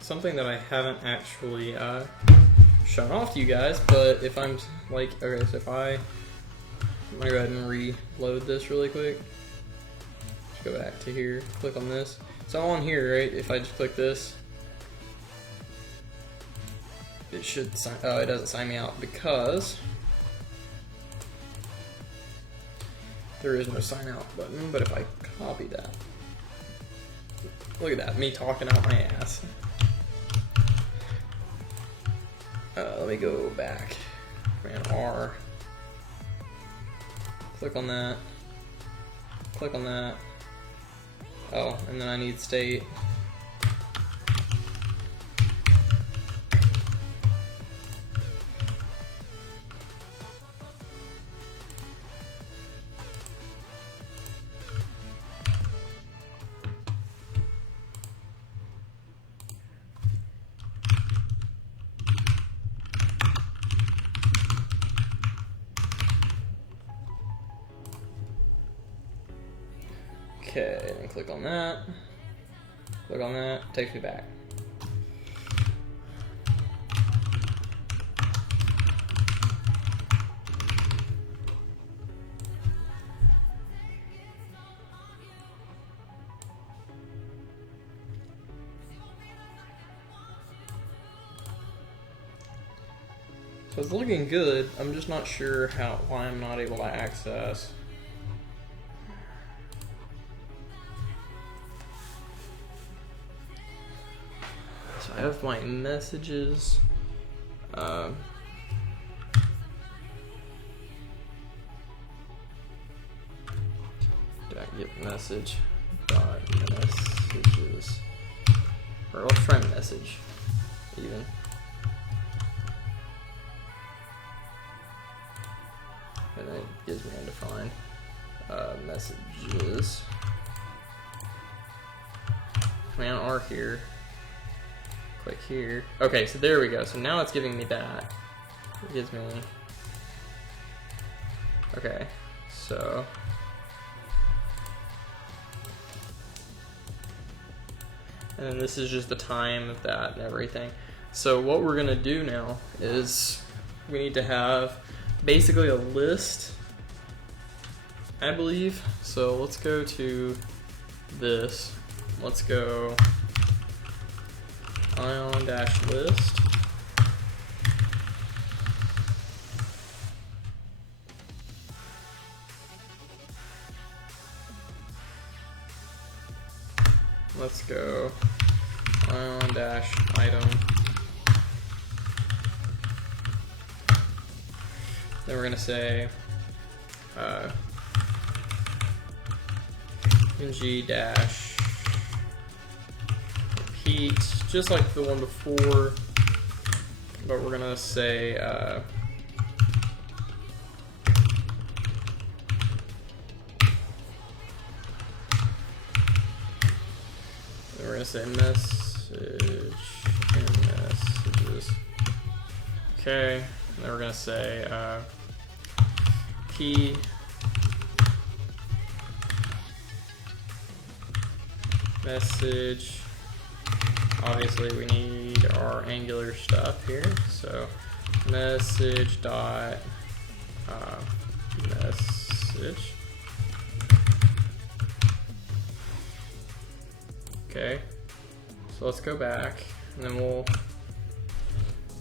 Something that I haven't actually shown off to you guys, but if I'm like, okay, so if I'm gonna go ahead and reload this really quick. Just go back to here, click on this. So I'm on here, right? If I just click this, it should sign, oh, it doesn't sign me out because there is no sign out button, but if I copy that, look at that, me talking out my ass. Let me go back, Command R, click on that, click on that, oh, and then I need state. Okay, and click on that, takes me back. So it's looking good, I'm just not sure why I'm not able to access. I have my messages. Did I get message dot messages? Or let's try message even. And then it gives me undefined messages. Command R here. Click here. Okay, so there we go. So now it's giving me that. It gives me. Okay, so. And then this is just the time of that and everything. So what we're gonna do now is we need to have basically a list, I believe. So let's go to this. Let's go ion-list. Let's go ion-item. Then we're going to say ng-repeat, just like the one before, but we're going to say we're going to say message and messages. Okay, and then we're going to say key message. Obviously, we need our Angular stuff here. So message dot message. Okay, so let's go back, and then we'll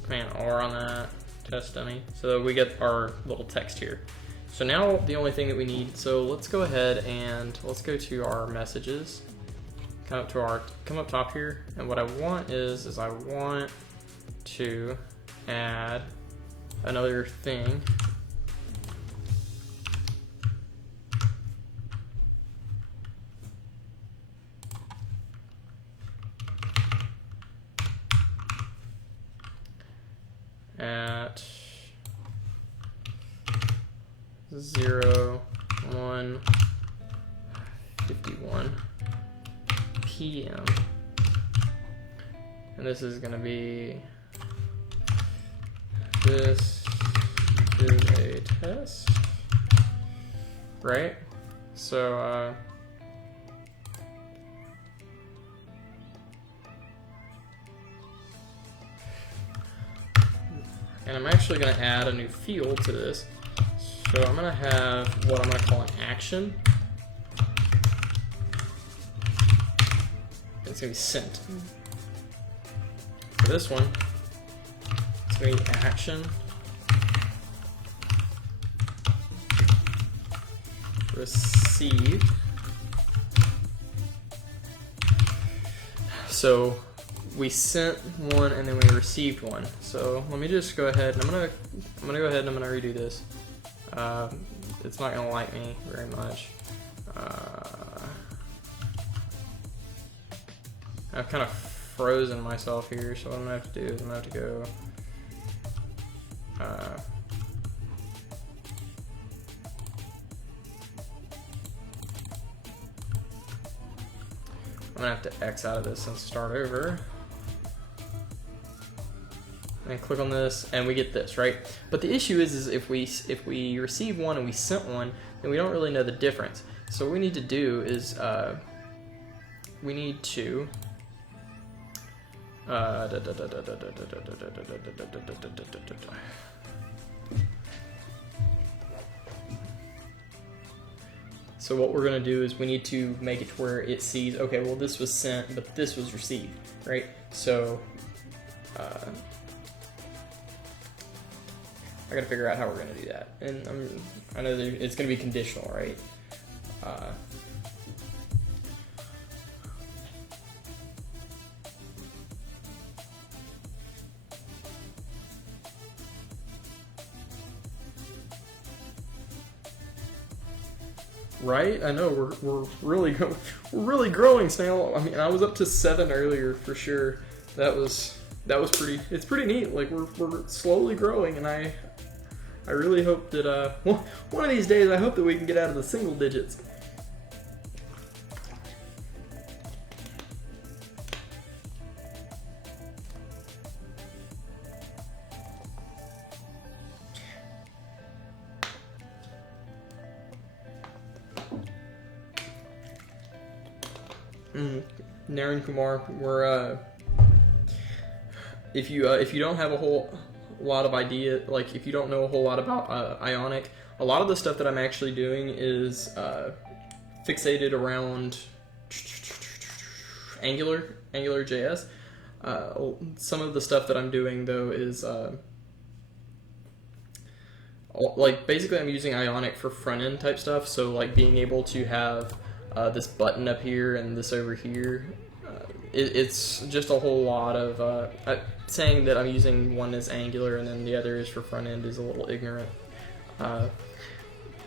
command R on that, test dummy, so that we get our little text here. So now the only thing that we need, so let's go ahead and let's go to our messages, come up top here, and what I want is I want to add another thing. At 01:51 p.m. and this is going to be, this is a test, right? So and I'm actually going to add a new field to this. So I'm going to have what I'm going to call an action. It's going to be sent. For this one, it's going to be action received. So we sent one and then we received one. So let me just go ahead and I'm gonna go ahead and I'm gonna redo this. It's not gonna like me very much. I've kind of frozen myself here, so what I'm gonna have to do is I'm gonna have to go I'm gonna have to X out of this and start over. And click on this, and we get this, right? But the issue is if we receive one and we sent one, then we don't really know the difference. So what we need to do is we need to so what we're gonna do is we need to make it to where it sees, okay, well this was sent, but this was received, right? So I gotta figure out how we're gonna do that, and I know that it's gonna be conditional, right? Right? I know we're really growing, Snail. I mean, I was up to 7 earlier for sure. That was pretty. It's pretty neat. Like we're slowly growing, and I really hope that one of these days I hope that we can get out of the single digits. Naren Kumar, if you don't have a whole lot of idea, like if you don't know a whole lot about Ionic, a lot of the stuff that I'm actually doing is fixated around Angular.js. Some of the stuff that I'm doing though is like basically I'm using Ionic for front end type stuff. So like being able to have this button up here and this over here. It's just a whole lot of saying that I'm using one as Angular and then the other is for front end is a little ignorant.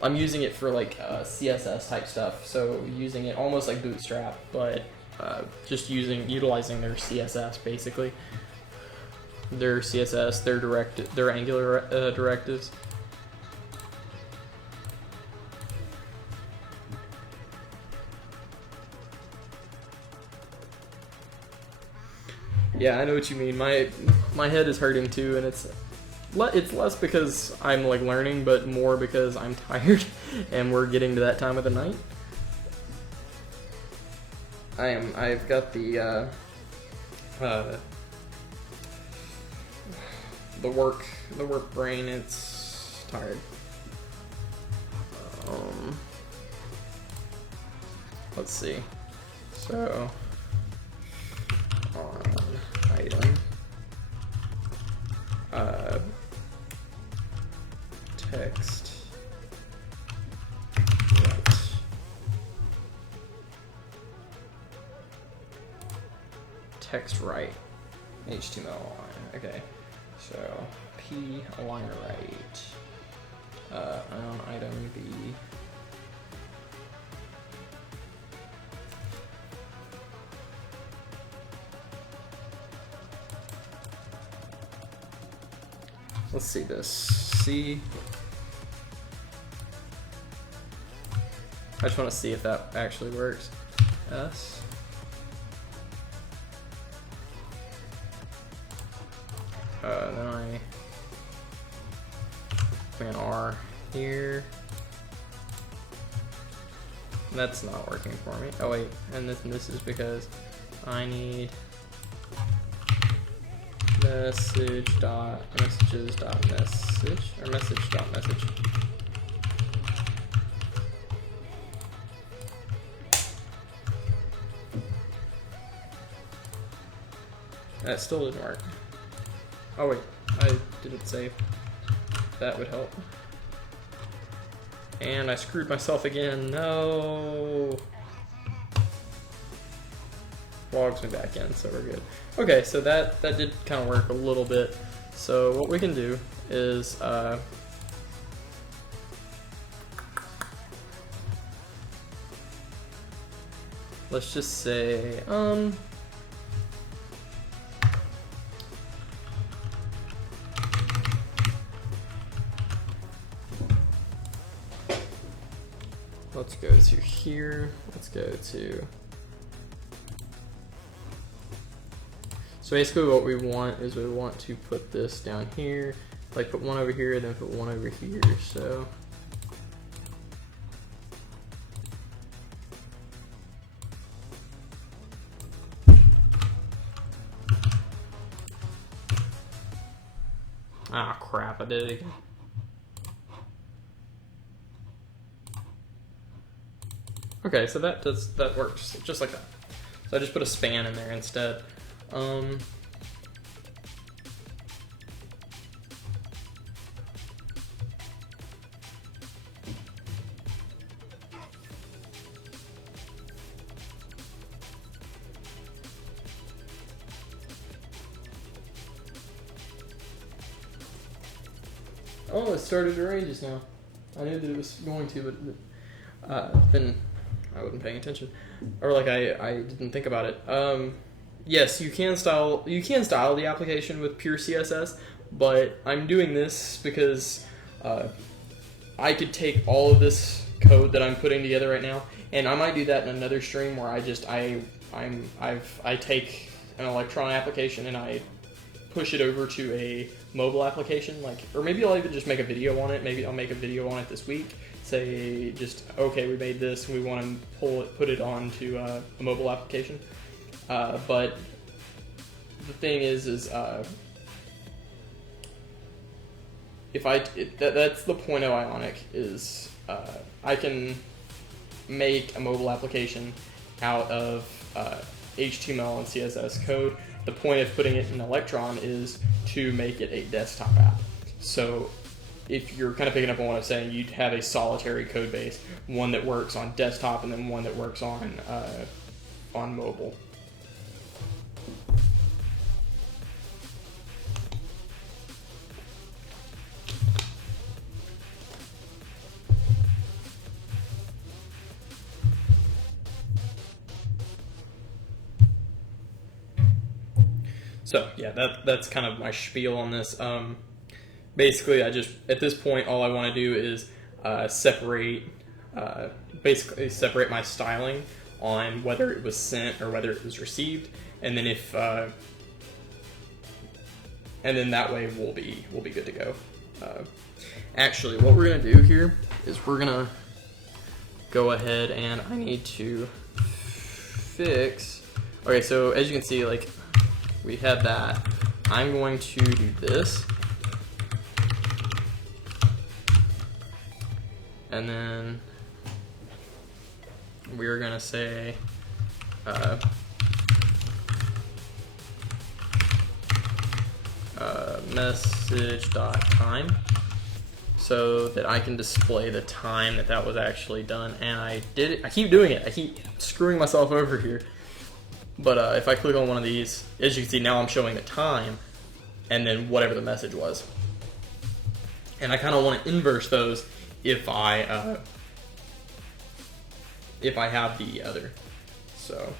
I'm using it for like CSS type stuff, so using it almost like Bootstrap, but just utilizing their CSS basically, their CSS, their Angular directives. Yeah, I know what you mean. My head is hurting too, and it's less because I'm like learning, but more because I'm tired, and we're getting to that time of the night. I've got the work brain. It's tired. Let's see. So on item text right. Text right HTML line. Okay, so P aligner right on item B. Let's see this. C. I just want to see if that actually works. S. Then I put an R here. That's not working for me. Oh wait, and this is because I need messages dot message or message dot message. That still didn't work. Oh wait, I didn't save. That would help. And I screwed myself again. No. Logs me back in, so we're good. Okay, so that did kind of work a little bit. So what we can do is let's just say let's go to here. Let's go to. So basically what we want is we want to put this down here, like put one over here, then put one over here, so. Ah, crap, I did it again. Okay, so that works, just like that. So I just put a span in there instead. Oh, it started to rain just now. I knew that it was going to, but then I wasn't paying attention, or like I didn't think about it. Yes, you can style the application with pure CSS, but I'm doing this because I could take all of this code that I'm putting together right now, and I might do that in another stream where I take an Electron application and I push it over to a mobile application, like, or maybe I'll even just make a video on it. Maybe I'll make a video on it this week. Say just, okay, we made this and we want to put it onto a mobile application. But the thing is that's the point of Ionic is I can make a mobile application out of HTML and CSS code. The point of putting it in Electron is to make it a desktop app. So if you're kind of picking up on what I'm saying, you'd have a solitary code base, one that works on desktop and then one that works on mobile. So yeah, that's kind of my spiel on this. Basically, at this point, all I want to do is basically separate my styling on whether it was sent or whether it was received, and then and then that way we'll be good to go. Actually, what we're gonna do here is we're gonna go ahead and I need to fix. Okay, so as you can see, like, we have that. I'm going to do this. And then we're going to say message.time so that I can display the time that was actually done. And I did it. I keep doing it. I keep screwing myself over here. But if I click on one of these, as you can see, now I'm showing the time and then whatever the message was. And I kind of want to inverse those if I have the other. So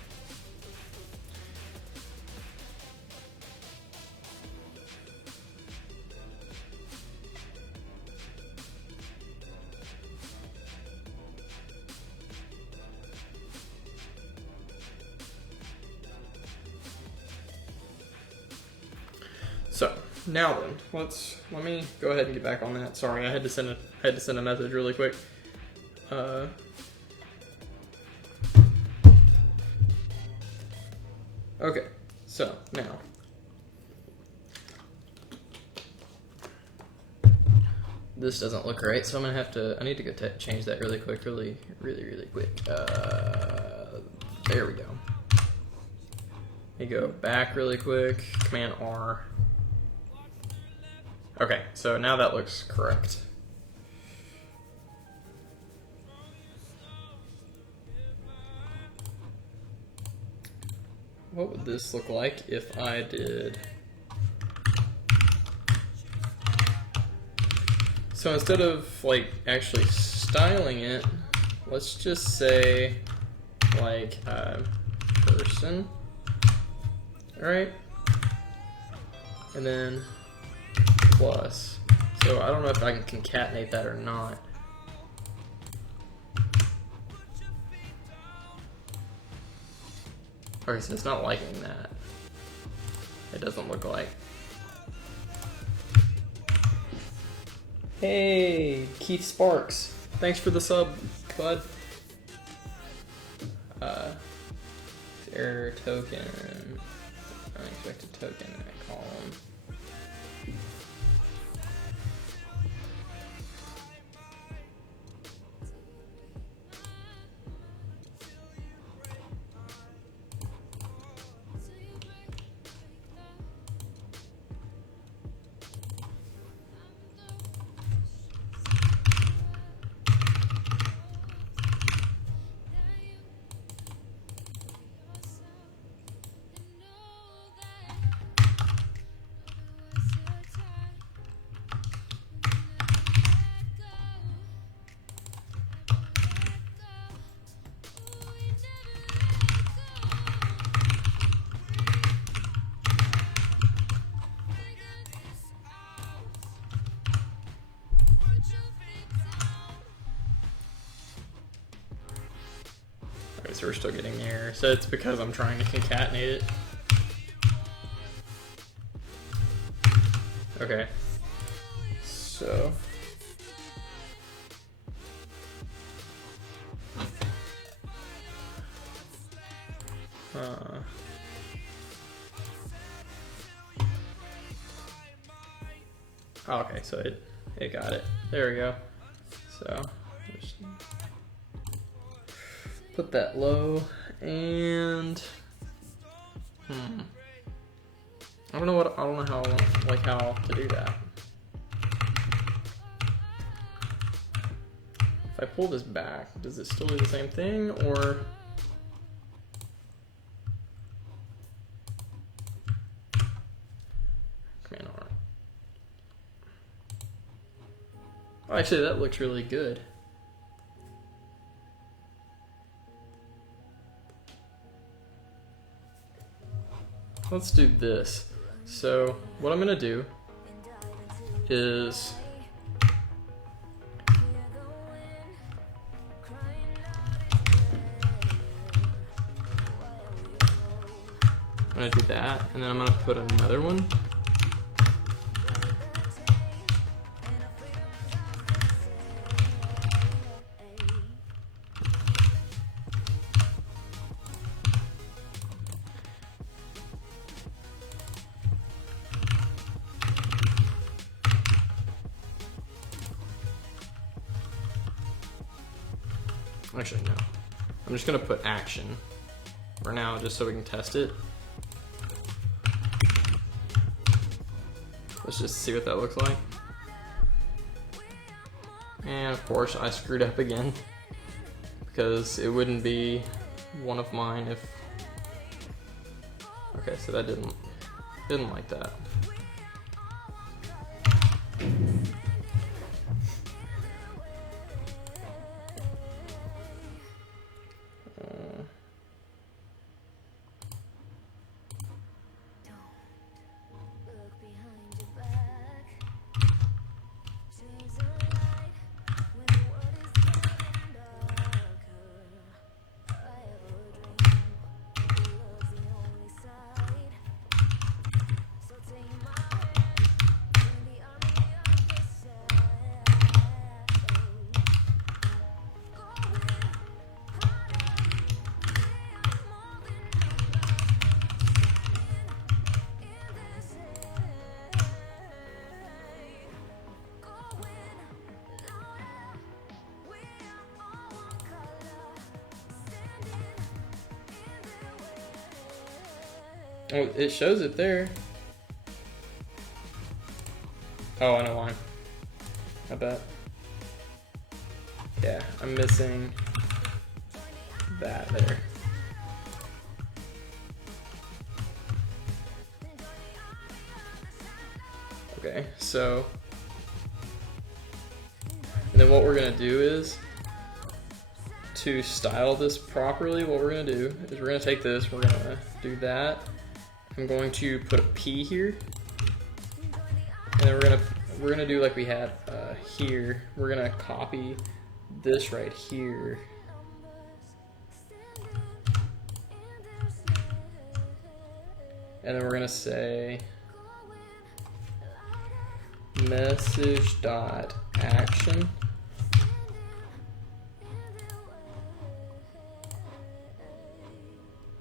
now then, let me go ahead and get back on that. Sorry, I had to send a message really quick. Okay, so now this doesn't look right, so I need to go change that really quick, really quick. There we go. Let me go back really quick. Command R. Okay, so now that looks correct. What would this look like if I did... So instead of like actually styling it, let's just say like person, all right? And then plus. So I don't know if I can concatenate that or not. Okay, so it's not liking that. It doesn't look like. Hey, Keith Sparks. Thanks for the sub, bud. Error token. Unexpected token in a column. So we're still getting the error. So it's because I'm trying to concatenate it. Okay. So. Oh, okay, so it got it. There we go. So just put that low, and I don't know how to do that. If I pull this back, does it still do the same thing, or? Command R. Oh, actually, that looks really good. Let's do this. So what I'm gonna do is I'm gonna do that, and then I'm gonna put another one. Actually, no. I'm just gonna put action for now, just so we can test it. Let's just see what that looks like. And of course, I screwed up again, because it wouldn't be one of mine if... Okay, so that didn't like that. Oh, it shows it there. Oh, I know why. I bet. Yeah, I'm missing that there. Okay, so, and then what we're gonna do is, to style this properly, what we're gonna do is we're gonna take this, we're gonna do that. I'm going to put a P here, and then we're gonna do like we had here. We're gonna copy this right here, and then we're gonna say message dot action.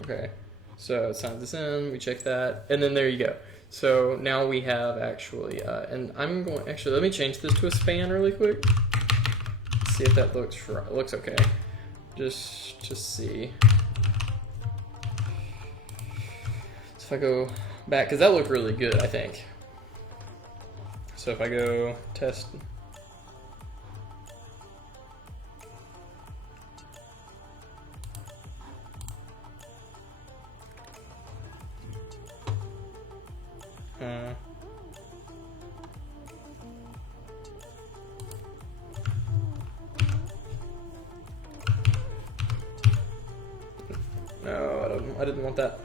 Okay. So it signs us in, we check that, and then there you go. So now we have actually, and I'm going, actually, let me change this to a span really quick. See if that looks right. It looks okay. Just to see. So if I go back, because that looked really good, I think. So if I go test. No, I didn't want that.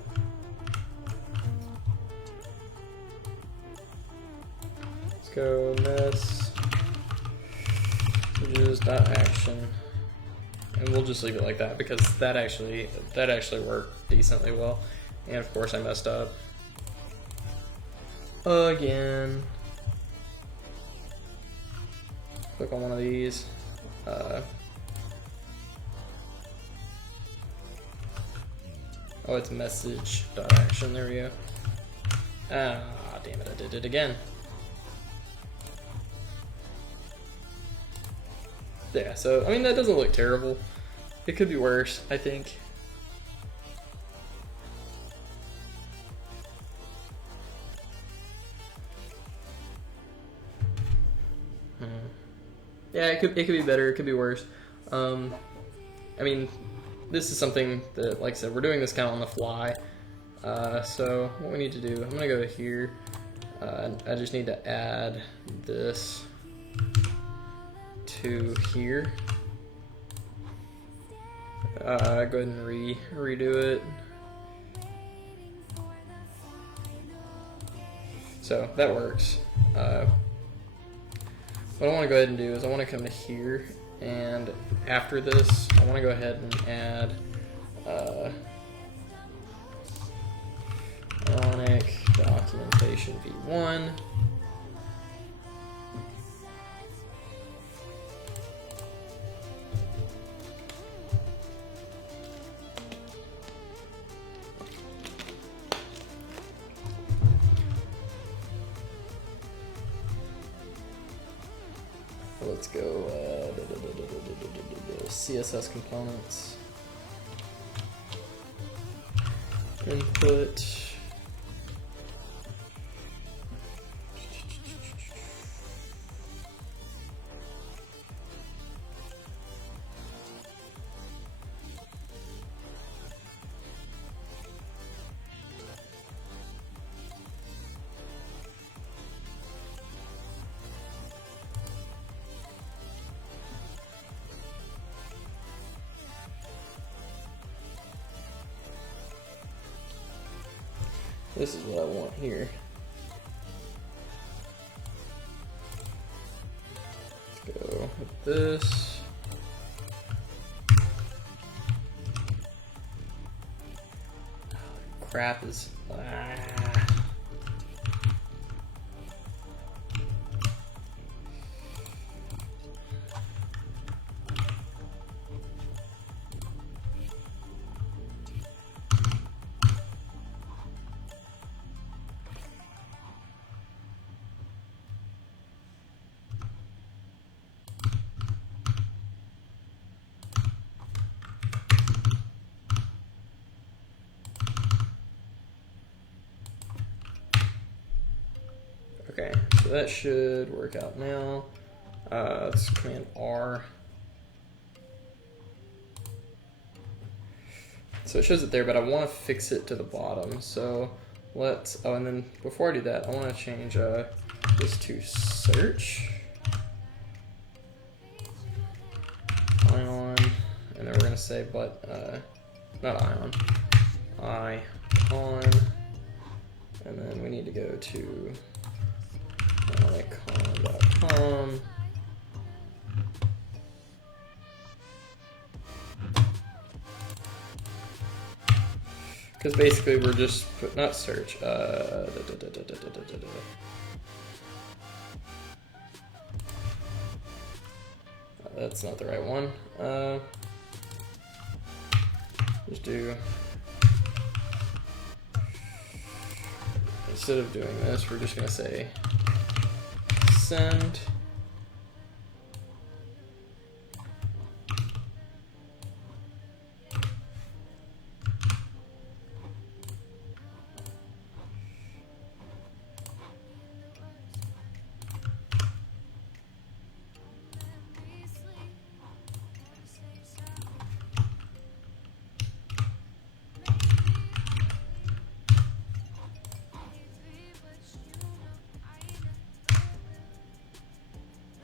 Let's go messages.action, and we'll just leave it like that because that actually worked decently well. And of course I messed up again. Click on one of these. Oh, it's message.action. There we go. Ah, damn it, I did it again. Yeah, so, I mean, that doesn't look terrible. It could be worse, I think. Yeah, it could be better, it could be worse. I mean, this is something that, like I said, we're doing this kind of on the fly. So what we need to do, I'm gonna go here. I just need to add this to here. Go ahead and redo it. So that works. What I want to go ahead and do is I want to come to here, and after this, I want to go ahead and add Ionic documentation v1. Let's go CSS components, input, this is what I want here. Let's go with this. Crap is... Okay, so that should work out now. Let's Command R. So it shows it there, but I want to fix it to the bottom. So let's, oh, and then before I do that, I want to change this to search. Ion, and then we're going to say, but, not Ion, Ion, and then we need to go to icon.com. Because basically we're just putting up search. That's not the right one. Just do, instead of doing this, we're just going to say send.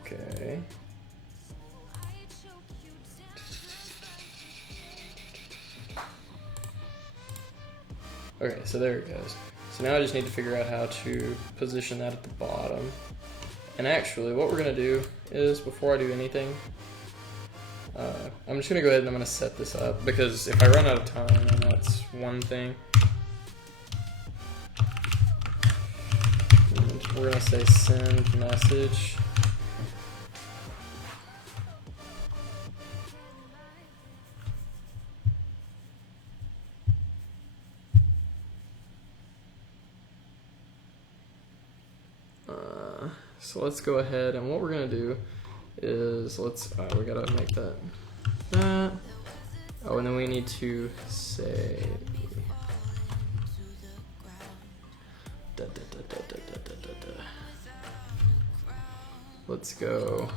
Okay. Okay, so there it goes. So now I just need to figure out how to position that at the bottom. And actually, what we're going to do is, before I do anything, I'm just going to go ahead and I'm going to set this up, because if I run out of time, then that's one thing. And we're going to say send message. So let's go ahead, and what we're going to do is, let's, we gotta make that. Oh, and then we need to say, let's go.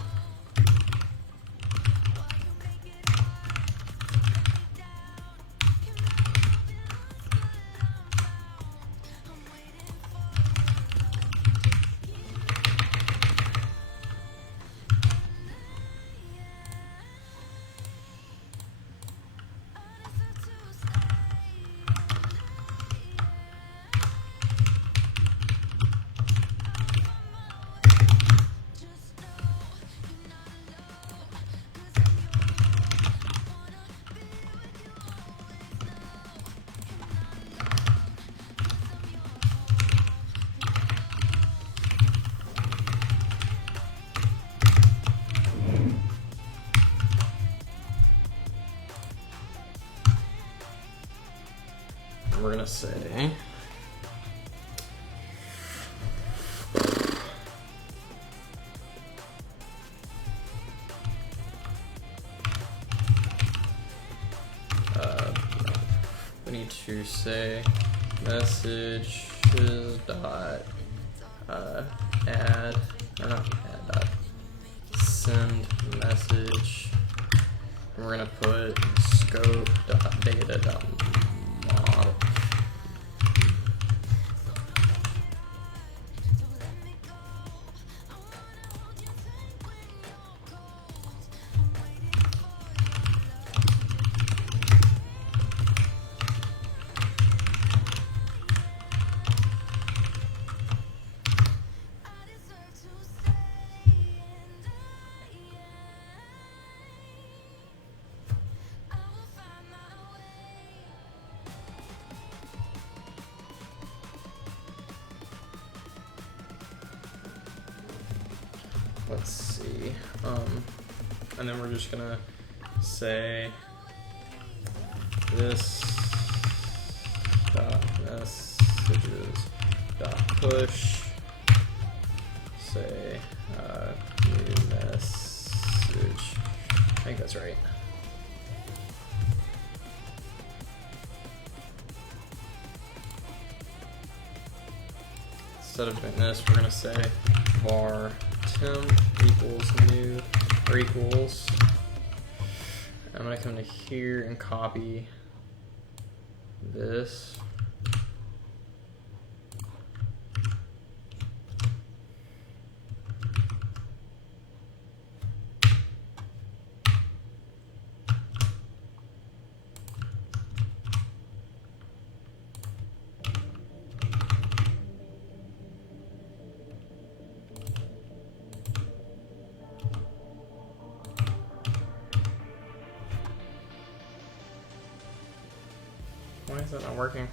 We're gonna say we need to say messages dot add, or not add, dot send message, and we're gonna put scope dot data dot model. Let's see, and then we're just gonna say this dot messages dot push, say new message. I think that's right. Instead of doing this, we're gonna say var temp equals new, or equals. I'm gonna come to here and copy this. Why is that not working?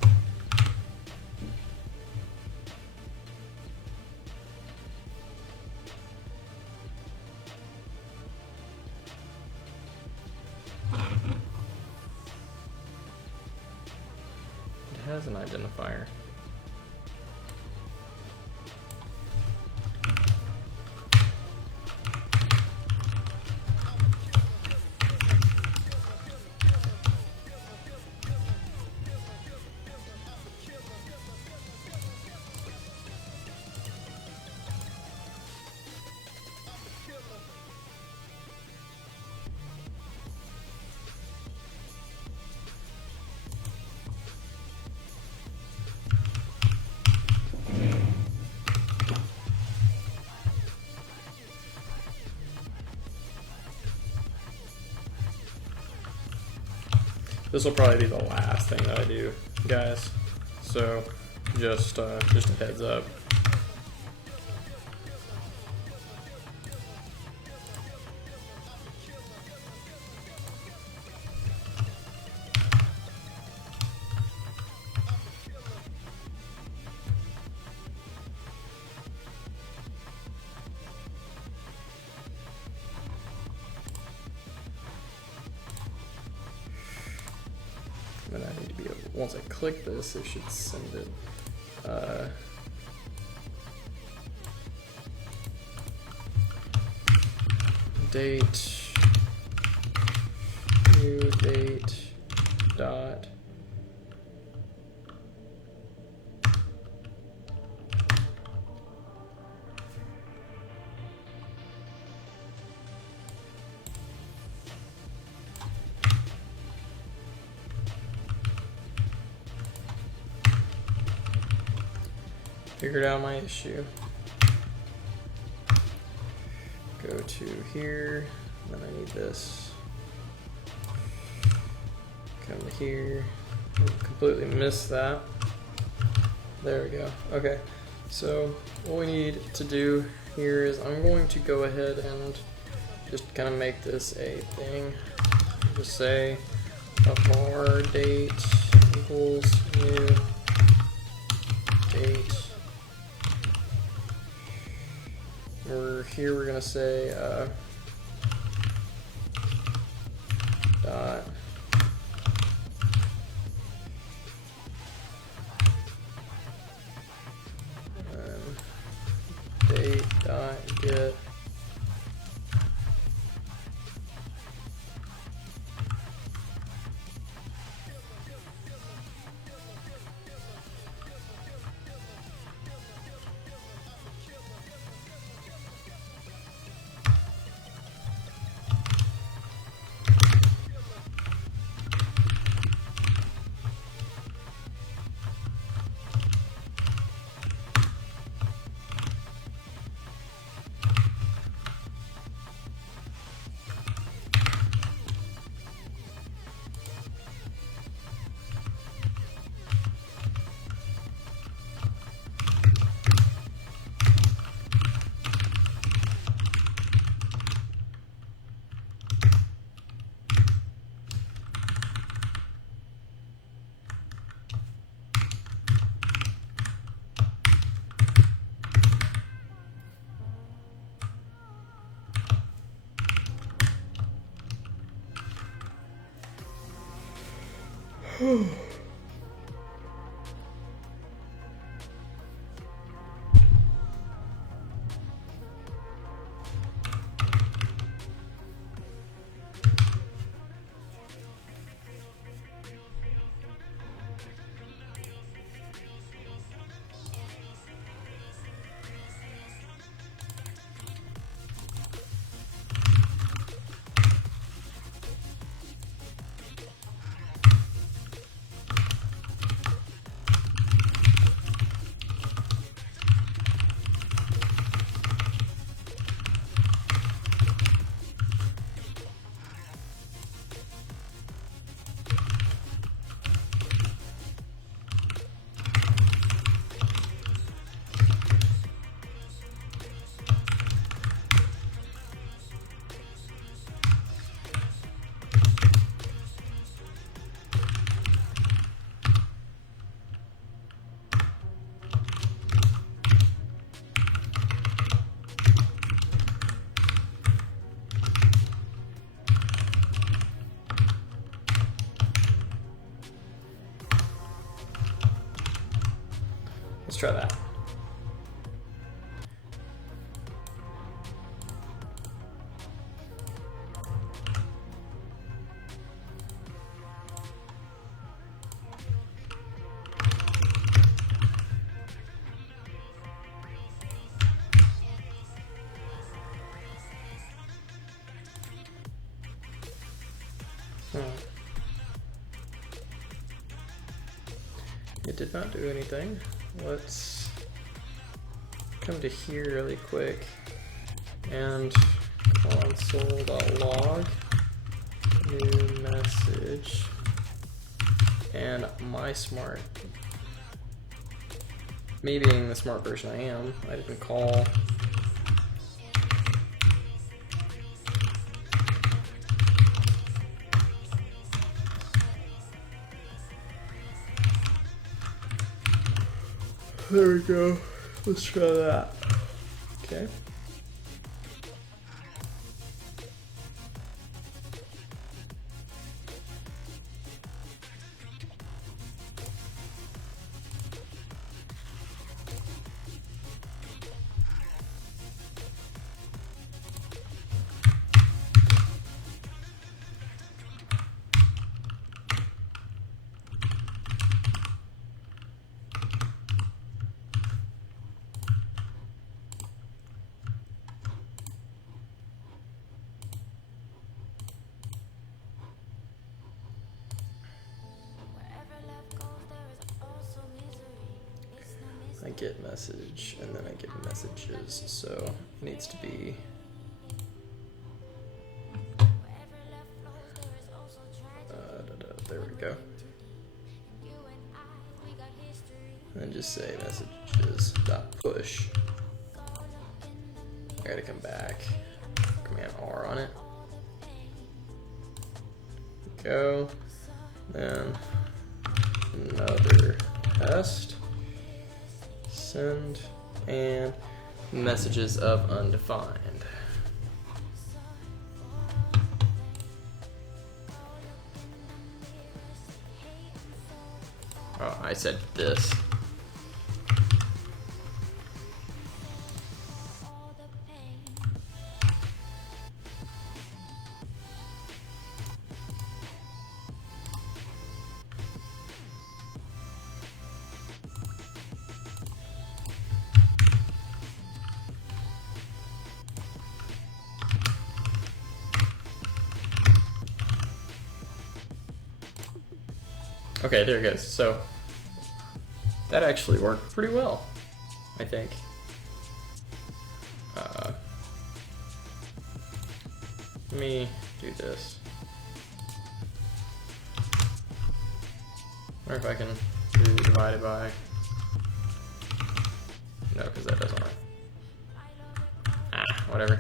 It has an identifier. This will probably be the last thing that I do, guys. So just a heads up. And I need to be able, once I click this, it should send it. date, new date dot figured out my issue. Go to here, then I need this. Come to here, completely missed that. There we go. Okay, so what we need to do here is I'm going to go ahead and just kind of make this a thing. Just say var date equals new date. Here we're gonna say dot date dot get Let's try that. It did not do anything. Let's come to here really quick and console.log new message and my smart. Me being the smart person I am, I didn't call there we go. Let's try that. Okay. get message, and then I get messages, so it needs to be there we go. And then just say messages dot push. I gotta come back. Command R on it. Go. Then another test. Send and messages of undefined. Oh, I said this. Okay, there it goes. So that actually worked pretty well, I think. Let me do this. Or if I can do divided by. No, because that doesn't work. Whatever.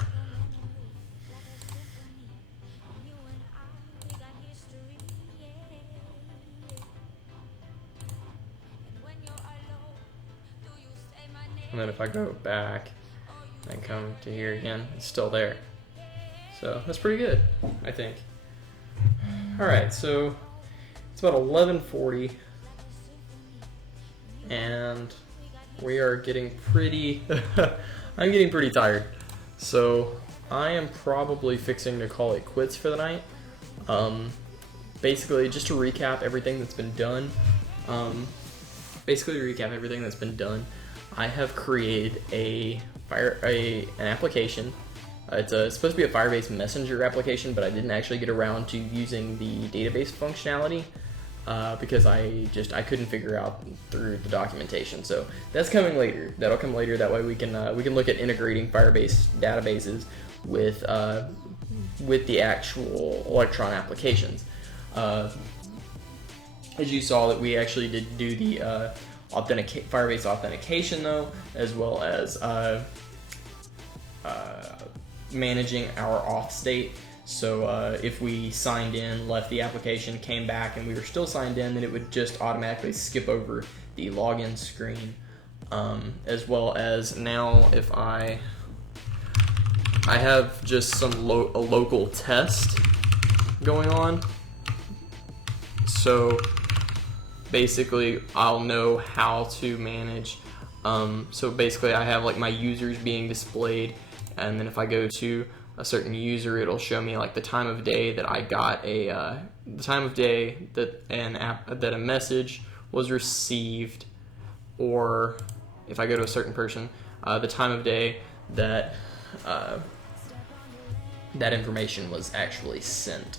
And then if I go back and come to here again, it's still there. So that's pretty good, I think. All right, so it's about 11:40, and we are getting pretty, I'm getting pretty tired. So I am probably fixing to call it quits for the night. Basically, just to recap everything that's been done, I have created an application. It's supposed to be a Firebase Messenger application, but I didn't actually get around to using the database functionality because I couldn't figure out through the documentation. So that's coming later. That'll come later. That way we can look at integrating Firebase databases with the actual Electron applications. As you saw, that we actually did do the Firebase authentication though, as well as managing our auth state. So if we signed in, left the application, came back, and we were still signed in, then it would just automatically skip over the login screen. As well as now, if I have just some a local test going on. So basically, I'll know how to manage. So basically, I have like my users being displayed, and then if I go to a certain user, it'll show me like the time of day that I got the time of day that that a message was received, or if I go to a certain person, the time of day that that information was actually sent.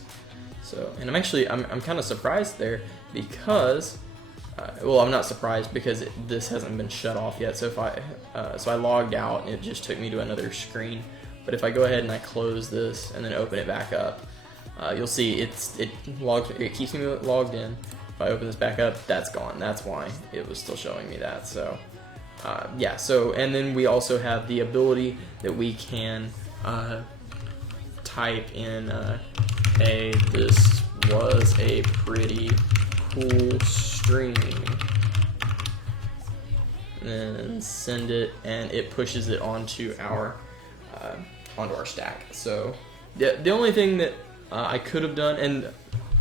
So, and I'm kind of surprised there because, well, I'm not surprised because this hasn't been shut off yet. So if I logged out, and it just took me to another screen. But if I go ahead and I close this and then open it back up, you'll see it keeps me logged in. If I open this back up, that's gone. That's why it was still showing me that. So yeah. So, and then we also have the ability that we can type in, hey, this was a pretty cool string, and then send it, and it pushes it onto our stack. So the only thing that I could have done, and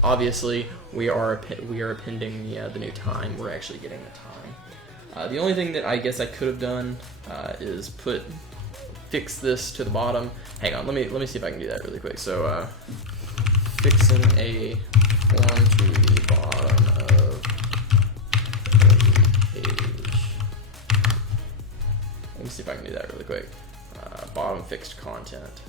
obviously we are appending the new time. We're actually getting the time. The only thing that I guess I could have done is fix this to the bottom. Hang on, let me see if I can do that really quick. So fixing a form to the bottom of the page. Let me see if I can do that really quick. Bottom fixed content.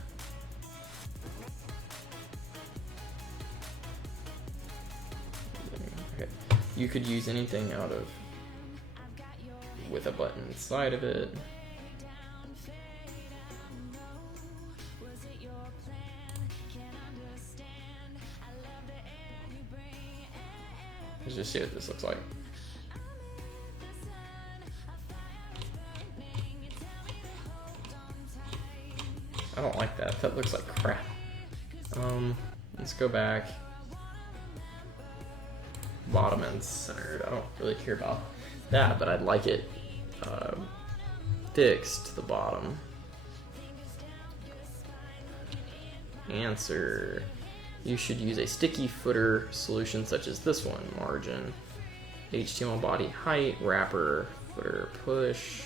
Okay. You could use anything out of with a button inside of it. Let's just see what this looks like. I don't like that. That looks like crap. Let's go back. Bottom and centered. I don't really care about that, but I'd like it fixed to the bottom. Answer. You should use a sticky footer solution such as this one. Margin, HTML body height, wrapper, footer push.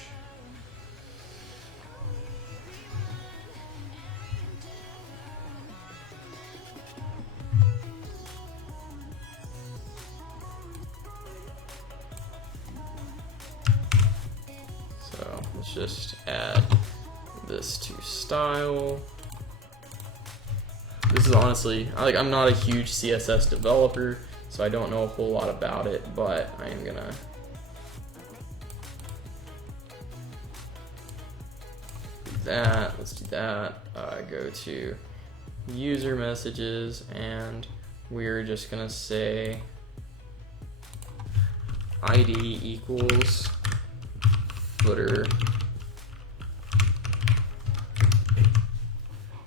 So let's just add this to style. This is honestly, I'm not a huge CSS developer, so I don't know a whole lot about it, but I am gonna do that. Let's do that. Go to user messages, and we're just gonna say ID equals footer.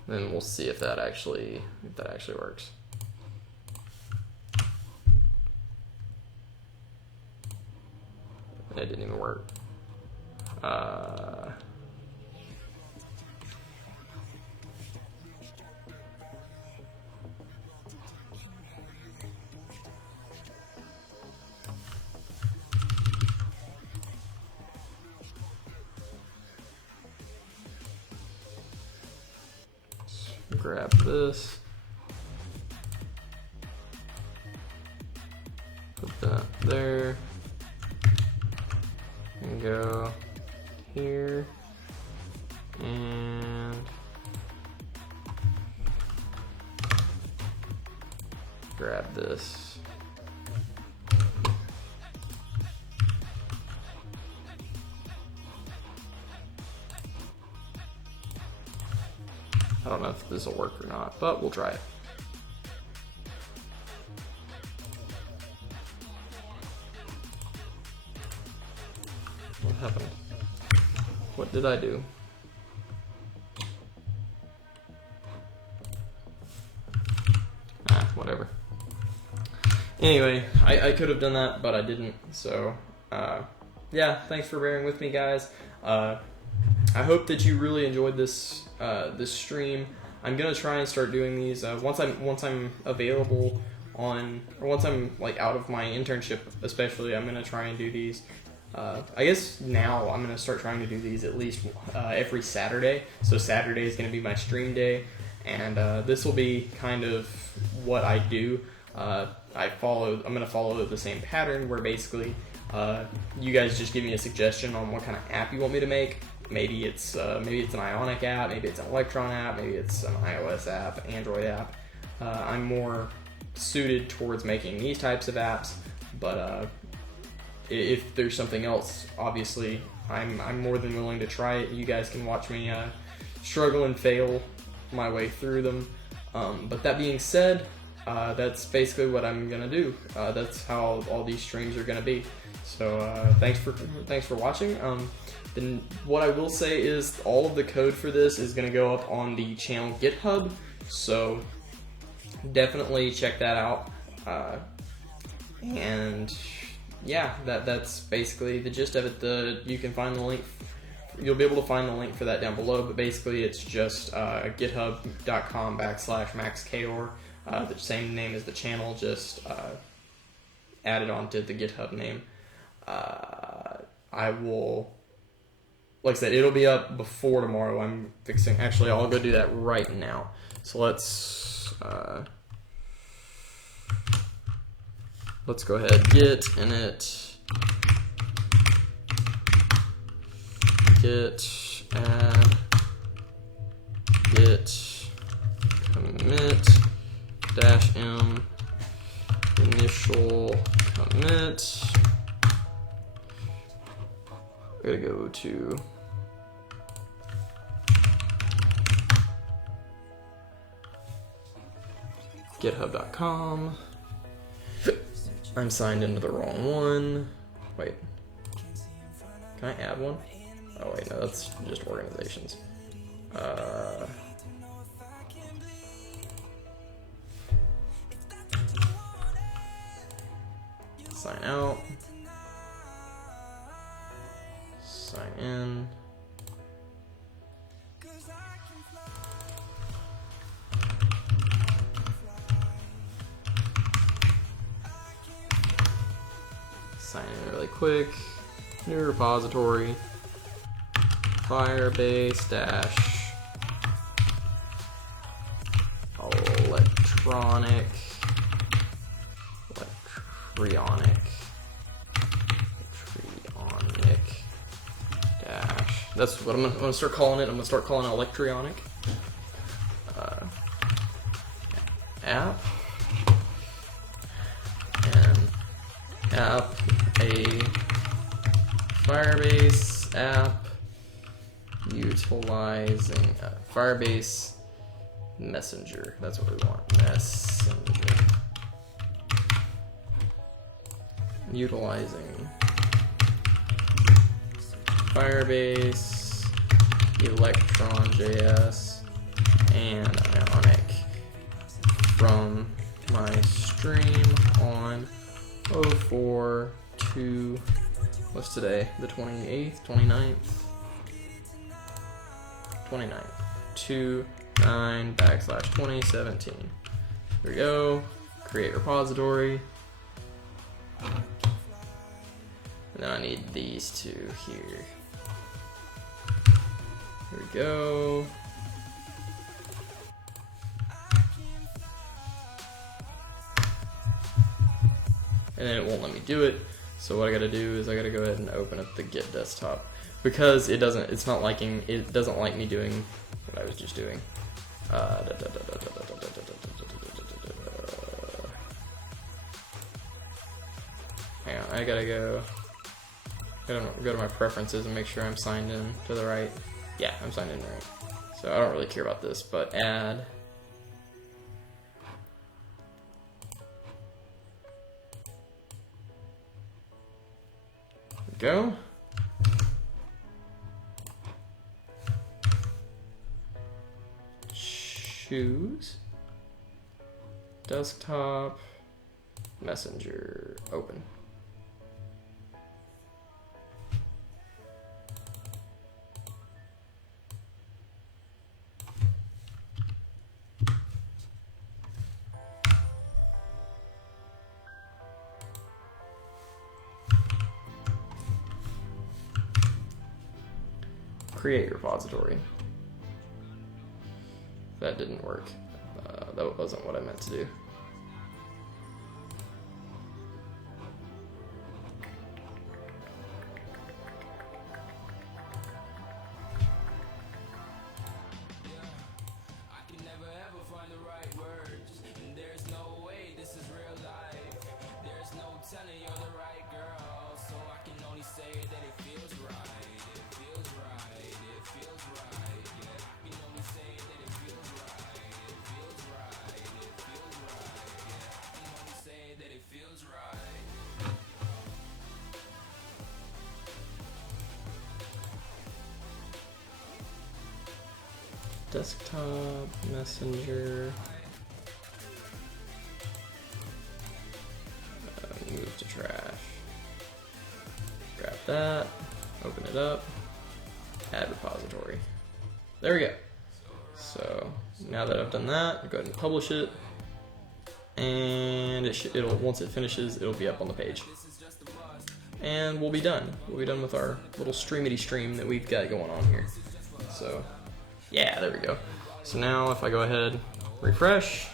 Then we'll see if that actually works. It didn't even work. Grab this, put that there, and go here, and grab this. I don't know if this will work or not, but we'll try it. What happened? What did I do? Whatever. Anyway, I could have done that, but I didn't. So, yeah, thanks for bearing with me, guys. I hope that you really enjoyed this this stream. I'm gonna try and start doing these once I'm available on, or once I'm like out of my internship, especially. I'm gonna try and do these. I guess now I'm gonna start trying to do these at least every Saturday. So Saturday is gonna be my stream day, and this will be kind of what I do. I'm gonna follow the same pattern where basically you guys just give me a suggestion on what kind of app you want me to make. Maybe it's an Ionic app, maybe it's an Electron app, maybe it's an iOS app, Android app. I'm more suited towards making these types of apps, but if there's something else, obviously I'm more than willing to try it. You guys can watch me struggle and fail my way through them. But that being said, that's basically what I'm gonna do. That's how all these streams are gonna be. So thanks for watching. Then what I will say is all of the code for this is going to go up on the channel GitHub, so definitely check that out. And yeah, that's basically the gist of it. You can find the link. You'll be able to find the link for that down below, but basically it's just github.com/maxkaor, the same name as the channel, just added onto the GitHub name. I will, like I said, it'll be up before tomorrow. Actually, I'll go do that right now. So let's go ahead, git init, git add, git commit -m initial commit. We're gonna go to github.com. I'm signed into the wrong one. Wait, can I add one? Oh wait, no, that's just organizations. Sign out. Sign in. Sign in really quick. New repository. Firebase dash electronic dash. That's what I'm gonna start calling it. I'm gonna start calling it electronic app and app a Firebase app utilizing Firebase Messenger. That's what we want. Messenger. Utilizing Firebase, Electron.js, and Ionic from my stream on 04/2. What's today? The 28th, 29th? 29th. 29/2017. There we go. Create repository. And then I need these two here. Here we go. And then it won't let me do it. So what I gotta do is I gotta go ahead and open up the Git desktop because it doesn't like me doing what I was just doing. Hang on, I gotta go to my preferences and make sure I'm signed in to the right. Yeah, I'm signed in right. So I don't really care about this, but add. Go. Choose desktop, messenger, open. Create repository. That didn't work. That wasn't what I meant to do. Desktop, messenger, move to trash, grab that, open it up, add repository. There we go. So now that I've done that, go ahead and publish it, and it'll once it finishes, it'll be up on the page. And we'll be done. We'll be done with our little streamity stream that we've got going on here. So yeah, there we go. So now if I go ahead, refresh,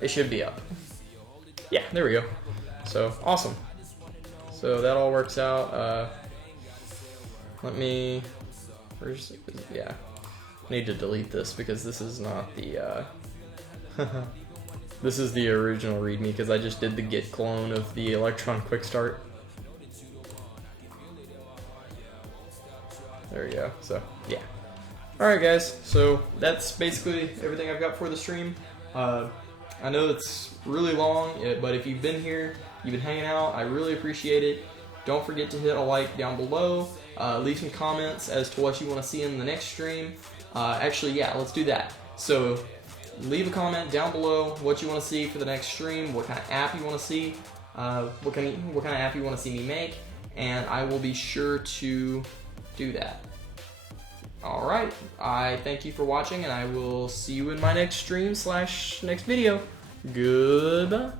it should be up. Yeah, there we go. So awesome. So that all works out. Let me, yeah, I need to delete this because this is not the, this is the original README because I just did the git clone of the Electron quick start. There you go. So yeah. All right, guys. So that's basically everything I've got for the stream. I know it's really long, but if you've been here, you've been hanging out, I really appreciate it. Don't forget to hit a like down below. Leave some comments as to what you want to see in the next stream. Actually, yeah, let's do that. So leave a comment down below what you want to see for the next stream, what kind of app you want to see, what kind of app you want to see me make, and I will be sure to do that. Alright, I thank you for watching, and I will see you in my next stream / next video. Goodbye.